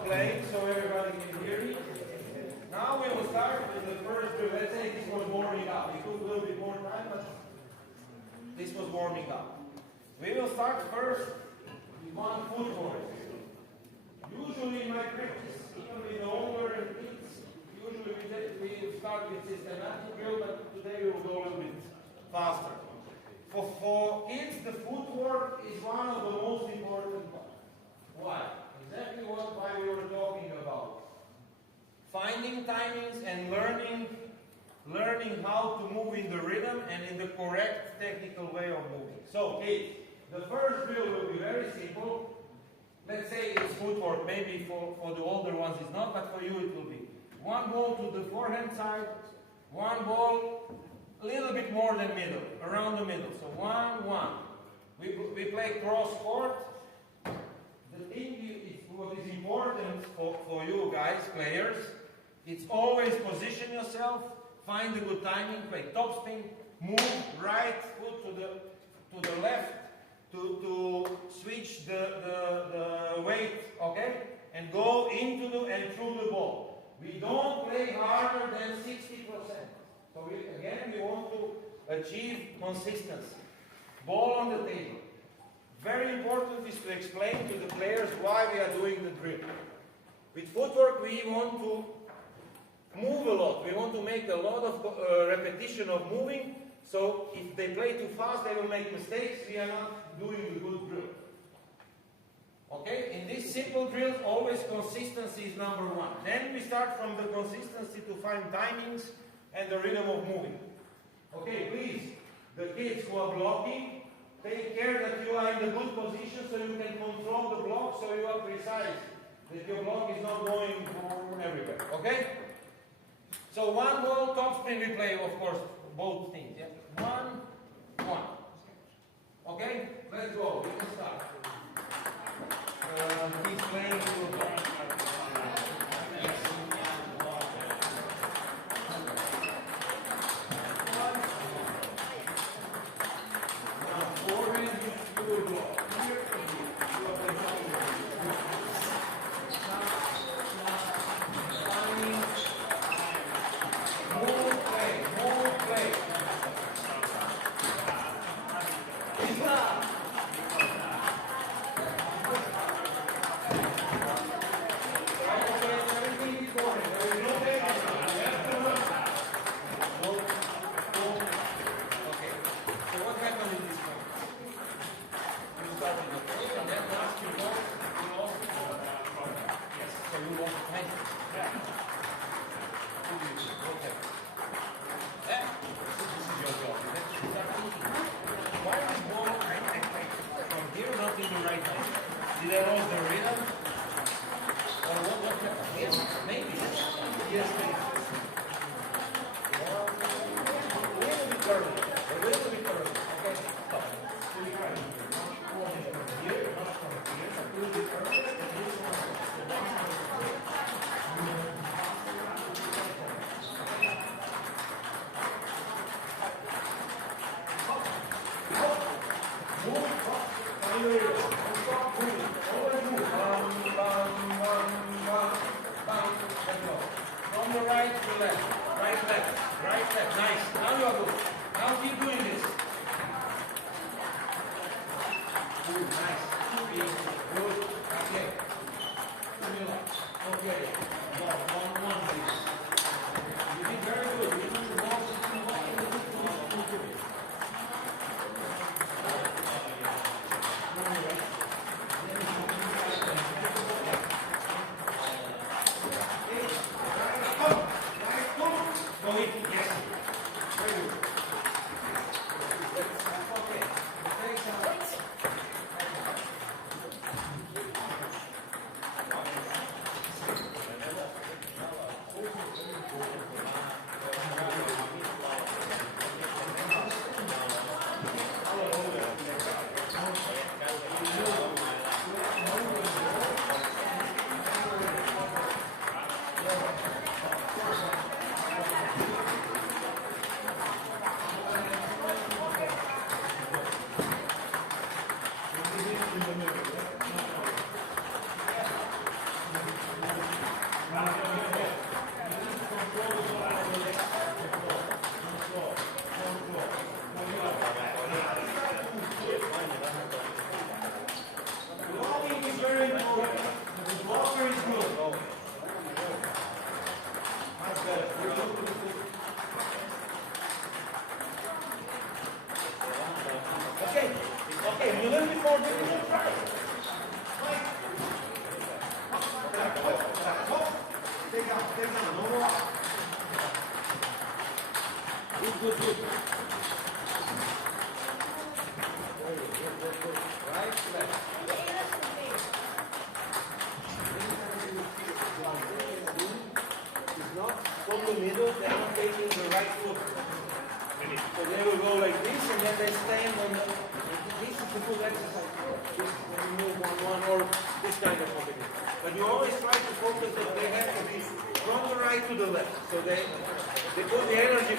Playing so everybody can hear me. Now we will start with the first drill. Let's say this was warming up. It took a little bit more time, but this was warming up. We will start first with one footwork. Usually in my practice, even with the older kids, usually we start with systematic drill, but today we will go a little bit faster. For kids, the footwork is one of the most important parts. Why? Exactly why we were talking about. Finding timings and learning how to move in the rhythm and in the correct technical way of moving. So, kids, the first drill will be very simple. Let's say it's footwork. Maybe for the older ones it's not, but for you it will be. One ball to the forehand side, one ball a little bit more than middle, around the middle. So 1-1. We play cross court. The thing what is important for you guys, players, it's always position yourself, find a good timing, play top spin, left to switch the weight, okay? And go into and through the ball. We don't play harder than 60%. So we want to achieve consistency. Ball on the table. Very important is to explain to the players why we are doing the drill. With footwork we want to move a lot. We want to make a lot of repetition of moving. So if they play too fast, they will make mistakes. We are not doing a good drill. Okay? In these simple drills, always consistency is number one. Then we start from the consistency to find timings and the rhythm of moving. Okay, please, the kids who are blocking, take care that you are in the good position so you can control the block, so you are precise, that your block is not going everywhere. Okay? So one ball, top spin, we play, of course, both things. Yeah? 1, 1. Okay? Let's go. We can start. He's playing to the ball.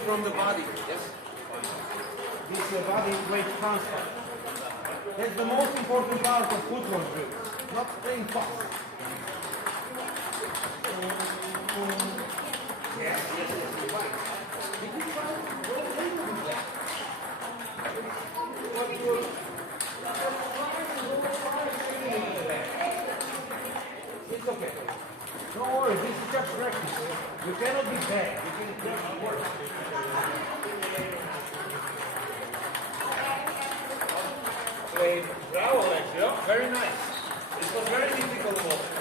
From the body, yes? This body weight transfer. That's the most important part of football drills, not playing fast. Yes, you're right. Did you try? It's okay. Don't worry, this is just practice. You cannot be bad. You can just work. Played bravo, Alexio. Very nice. It was very difficult moment.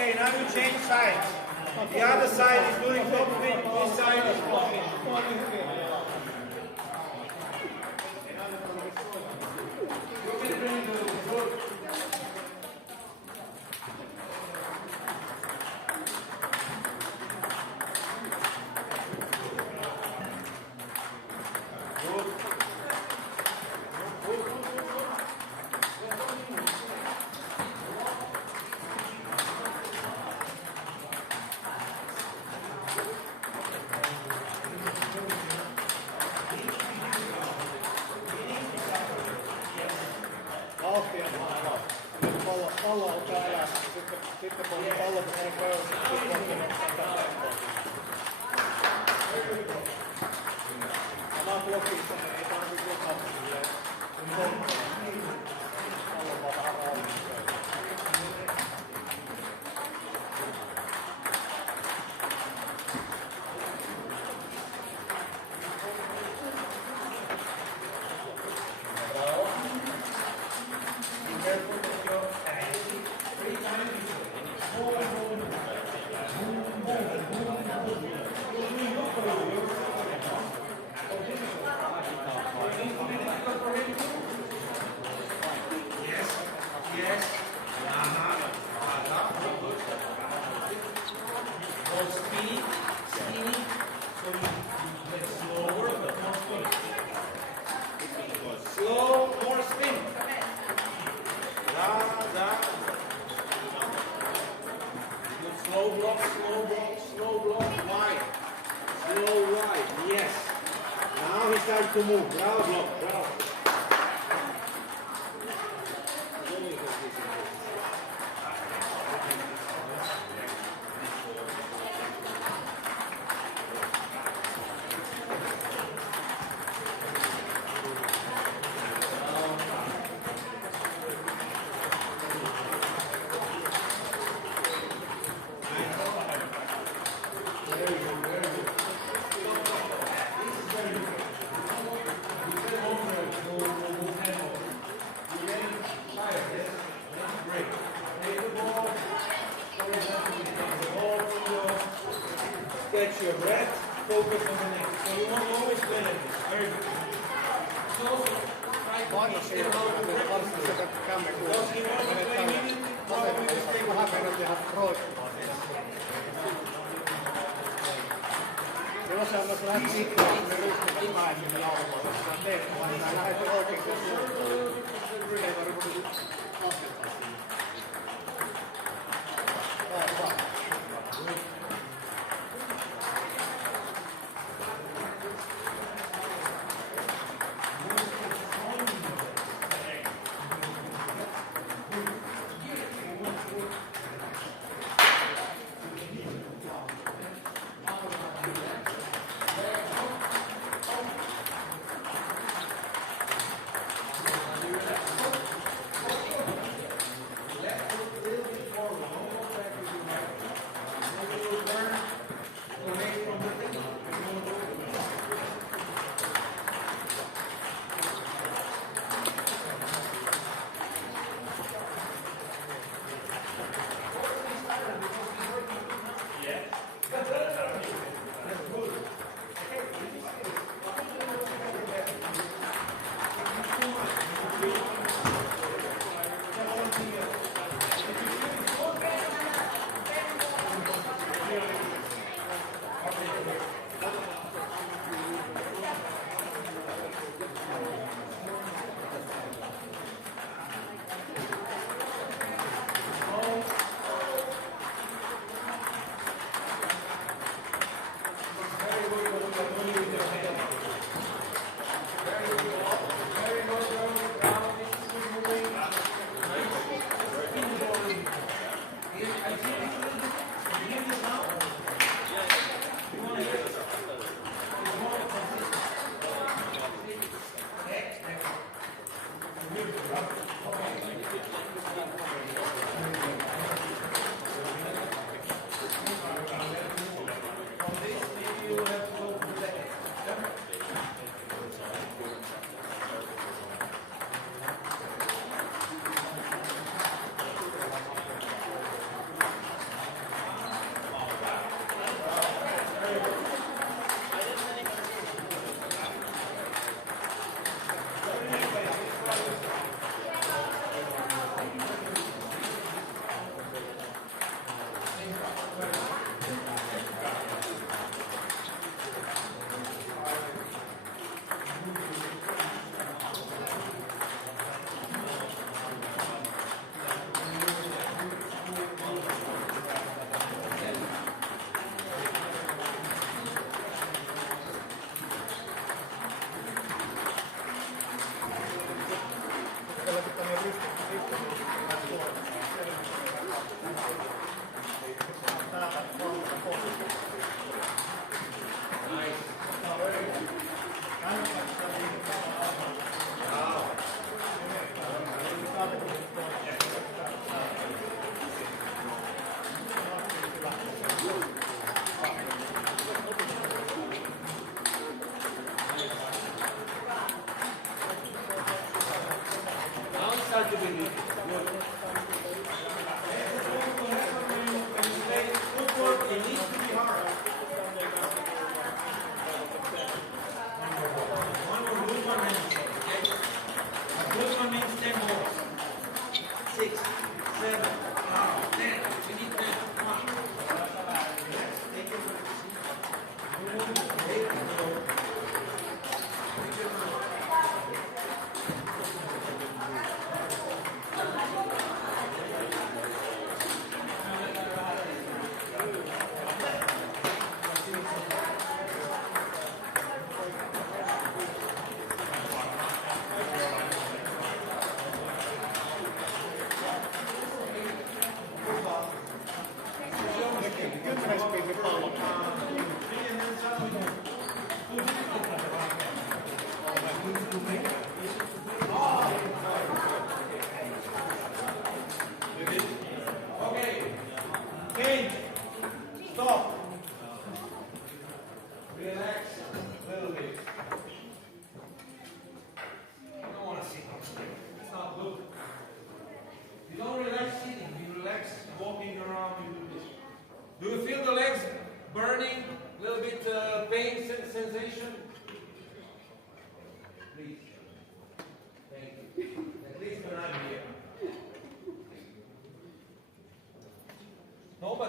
Okay, now you change sides. The other side is doing top spin, this side is blocking. You can bring the good. to move. Bravo, bravo. Catch your breath, focus on the next. So you want to always play like this. Very good. So also try to teach them how to practice. Because you want to play immediately, probably the mistake will happen. Jos on ollut vähän pitää, niin ryhtyy imaisemmin laukoon. Se on tehty, vaan sä lähdet oikein suuntaan. Ei voi ruveta asettaa sinne.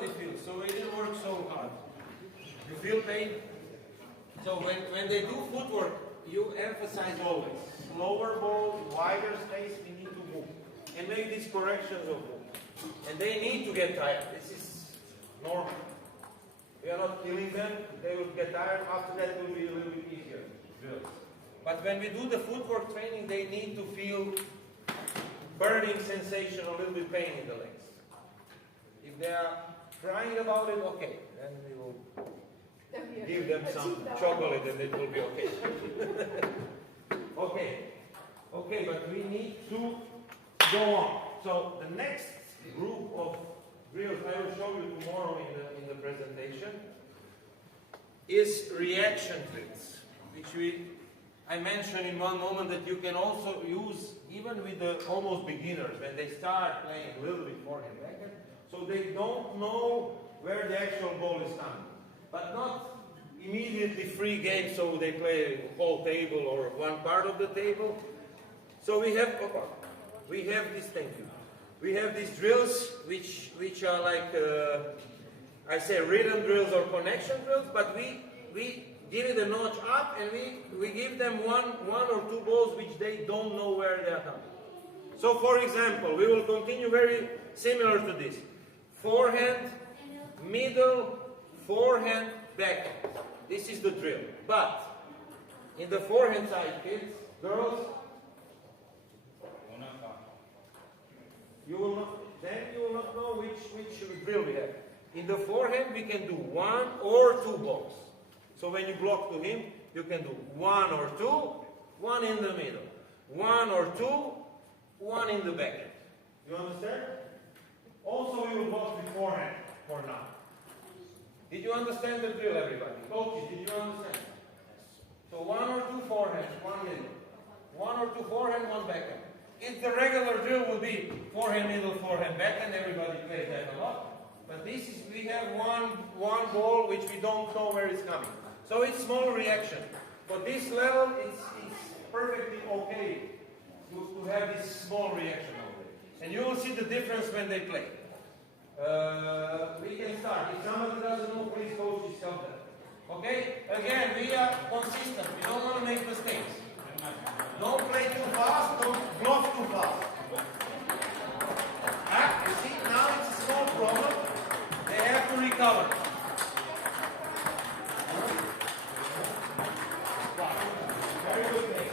Everybody feels, so we didn't work so hard. You feel pain? So when they do footwork, you emphasize always. Slower ball, wider space, we need to move. And make these corrections of move. And they need to get tired. This is normal. We are not killing them, they will get tired. After that it will be a little bit easier. But when we do the footwork training, they need to feel burning sensation, a little bit pain in the legs. If they are crying about it, okay, then we will give them some chocolate and it will be okay. Okay, but we need to go on. So the next group of drills I will show you tomorrow in the presentation is reaction drills, which I mentioned in one moment that you can also use even with the almost beginners when they start playing a little bit forehand backhand, so they don't know where the actual ball is coming. But not immediately free game, so they play a whole table or one part of the table. So we have this, thank you. We have these drills which are like, I say rhythm drills or connection drills, but we give it a notch up and we give them one or two balls which they don't know where they are coming. So for example, we will continue very similar to this. Forehand, middle, forehand, backhand. This is the drill. But in the forehand side, kids, girls, you will not know which drill we have. In the forehand, we can do one or two balls. So when you block to him, you can do one or two, one in the middle, one or two, one in the backhand. You understand? Also, we will block with forehand for now. Did you understand the drill, everybody? Coaches, did you understand? So one or two forehand, one middle. One or two forehand, one backhand. If the regular drill will be forehand, middle, forehand, backhand, everybody plays that a lot. But this is, we have one ball which we don't know where it's coming. So it's small reaction. For this level, it's perfectly okay to have this small reaction over there. And you will see the difference when they play. We can start. If somebody doesn't know, please coaches help them. Okay? Again, we are consistent. We don't want to make mistakes. Don't play too fast, don't block too fast. You see, now it's a small problem. They have to recover. Very good play.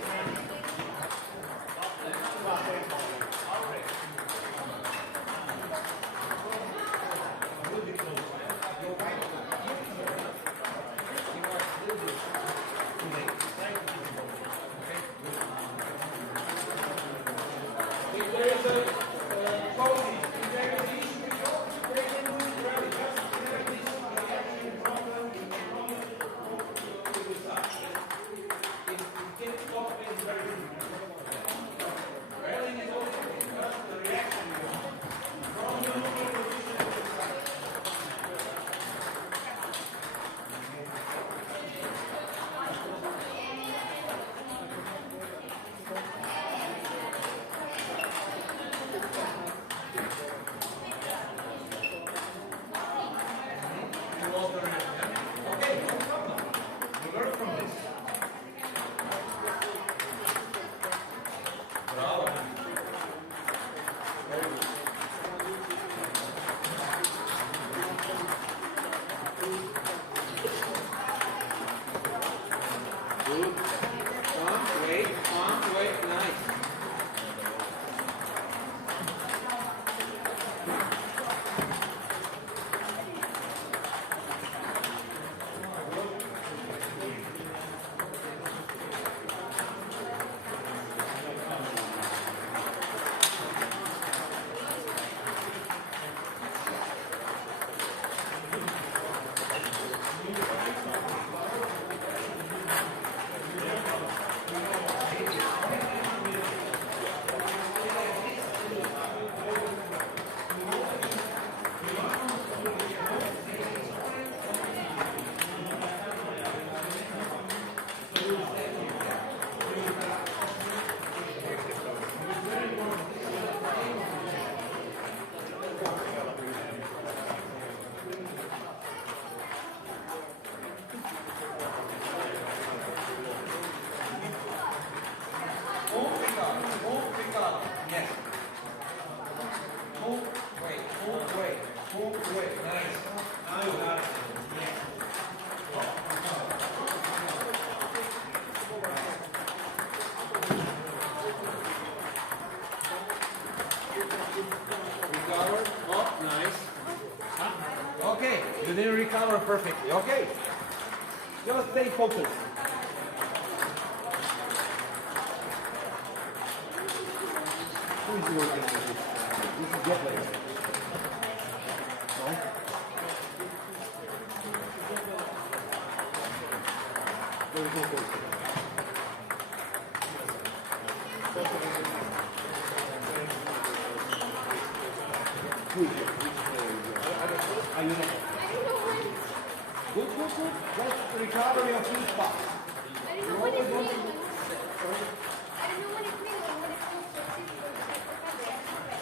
Recover. Oh, nice. Okay, you didn't recover perfectly. Okay. Just stay focused. Who is working with this? This is your place. No? There is no coach. Are you ready? Good. Just recover your feet spot. I don't know what it's real. I don't know what it's real and what it's supposed to.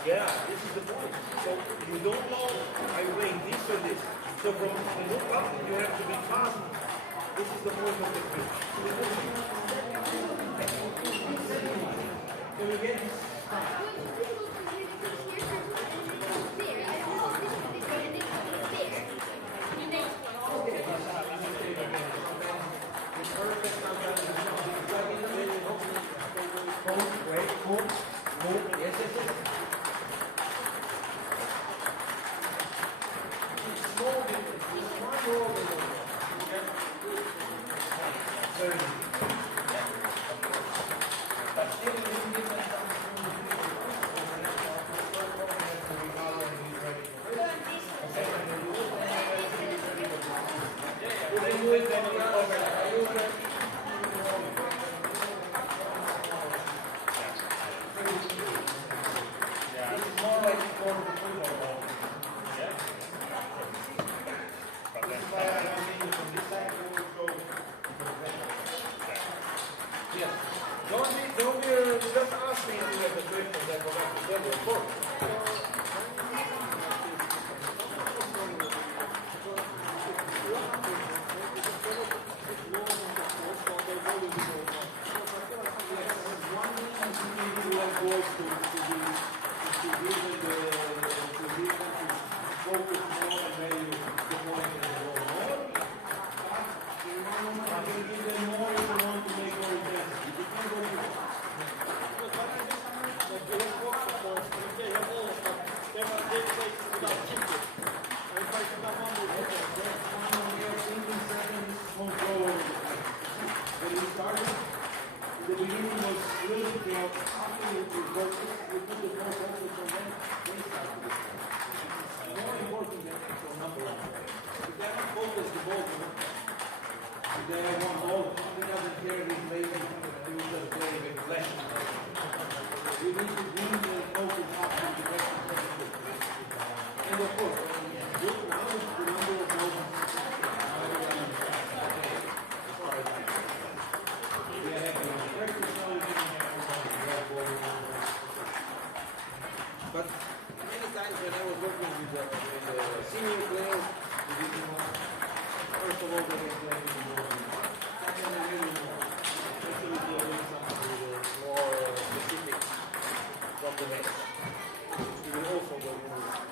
Yeah, this is the point. So you don't know, are you playing this or this? So from the look up, you have to be fast. This is the point of the quiz. Can you get this? But many times when I was working with the senior players, first of all, they explain me more. Second, I really know. Especially if you're doing something more specific from the match. You will also go into the match.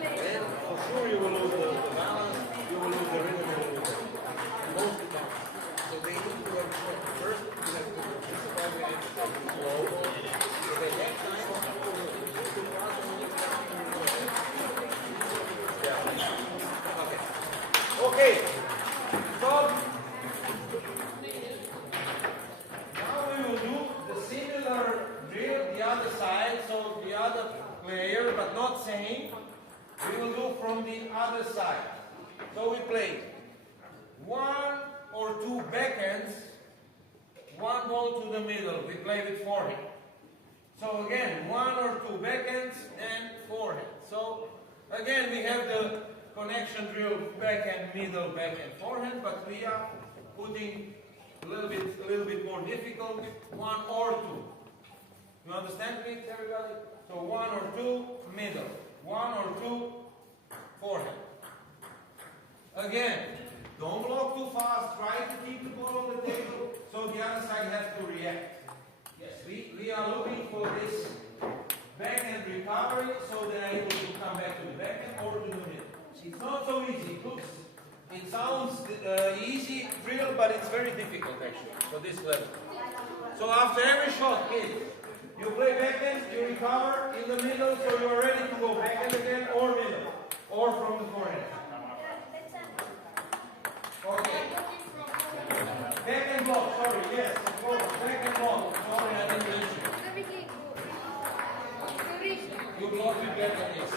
then for sure you will lose the balance, you will lose the rhythm, you will lose it. Most of the time. So they need to work short. First, you have to, this is why we have to take it slow. So they take time. Okay. So now we will do the similar drill the other side, so the other player, but not same. We will do from the other side. So we play 1 or 2 backhands, 1 ball to the middle. We play with forehand. So again, 1 or 2 backhands and forehand. So again, we have the connection drill backhand, middle, backhand, forehand, but we are putting a little bit more difficult, 1 or 2. You understand, please, everybody? So 1 or 2, middle. 1 or 2, forehand. Again, don't block too fast. Try to keep the ball on the table so the other side has to react. Yes, we are looking for this backhand recovery so they are able to come back to the backhand or to the middle. It's not so easy. It sounds easy drill, but it's very difficult actually for this level. So after every shot, please, you play backhand, you recover in the middle, so you are ready to go backhand again or middle, or from the forehand. Okay. Backhand block, sorry, yes, of course, backhand block. Sorry, I didn't mention. You block with backhand, yes.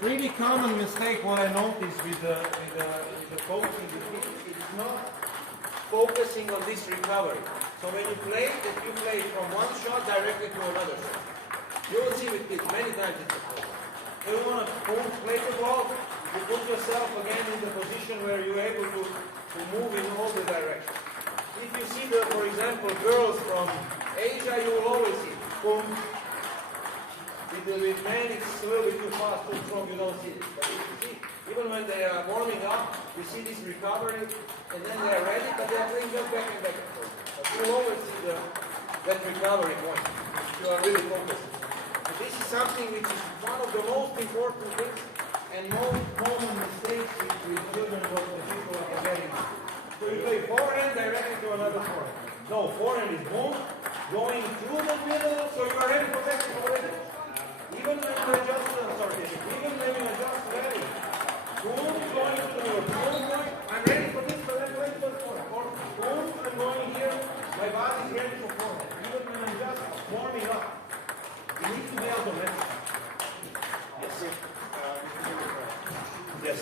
Pretty common mistake what I noticed with the coaching is not focusing on this recovery. So when you play, that you play from one shot directly to another shot. You will see with this many times it's a problem. So you want to play the ball, you put yourself again in the position where you're able to move in all the directions. If you see for example, girls from Asia, you will always see boom. With men, it's a little bit too fast, too strong, you don't see it. But if you see, even when they are warming up, you see this recovery, and then they are ready, but they are playing just back and back and forth. But you will always see that recovery point, if you are really focused. So this is something which is one of the most important things, and most common mistakes with children what the people are getting. So you play forehand directly to another forehand. No, forehand is boom, going through the middle, so you are ready for back already. Even when you adjust, even when you adjust ready, boom, going to the middle, boom, going, I'm ready for this, but I'm ready for the forehand. Boom, I'm going here, my body is ready for forehand. Even when I'm just warming up, you need to be automatic. Yes. Yes.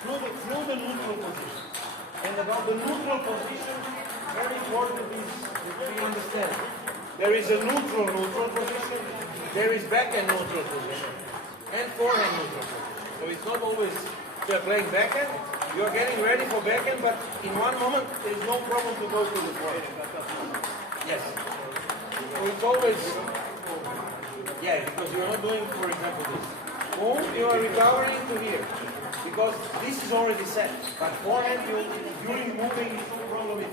Through the neutral position. And about the neutral position, very important is that we understand. There is a neutral position. There is backhand neutral position and forehand neutral position. So it's not always you're playing backhand, you're getting ready for backhand, but in one moment there is no problem to go to the forehand. Yes. So it's always, because you're not doing, for example, this. Boom, you are recovering to here. Because this is already set. But forehand, during moving, it's no problem if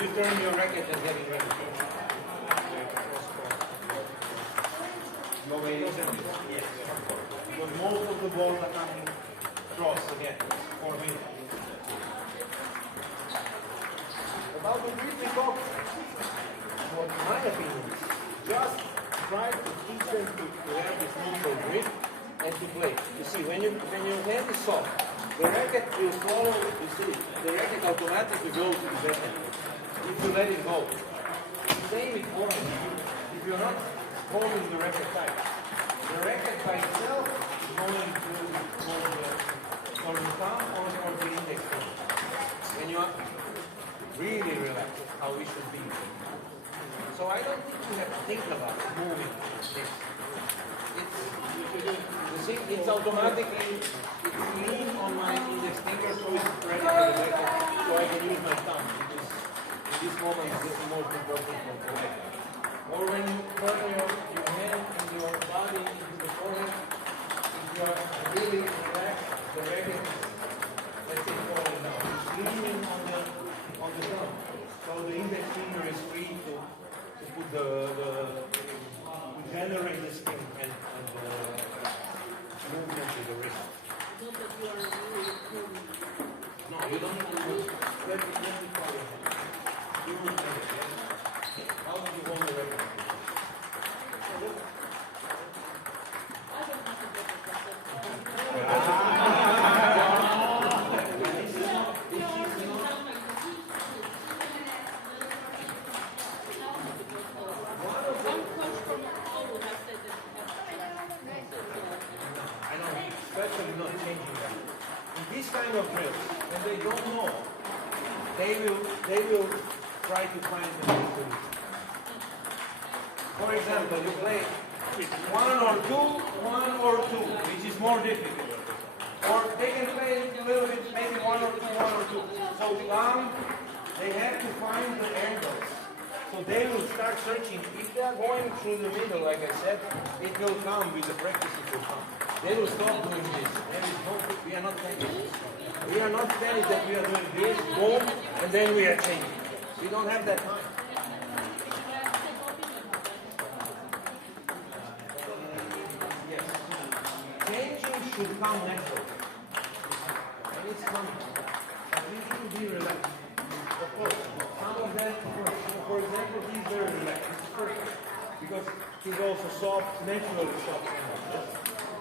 you turn your racket and getting ready. Yes. balls are coming cross again, 4 minutes. About the grip we talked, what my opinion is, just try to teach them to have this neutral grip and to play. You see, when your hand is soft, the racket will follow, you see, the racket automatically goes to the backhand if you let it go. Same with forehand. If you're not holding the racket tight, the racket by itself is going to or the thumb or the index finger. When you are really relaxed, how we should be. So I don't think you have to think about moving this. It's automatically, it's lean on my index finger, so it's ready for the racket, so I can use my thumb. In this moment, this is the most important for the racket. Or when you turn your hand and your body into the forehand, if you are really relaxed, the racket is, let's say, falling down. It's leaning on the thumb. So the index finger is free to put to generate the spin and movement to the wrist. Not that you are really No, you don't need to move. Let me try your hand. You will take it, yeah? How do you hold the racket? I don't have to get especially not changing that. In this kind of drills, when they don't know, they will try to find the way to it. For example, you play 1 or 2, which is more difficult. Or they can play a little bit, maybe 1 or 2. So they have to find the angles. So they will start searching. If they are going through the middle, like I said, it will come with the practice, it will come. They will stop doing this. We are not tennis. We are not tennis that we are doing this, boom, and then we are changing. We don't have that time. Yes. Changing should come naturally. And it's coming. But we need to be relaxed. Of course, some of them, for example, he's very relaxed. It's perfect. Because he's also soft, naturally soft.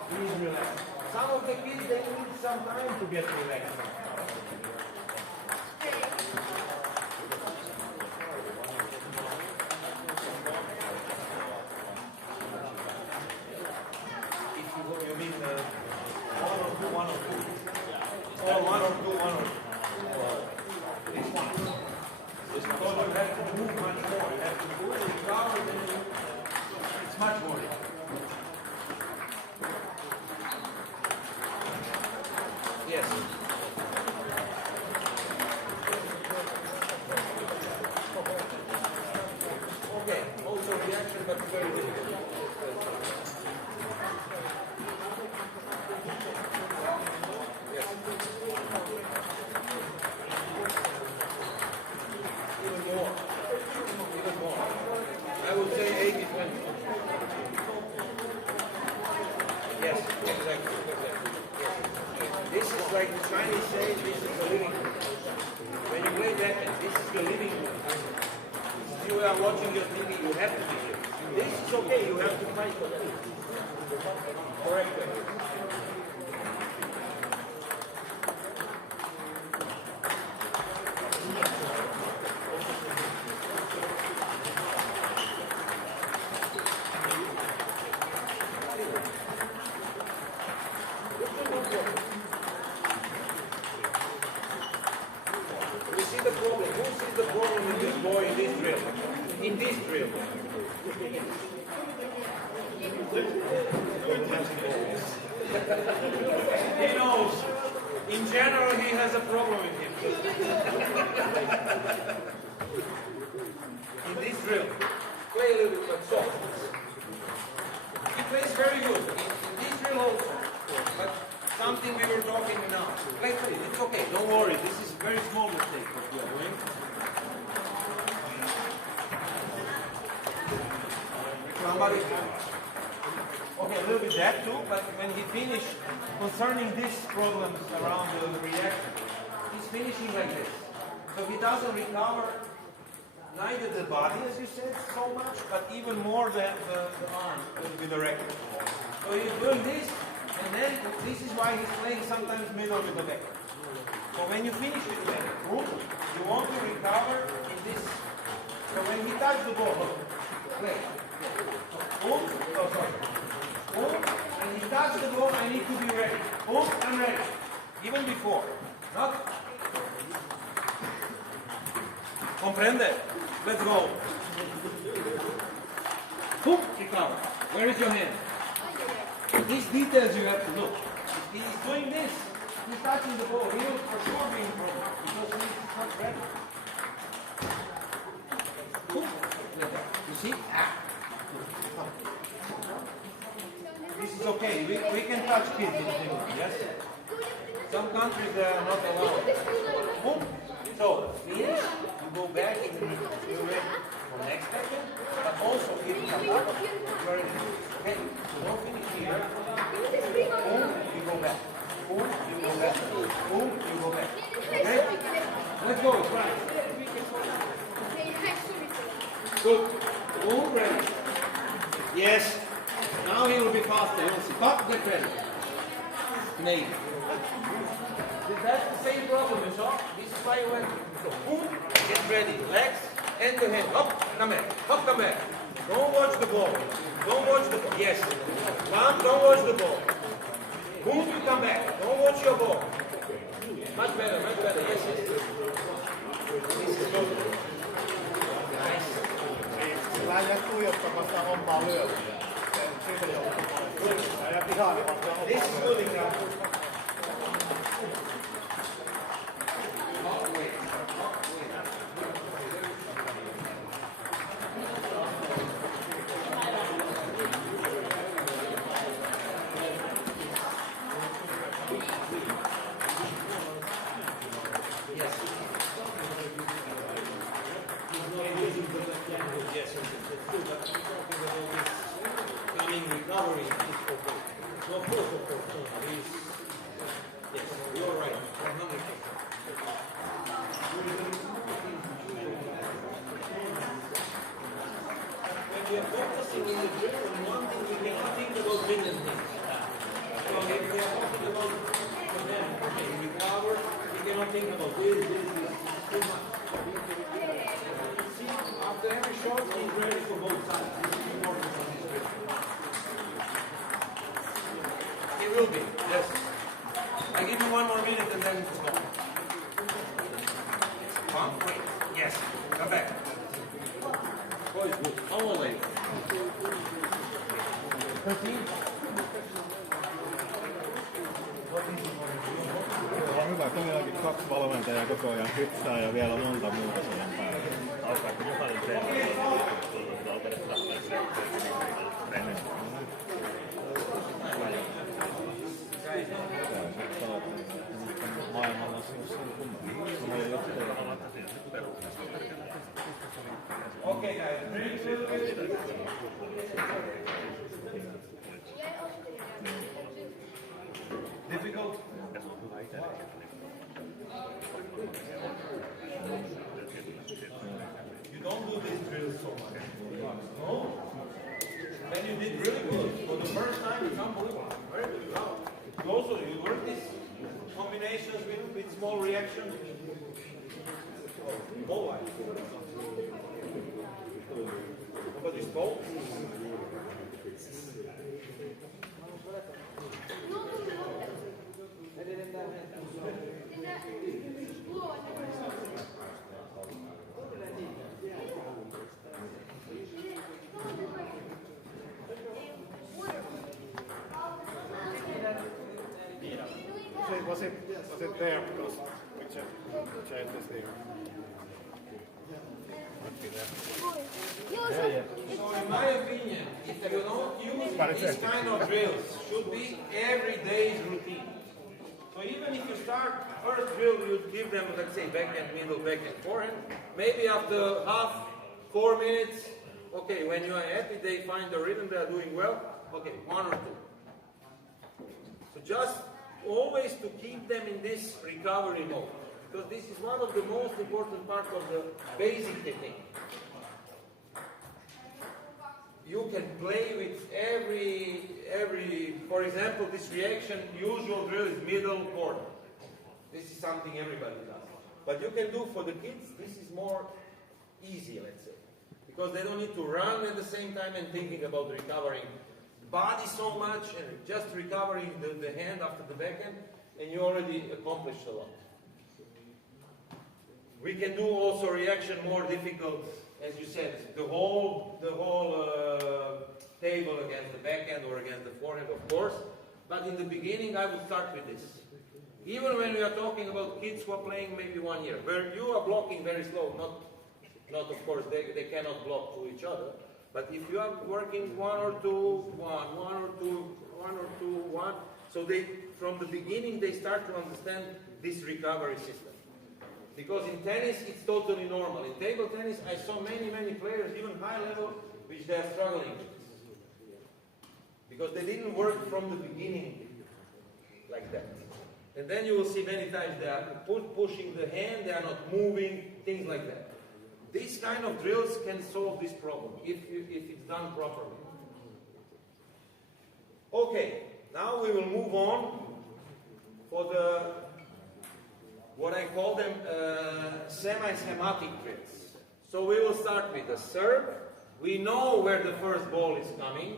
He's relaxed. Some of the kids, they need some time to get relaxed. If you go, you mean 1 or 2, 1 or 2. Or 1 or 2, 1 or 2. This one. Because you have to move much more. You have to move the car, it's much more. Yes. Okay, also reaction, but very difficult. Yes. Even more. I would say 80-20. Yes, exactly. This is like the Chinese say, this is the living room. When you play that, this is the living room. If you are watching your TV, you have to be here. This is okay, you have to fight for that. Correct. In this drill. He knows. In general, he has a problem with him. In this drill, play a little bit but soft. He plays very good. In this drill also. But something we were talking now. Play it. It's okay. Don't worry. This is a very small mistake what we are doing. Somebody. Okay, little bit that too, but when he finished concerning these problems around the reaction, he's finishing like this. So he doesn't recover neither the body, as you said, so much, but even more the arm with the racket. So he's doing this, and then this is why he's playing sometimes middle with the back. So when you finish with the boom, you want to recover in this. So when he touches the ball, play. Boom, oh sorry. Boom, when he touches the ball, I need to be ready. Boom, I'm ready. Even before. Not. Comprende? Let's go. Boom, recover. Where is your hand? These details you have to look. If he's doing this, he's touching the ball. He will for sure be in trouble because he's not ready. Boom. You see? This is okay. We can touch kids in Finland, yes? Some countries they are not allowed. Boom. So, finish, you go back in the middle. You're ready for next second, but also if you come up, you're ready. Okay, so don't finish here. Boom, you go back. Boom, you go back. Boom, you go back. Okay? Let's go, try. Good. Boom, ready. Yes. Now he will be faster. You will see. Cut, get ready. Maybe. That's the same problem, you saw? This is why you went. So, boom, get ready. Legs, end to hand. Up, come back. Up, come back. Don't watch the ball. Don't watch the ball. Yes. One, don't watch the ball. Boom, you come back. Don't watch your ball. Much better, much better. Yes, yes. This is good. Nice. This is good, example. On hyvä, todellakin 2 valmentajaa koko ajan hyppää ja vielä monta muuta siihen päälle. Alkaako jokainen tehdä maailmalla se on kunnolla. Okay, guys. Difficult? You don't do this drill so much. No? Then you did really good. For the first time, it's unbelievable. Very good. Wow. You also, you work these combinations with small reactions. Oh, nobody's cold? Was it there because we changed this here? So in my opinion, if you don't use this kind of drills, should be every day's routine. So even if you start first drill, you give them, let's say, backhand, middle, backhand, forehand. Maybe after half, 4 minutes, okay, when you are happy, they find the rhythm, they are doing well. Okay, 1 or 2. So just always to keep them in this recovery mode, because this is one of the most important parts of the basic technique. You can play with every, for example, this reaction, usual drill is middle corner. This is something everybody does. But you can do for the kids, this is more easy, let's say. Because they don't need to run at the same time and thinking about recovering the body so much and just recovering the hand after the backhand, and you already accomplished a lot. We can do also reaction more difficult, as you said, the whole table against the backhand or against the forehand, of course. But in the beginning, I would start with this. Even when we are talking about kids who are playing maybe 1 year, where you are blocking very slow, not of course, they cannot block to each other. But if you are working 1 or 2, 1, 1 or 2, 1 or 2, 1, so they, from the beginning, they start to understand this recovery system. Because in tennis, it's totally normal. In table tennis, I saw many players, even high level, which they are struggling with. Because they didn't work from the beginning like that. And then you will see many times they are pushing the hand, they are not moving, things like that. These kind of drills can solve this problem if it's done properly. Okay, now we will move on for the what I call them semi-schematic drills. So we will start with the serve. We know where the first ball is coming.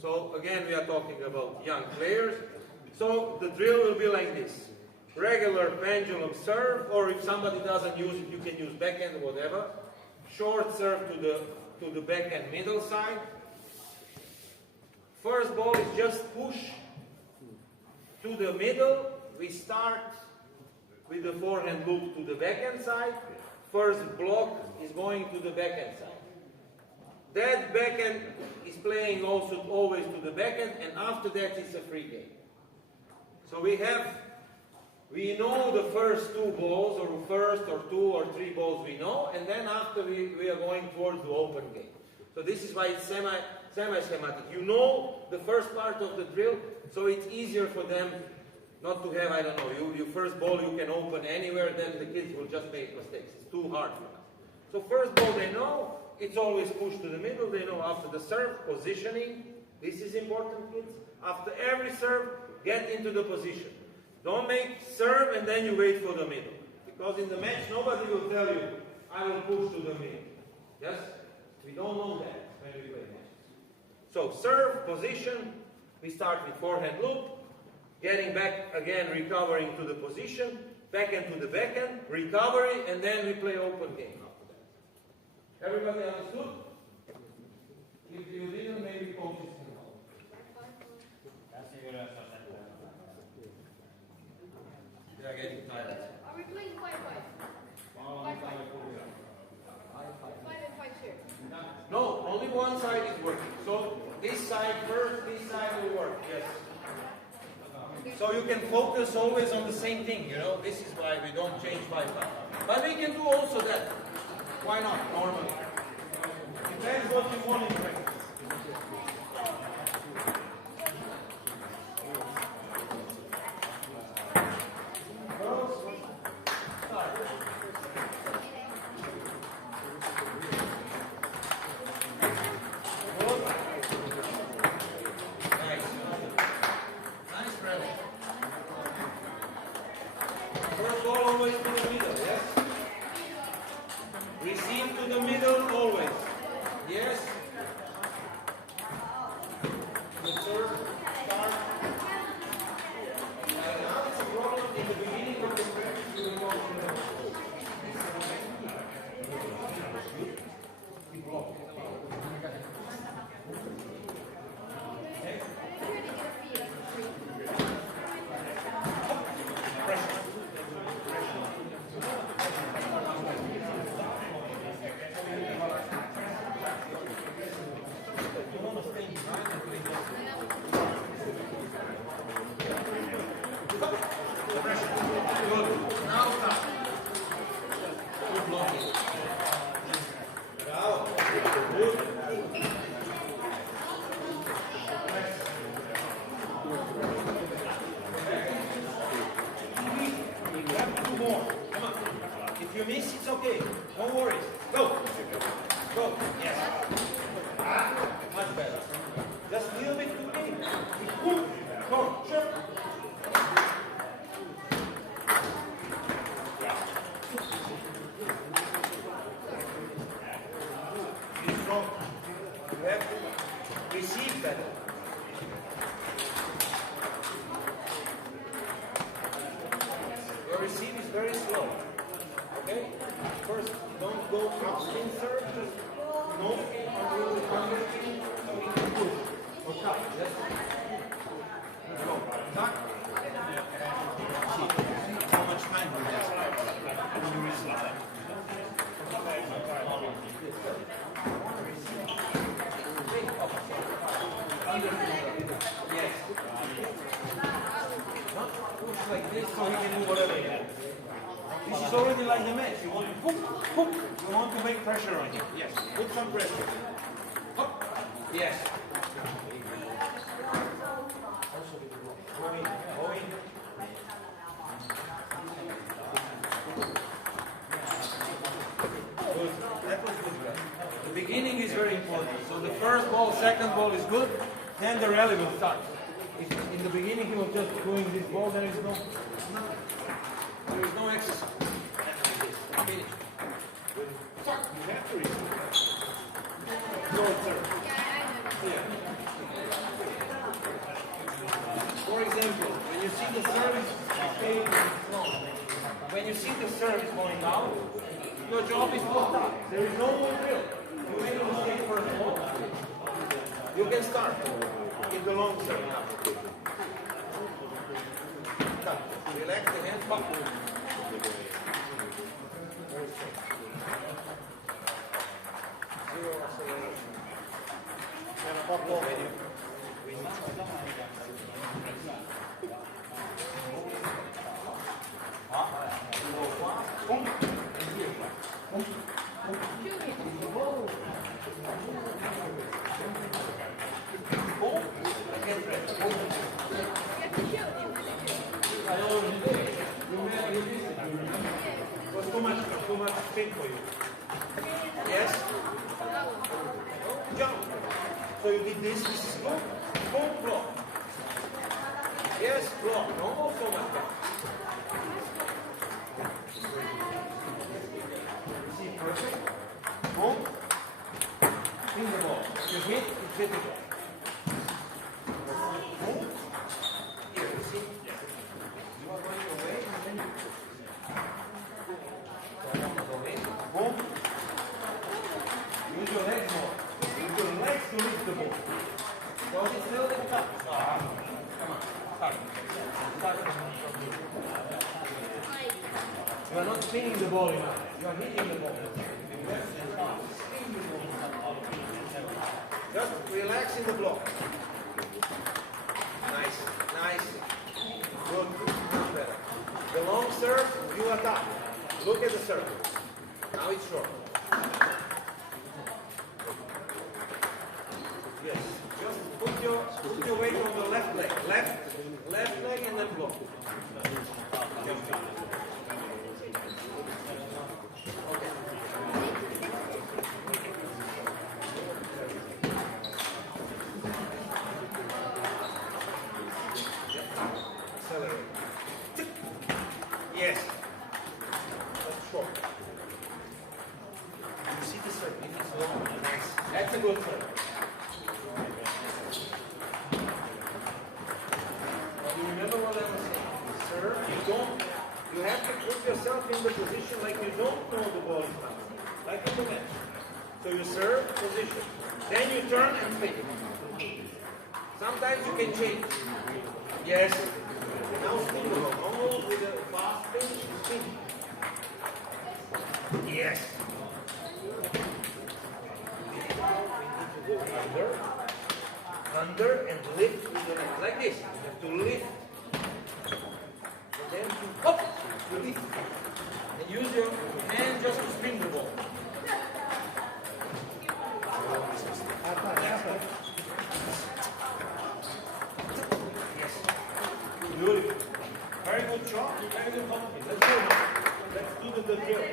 So again, we are talking about young players. So the drill will be like this. Regular pendulum serve, or if somebody doesn't use it, you can use backhand or whatever. Short serve to the backhand middle side. First ball is just push to the middle. We start with the forehand loop to the backhand side. First block is going to the backhand side. That backhand is playing also always to the backhand, and after that it's a free game. So we know the first 2 balls, or first or 2 or 3 balls we know, and then after we are going towards the open game. So this is why it's semi-schematic. You know the first part of the drill, so it's easier for them not to have, I don't know, your first ball you can open anywhere, then the kids will just make mistakes. It's too hard for them. So first ball they know, it's always pushed to the middle. They know after the serve, positioning. This is important, kids. After every serve, get into the position. Don't make serve and then you wait for the middle. Because in the match, nobody will tell you, I will push to the middle. Yes? We don't know that when we play matches. So serve, position. We start with forehand loop. Getting back again, recovering to the position. Backhand to the backhand. Recovery, and then we play open game after that. Everybody understood? If you didn't, maybe coaches can help. They are getting tired. Are we playing 5-5? 5-5. 5 and 5 here. No, only one side is working. So this side first, this side will work. Yes. So you can focus always on the same thing, you know. This is why we don't change 5-5. But we can do also that. Why not, normally? Depends what you want in practice. you miss, it's okay. No worries. Go. Go. Yes. Much better. Just a little bit too big. Go. Sure. You're strong. You have to receive better. Your receive is very slow. Okay? First, don't go up spin serve, just no until the under spin, so we can push. Or cut. Yes? Go. Cut. See how much time we have when you receive. Yes. Push like this so he can do whatever he wants. This is already like the match. You want to hook, hook. You want to make pressure on him. Yes. Put some pressure. Hop. Yes. Go in. Go in. Good. That was good. The beginning is very important. So the first ball, second ball is good. Then the rally will start. If in the beginning he was just doing this ball, there is no exercise. Finish. You have to receive. Go, sir. Yeah. For example, when you see the service when you see the service going out, your job is to stop. There is no more drill. You made a mistake first of all. You can start. In the long serve now. Cut. Relax the hands back. Zero acceleration. And up low medium. Was too much spin for you. Yes? Jump. So you did this is good. Boom, block. Yes, block. No, so much back. See, perfect. Boom. In the ball. You hit, it's hit the ball. Boom. Here, you see? You are going away and then you boom. Use your legs more. Use your legs to lift the ball. Don't sit still and cut. Come on. Start. Start. You are not spinning the ball enough. You are hitting the ball. Just relax in the block. Nice. Nice. Good. Much better. The long serve, you attack. Look at the serve. Now it's short. Yes. Just put your weight on the left leg. Left leg and then block. Okay. Accelerate. Yes. That's short. You see the serve, if it's long, nice. That's a good serve. But you remember what I was saying? Serve, you have to put yourself in the position like you don't know the ball is bouncing. Like in the match. So you serve, position. Then you turn and spin. Sometimes you can change. Yes. Now spin the ball. Almost with a fast spin. Yes. Under and lift with your legs. Like this. You have to lift. And then you up. You lift. And use your hand just to spin the ball. Yes. Beautiful. Very good job. Very good company. Let's go now. Let's do the drill.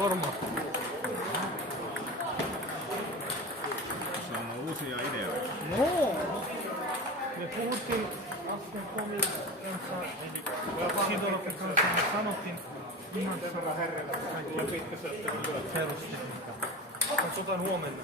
Norma. Se on uusia ideoita. No! Me puhuttiin äsken Tomin kanssa, eli Sidolofin kanssa, me sanottiin ihan kaikkia perustekniikkaa. Katsotaan huomenna.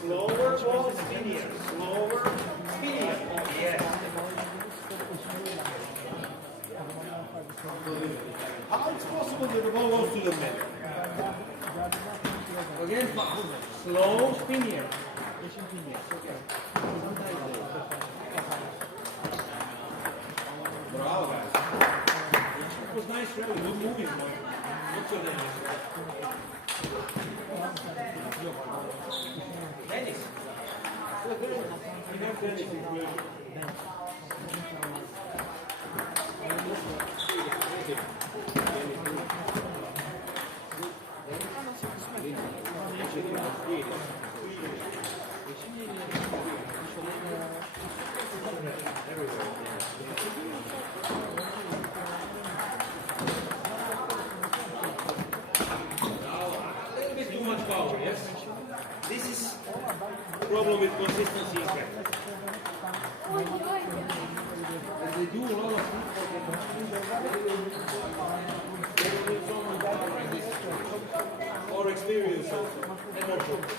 Slower ball, speedier. Slower, speedier. Yes. How it's possible that the ball goes to the middle? Again, fast. Slow, speedier. Bravo, guys. It was nice, really. Good moving, boy. Look at that. Dennis. This is the problem with consistency in practice. And they do a lot of they will need someone like this. Or experience also. And more focus.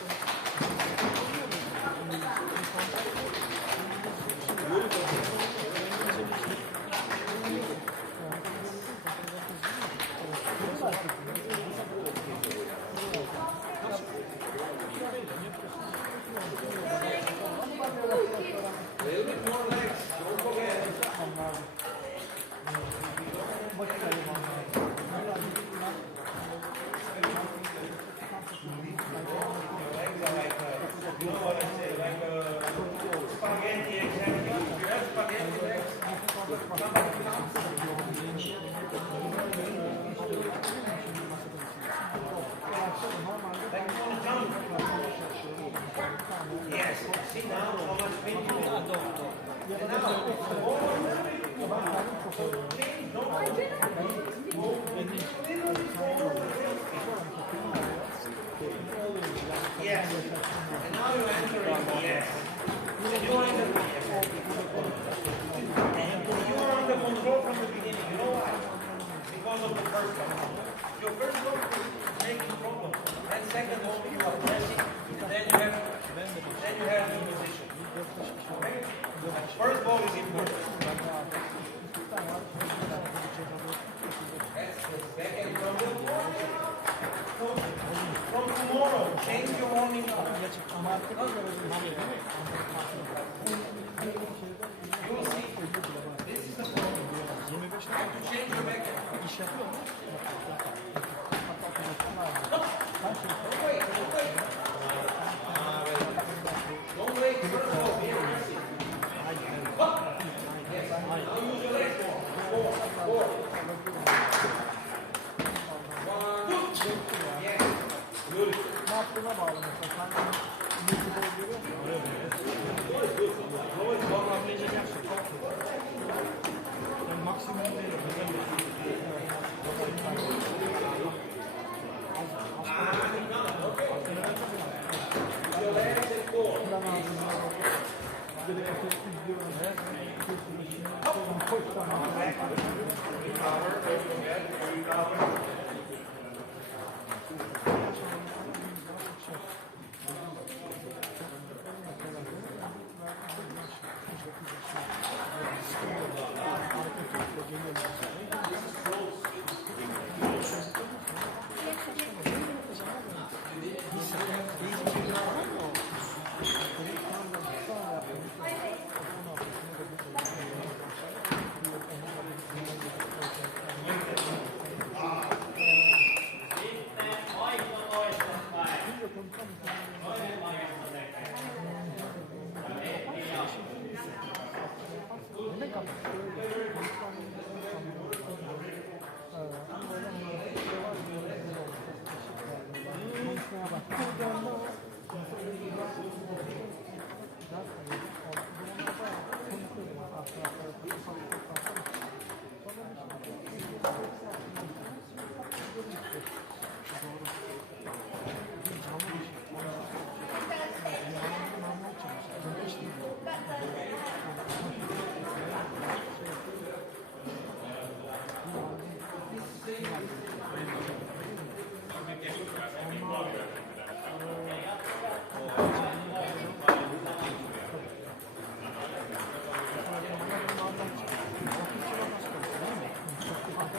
Yes. And now you're entering yes. And you're entering yes. And you are under control from the beginning. You know why? Because of the first one. Your first one is making problems. And second one you are pressing. Then you have the position. Okay? First ball is important. Second problem. From tomorrow, change your morning call. You will see. This is the problem. You have to change your backhand. Don't wait. Don't wait. First of all, be aggressive. Yes. Now use your legs more. Four. Yes. Good.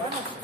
Vamos.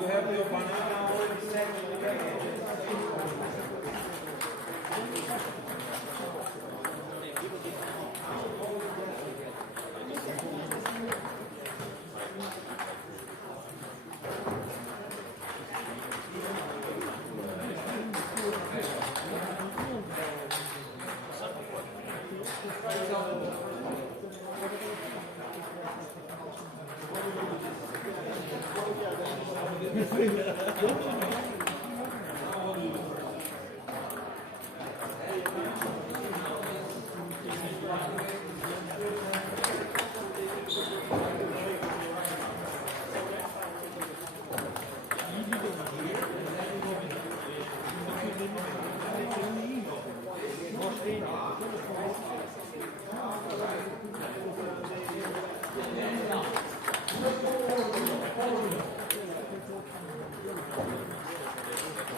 You have your banana already set together.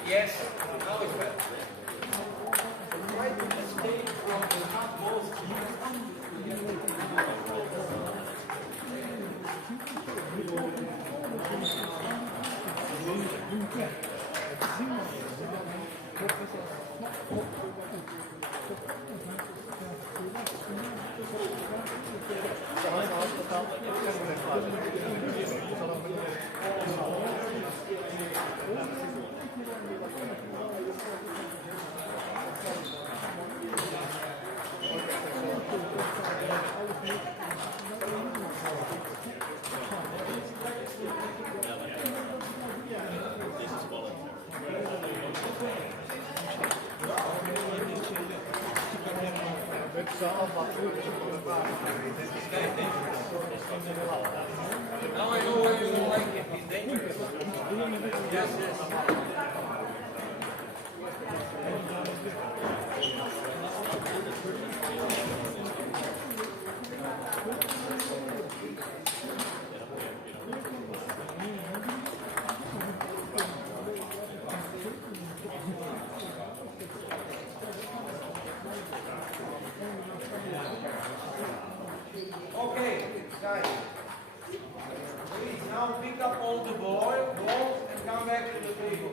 Yes, now it's better. Try to stay from the top most. Now I know why you don't like it. It's dangerous. Yes, yes. Okay, guys. Please now pick up all the balls and come back to the table.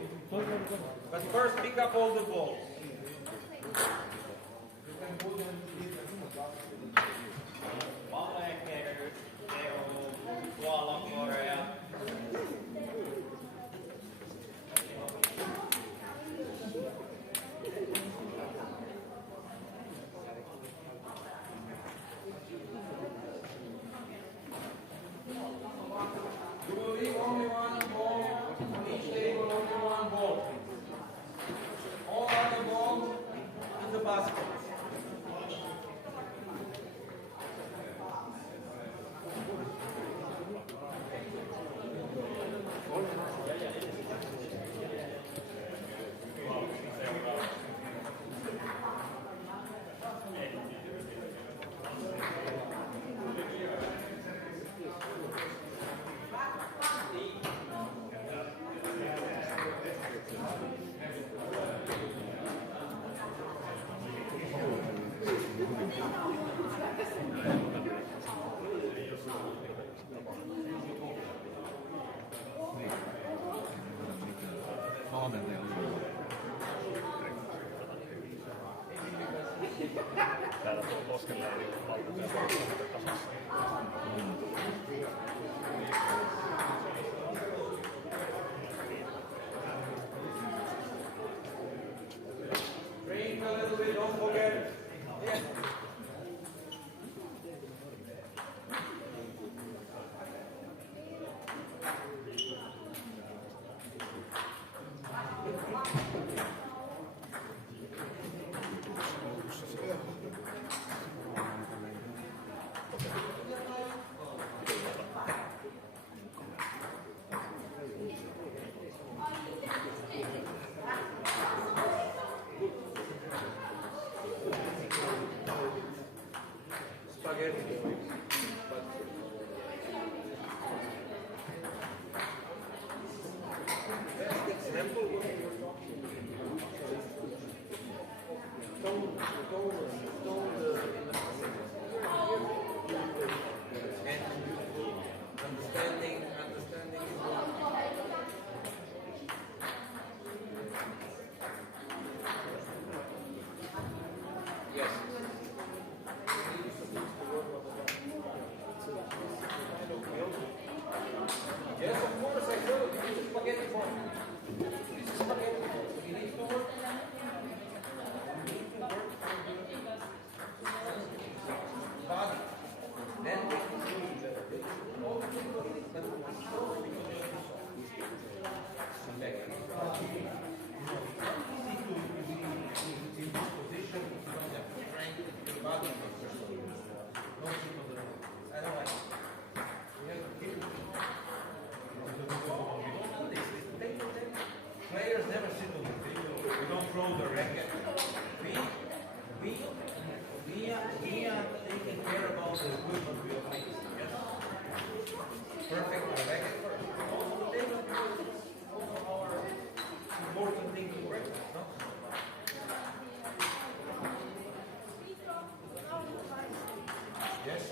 But first pick up all the balls. You can put them You will leave only one ball on each table, only one ball. All other balls in the basket. Täällä Kosken leiri Drink a little bit, don't forget. Yeah. very different. Best example would be understanding. Yes. Yes, of course, I know. This is spaghetti ball. This is spaghetti ball. You need to work. Body. Then all the people that players never sit on the table. We don't throw the racket. We are taking care about the equipment we are making. Yes? Perfect. The racket first. Also the table is also our important thing to work with. No? Yes?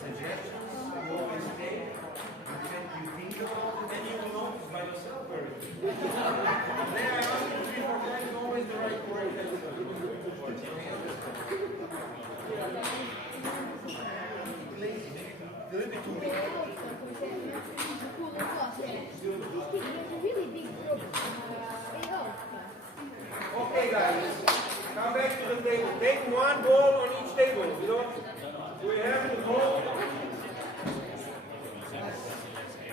Suggestions you always take, you think about it, then you will notice by yourself where it is. Then I ask you 3 or 4 times, always the right word. A little bit too big. Okay guys, come back to the table. Take 1 ball on each table. You know, we have to hold.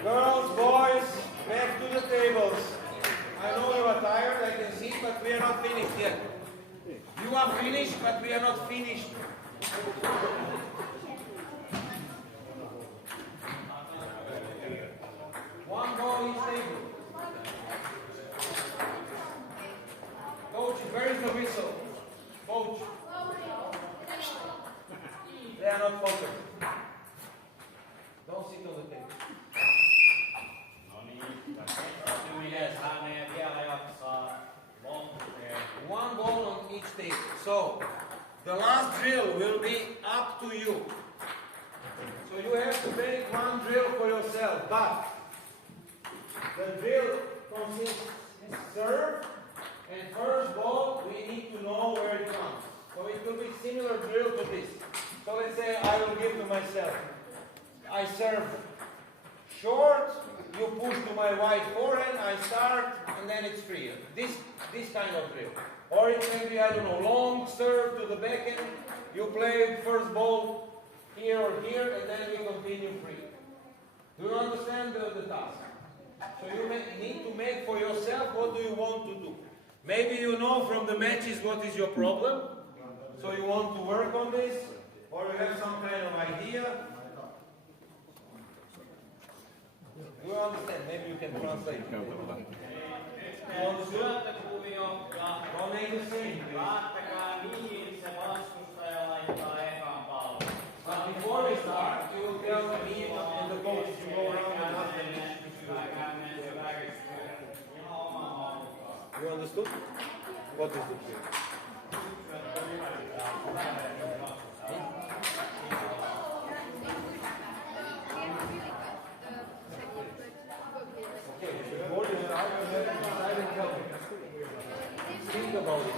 Girls, boys, back to the tables. I know you are tired, I can see, but we are not finished yet. You are finished, but we are not finished. One ball each table. Coach, where is the whistle? Coach. They are not focused. Don't sit on the table. One ball on each table. So, the last drill will be up to you. So you have to make 1 drill for yourself, but the drill consists serve and first ball, we need to know where it comes. So it will be similar drill to this. So let's say I will give to myself. I serve short, you push to my wide forehand, I start, and then it's free. This kind of drill. Or it can be, I don't know, long serve to the backhand, you play first ball here or here, and then you continue free. Do you understand the task? So you need to make for yourself what do you want to do. Maybe you know from the matches what is your problem, so you want to work on this, or you have some kind of idea. Do you understand? Maybe you can translate. Syöttökuvio ja lähtekää niin se vastustaja laittaa ekan pallon. But before we start, you will tell me and the coach to go around and ask them. You understood? What is the trick? Okay, before you start, you have to decide and tell me. Think about it.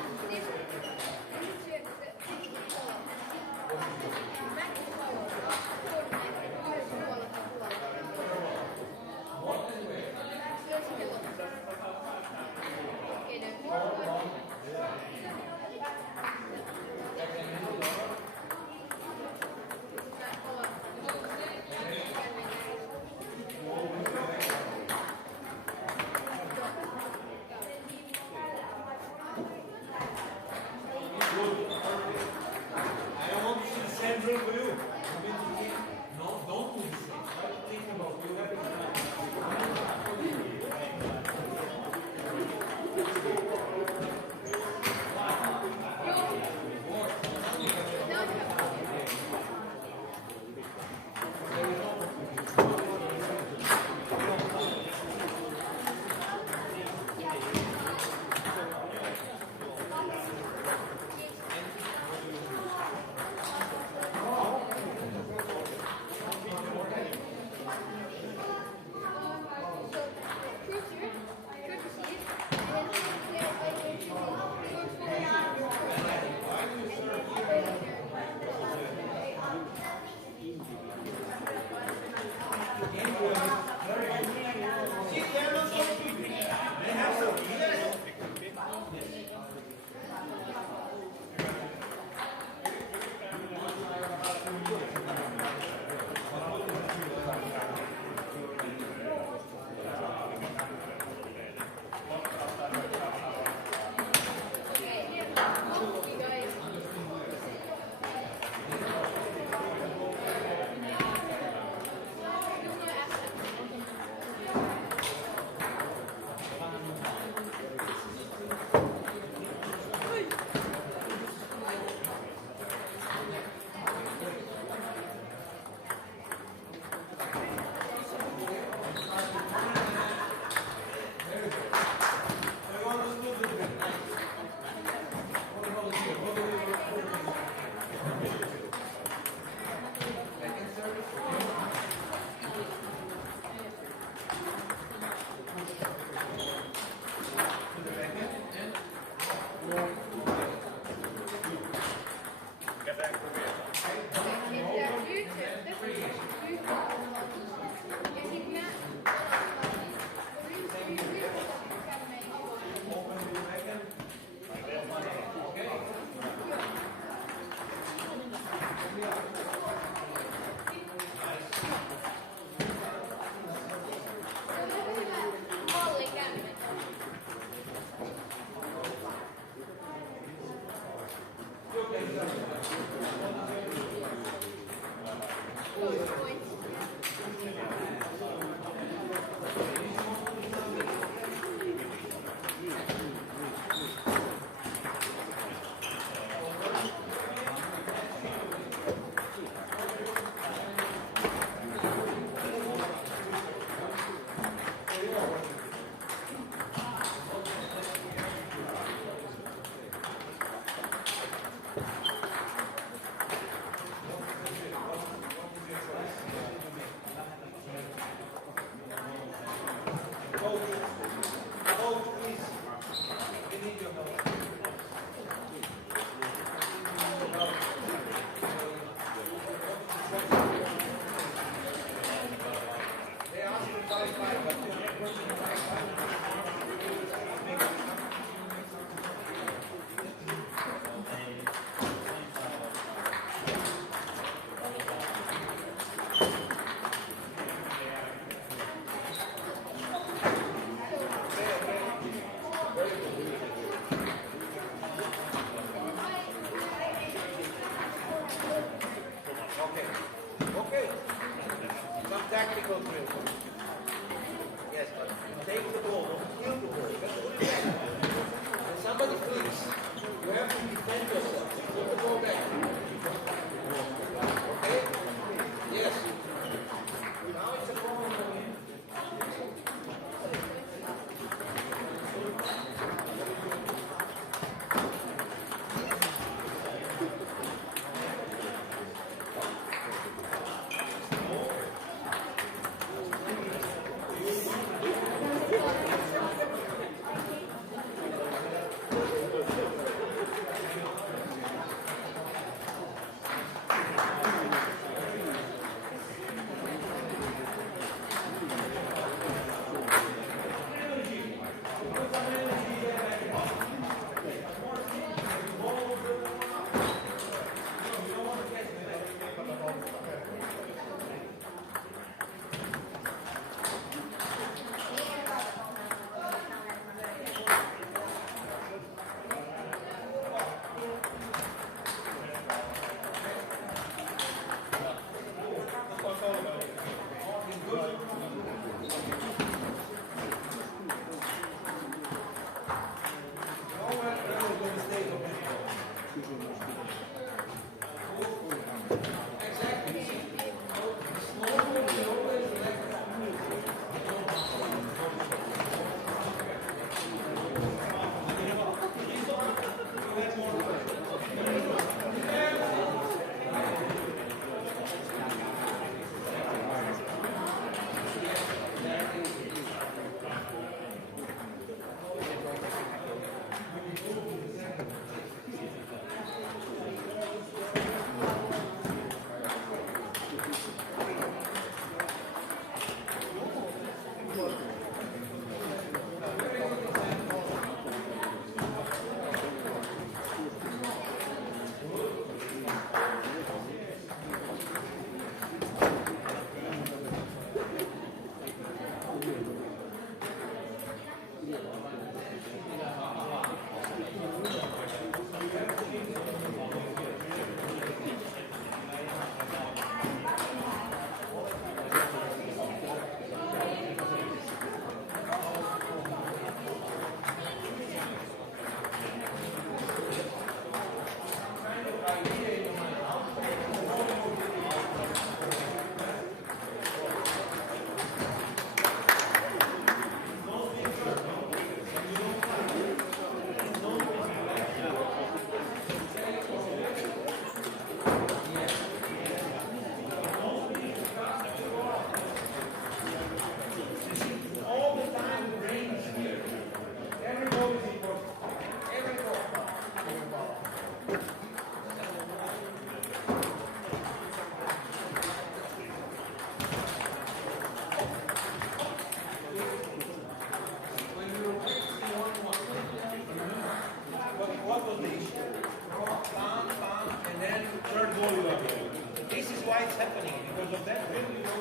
because of that, when we go to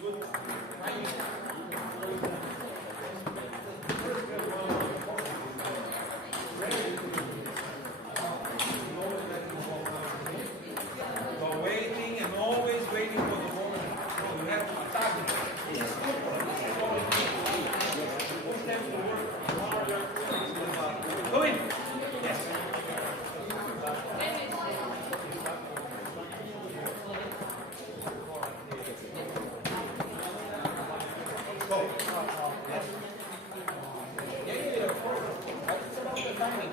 good timing. So waiting and always waiting for the moment. So you have to attack it. This is super. This is all it needs. Push them to work harder. Go in. Yes. Go. Yes. Yeah, of course. It's about the timing.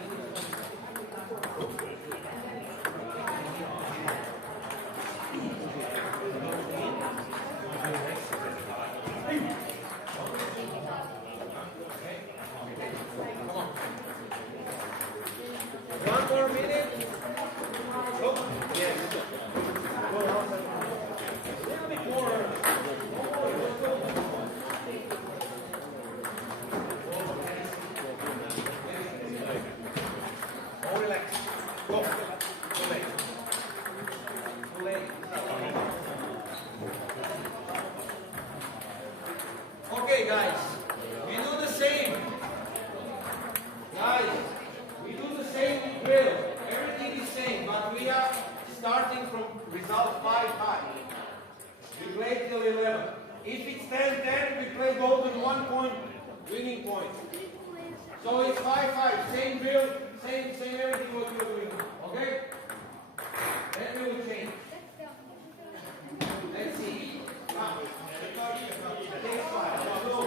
One more minute. Go. Yes. Go. A little bit more. More relax. Go. Too late. Too late. Okay, guys. We do the same. Guys. We do the same drill. Everything is same, but we are starting from result 5-5. We play till 11. If it's 10-10, we play golden 1 point, winning point. So it's 5-5, same drill, same everything what you're doing. Okay? Then we will change. Let's see. Take 5. Go.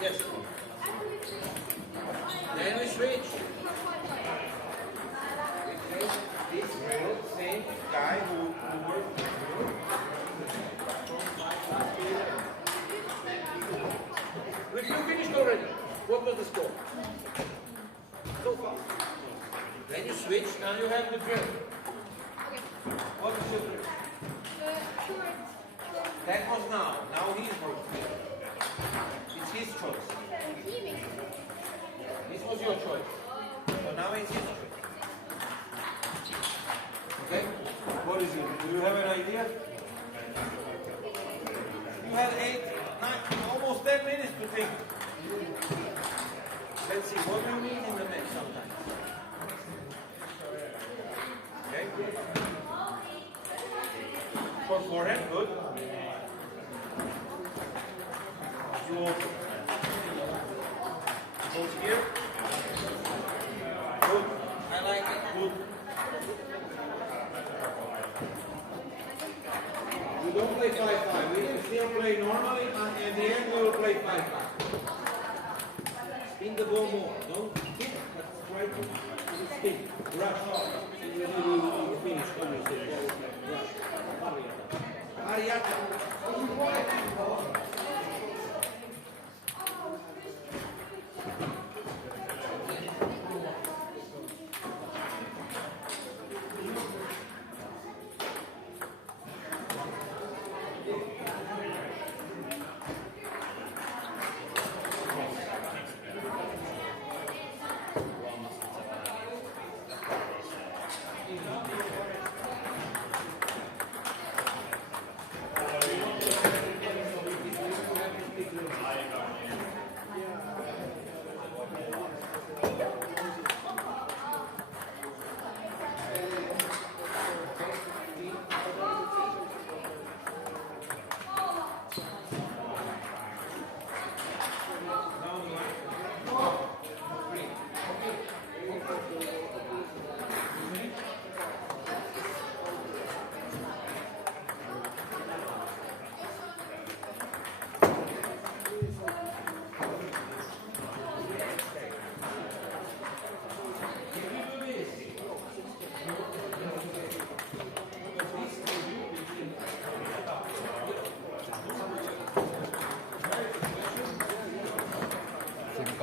Yes. Then we switch. This real same guy who worked. If you finished already, what was the score? So far. Then you switch, now you have the drill. What is your drill? That was now. Now he's working. It's his choice. This was your choice. So now it's his choice. Okay? What is it? Do you have an idea? You had 8, 9, almost 10 minutes to think. Let's see, what do you need in the net sometimes? Okay? For forehand, good. You open. Goes here. Good. I like it. Good. We don't play 5-5. We can still play normally, and in the end we will play 5-5. Spin the ball more. Don't hit, but try to spin. Rush. You finish. Rush. Ariata.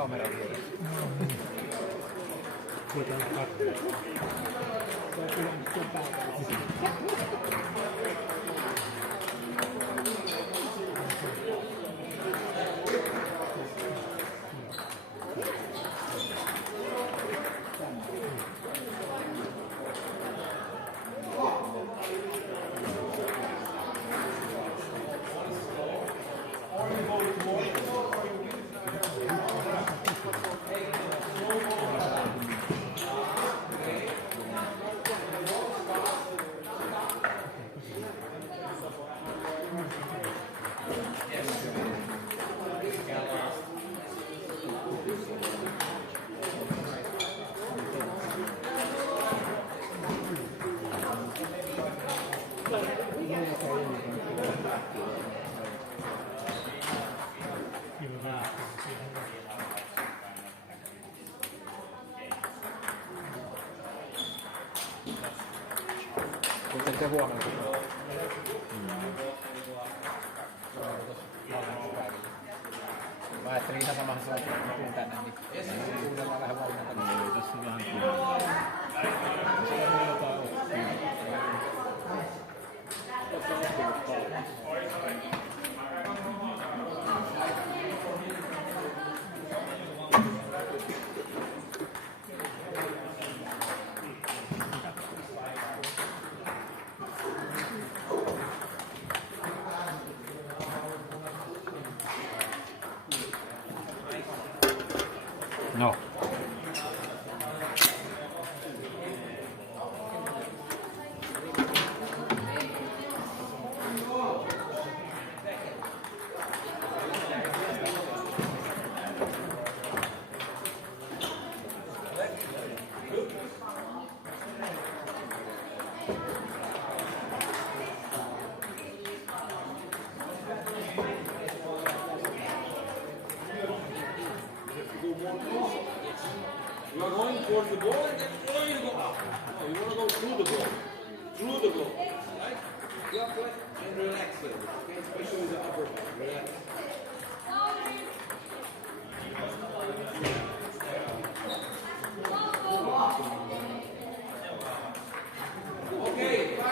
kameran vieressä. Voidaan katsoa. Kuinka se huomenna? Mä ajattelin ihan samassa sanoa, että mä tuun tänne, niin kuunnellaan vähän valmentamista. Ei tässä vähän kuunnella. Se on jotain oppia. No. You are going towards the ball and then you go up. No, you want to go through the ball. Through the ball. Right? You have to and relax a little bit. Okay? Especially the upper part. Relax. Okay, 5-5.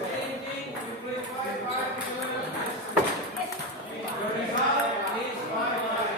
Same thing, you play 5-5. The result is 5-5.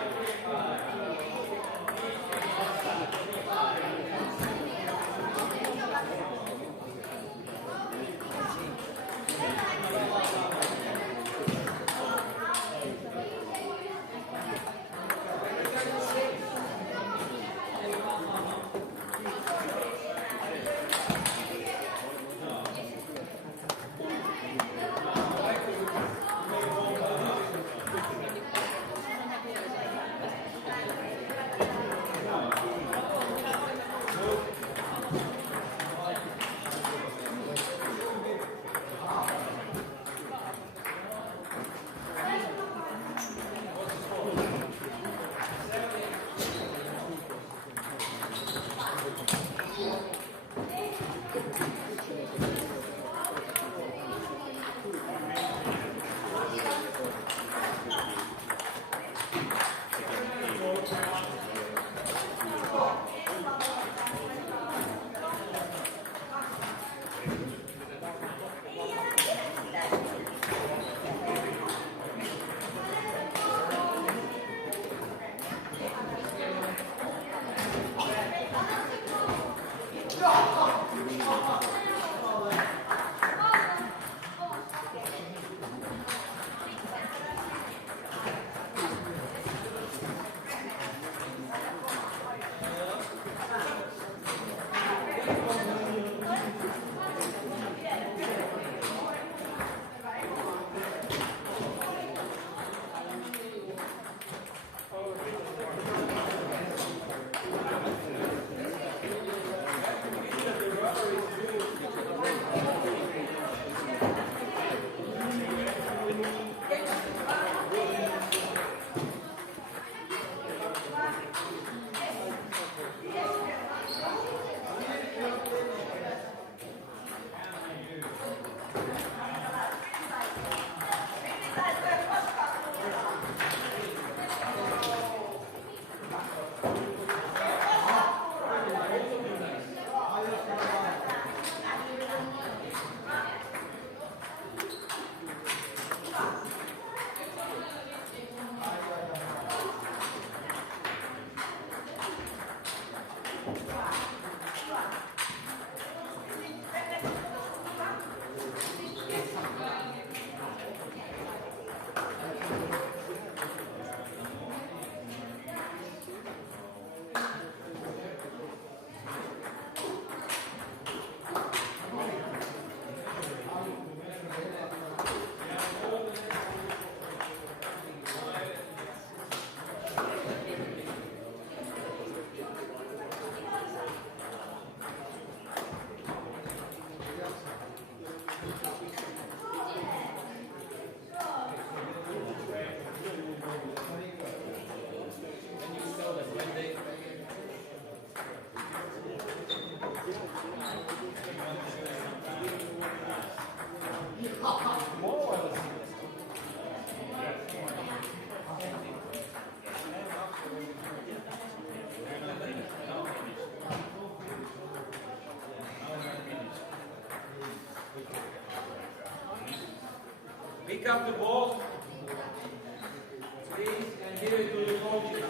Tomorrow I will see this. Pick up the ball, please, and give it to the coaches.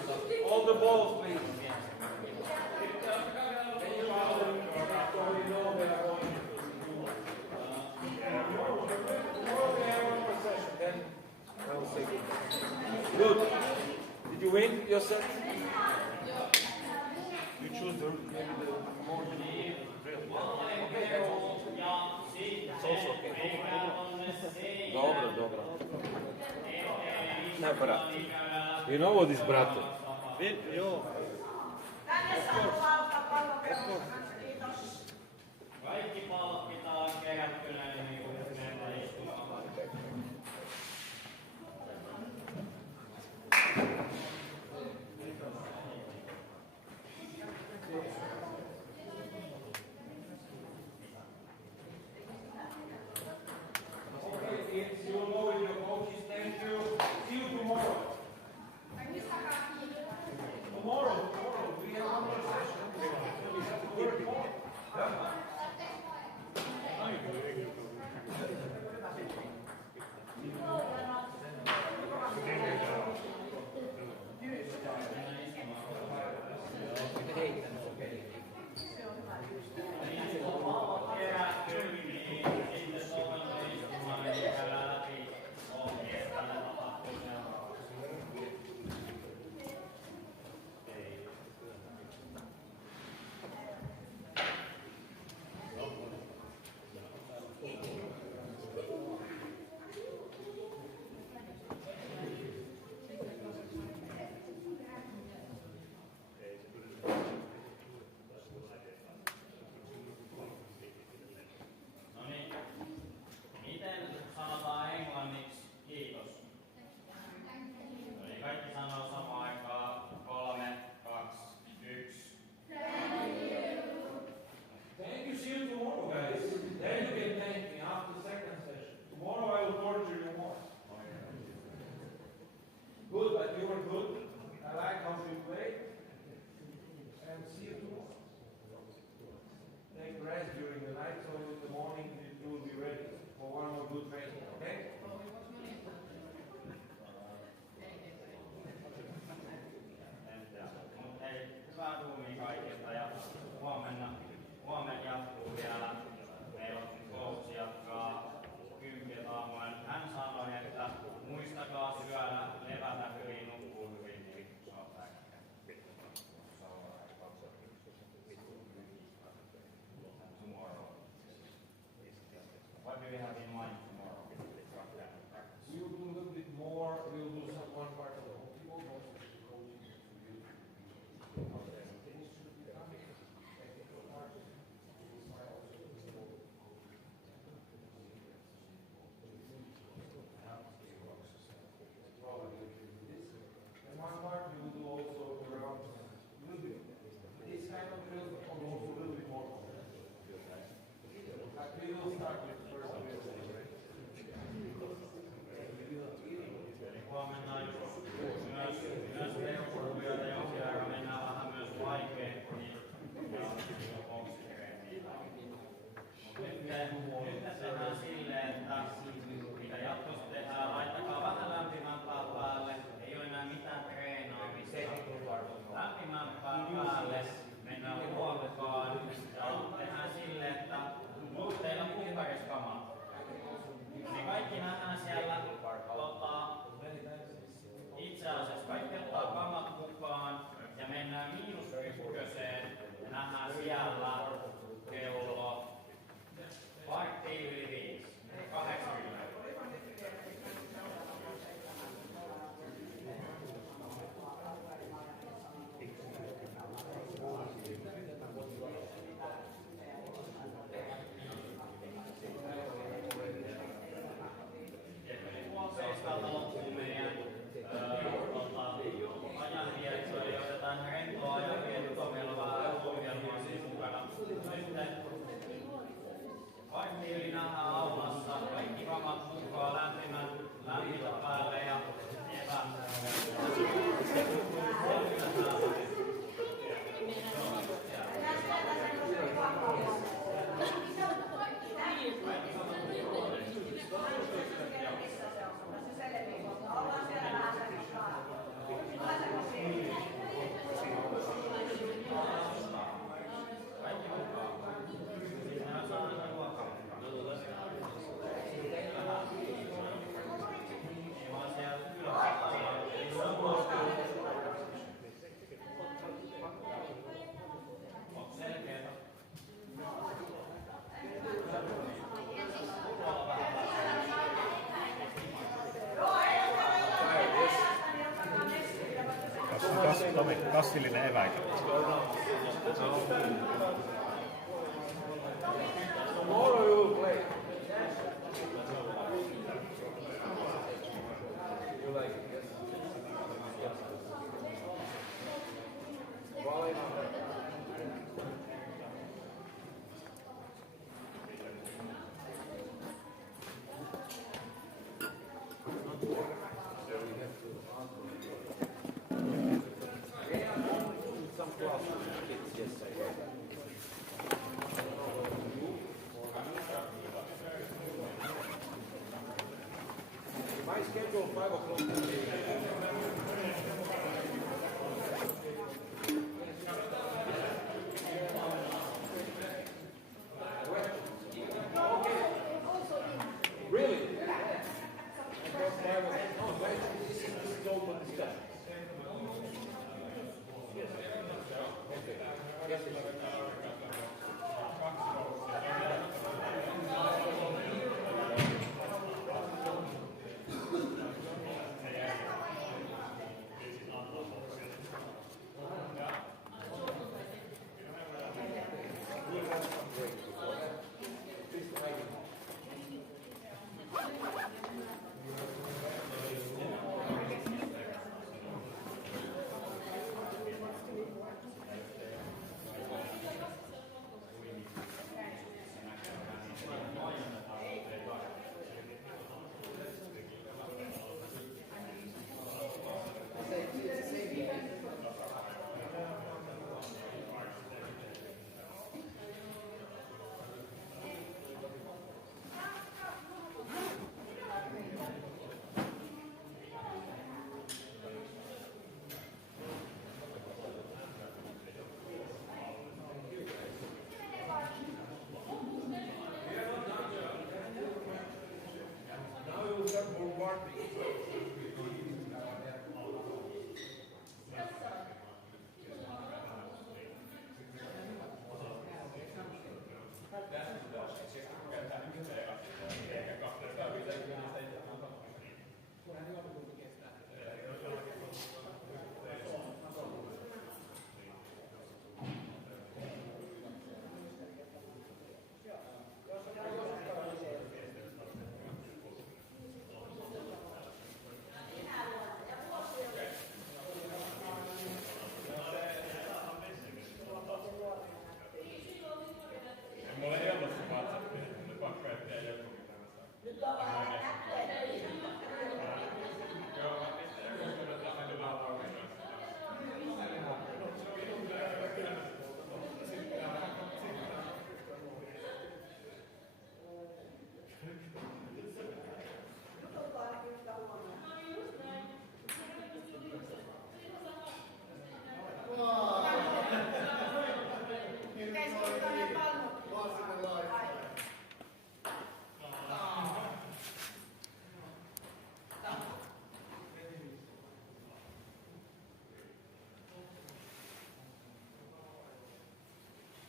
All the balls, please. Good. Did you win yourself? You choose the more It's also okay. Dobro. Ne, brat. You know what is brate? Jo. Kaikki pallot pitää olla kerättynä niin kuin mennä istumaan. Kassillinen eväitä. Tomorrow you will play. You like it, yes? My schedule 5 o'clock.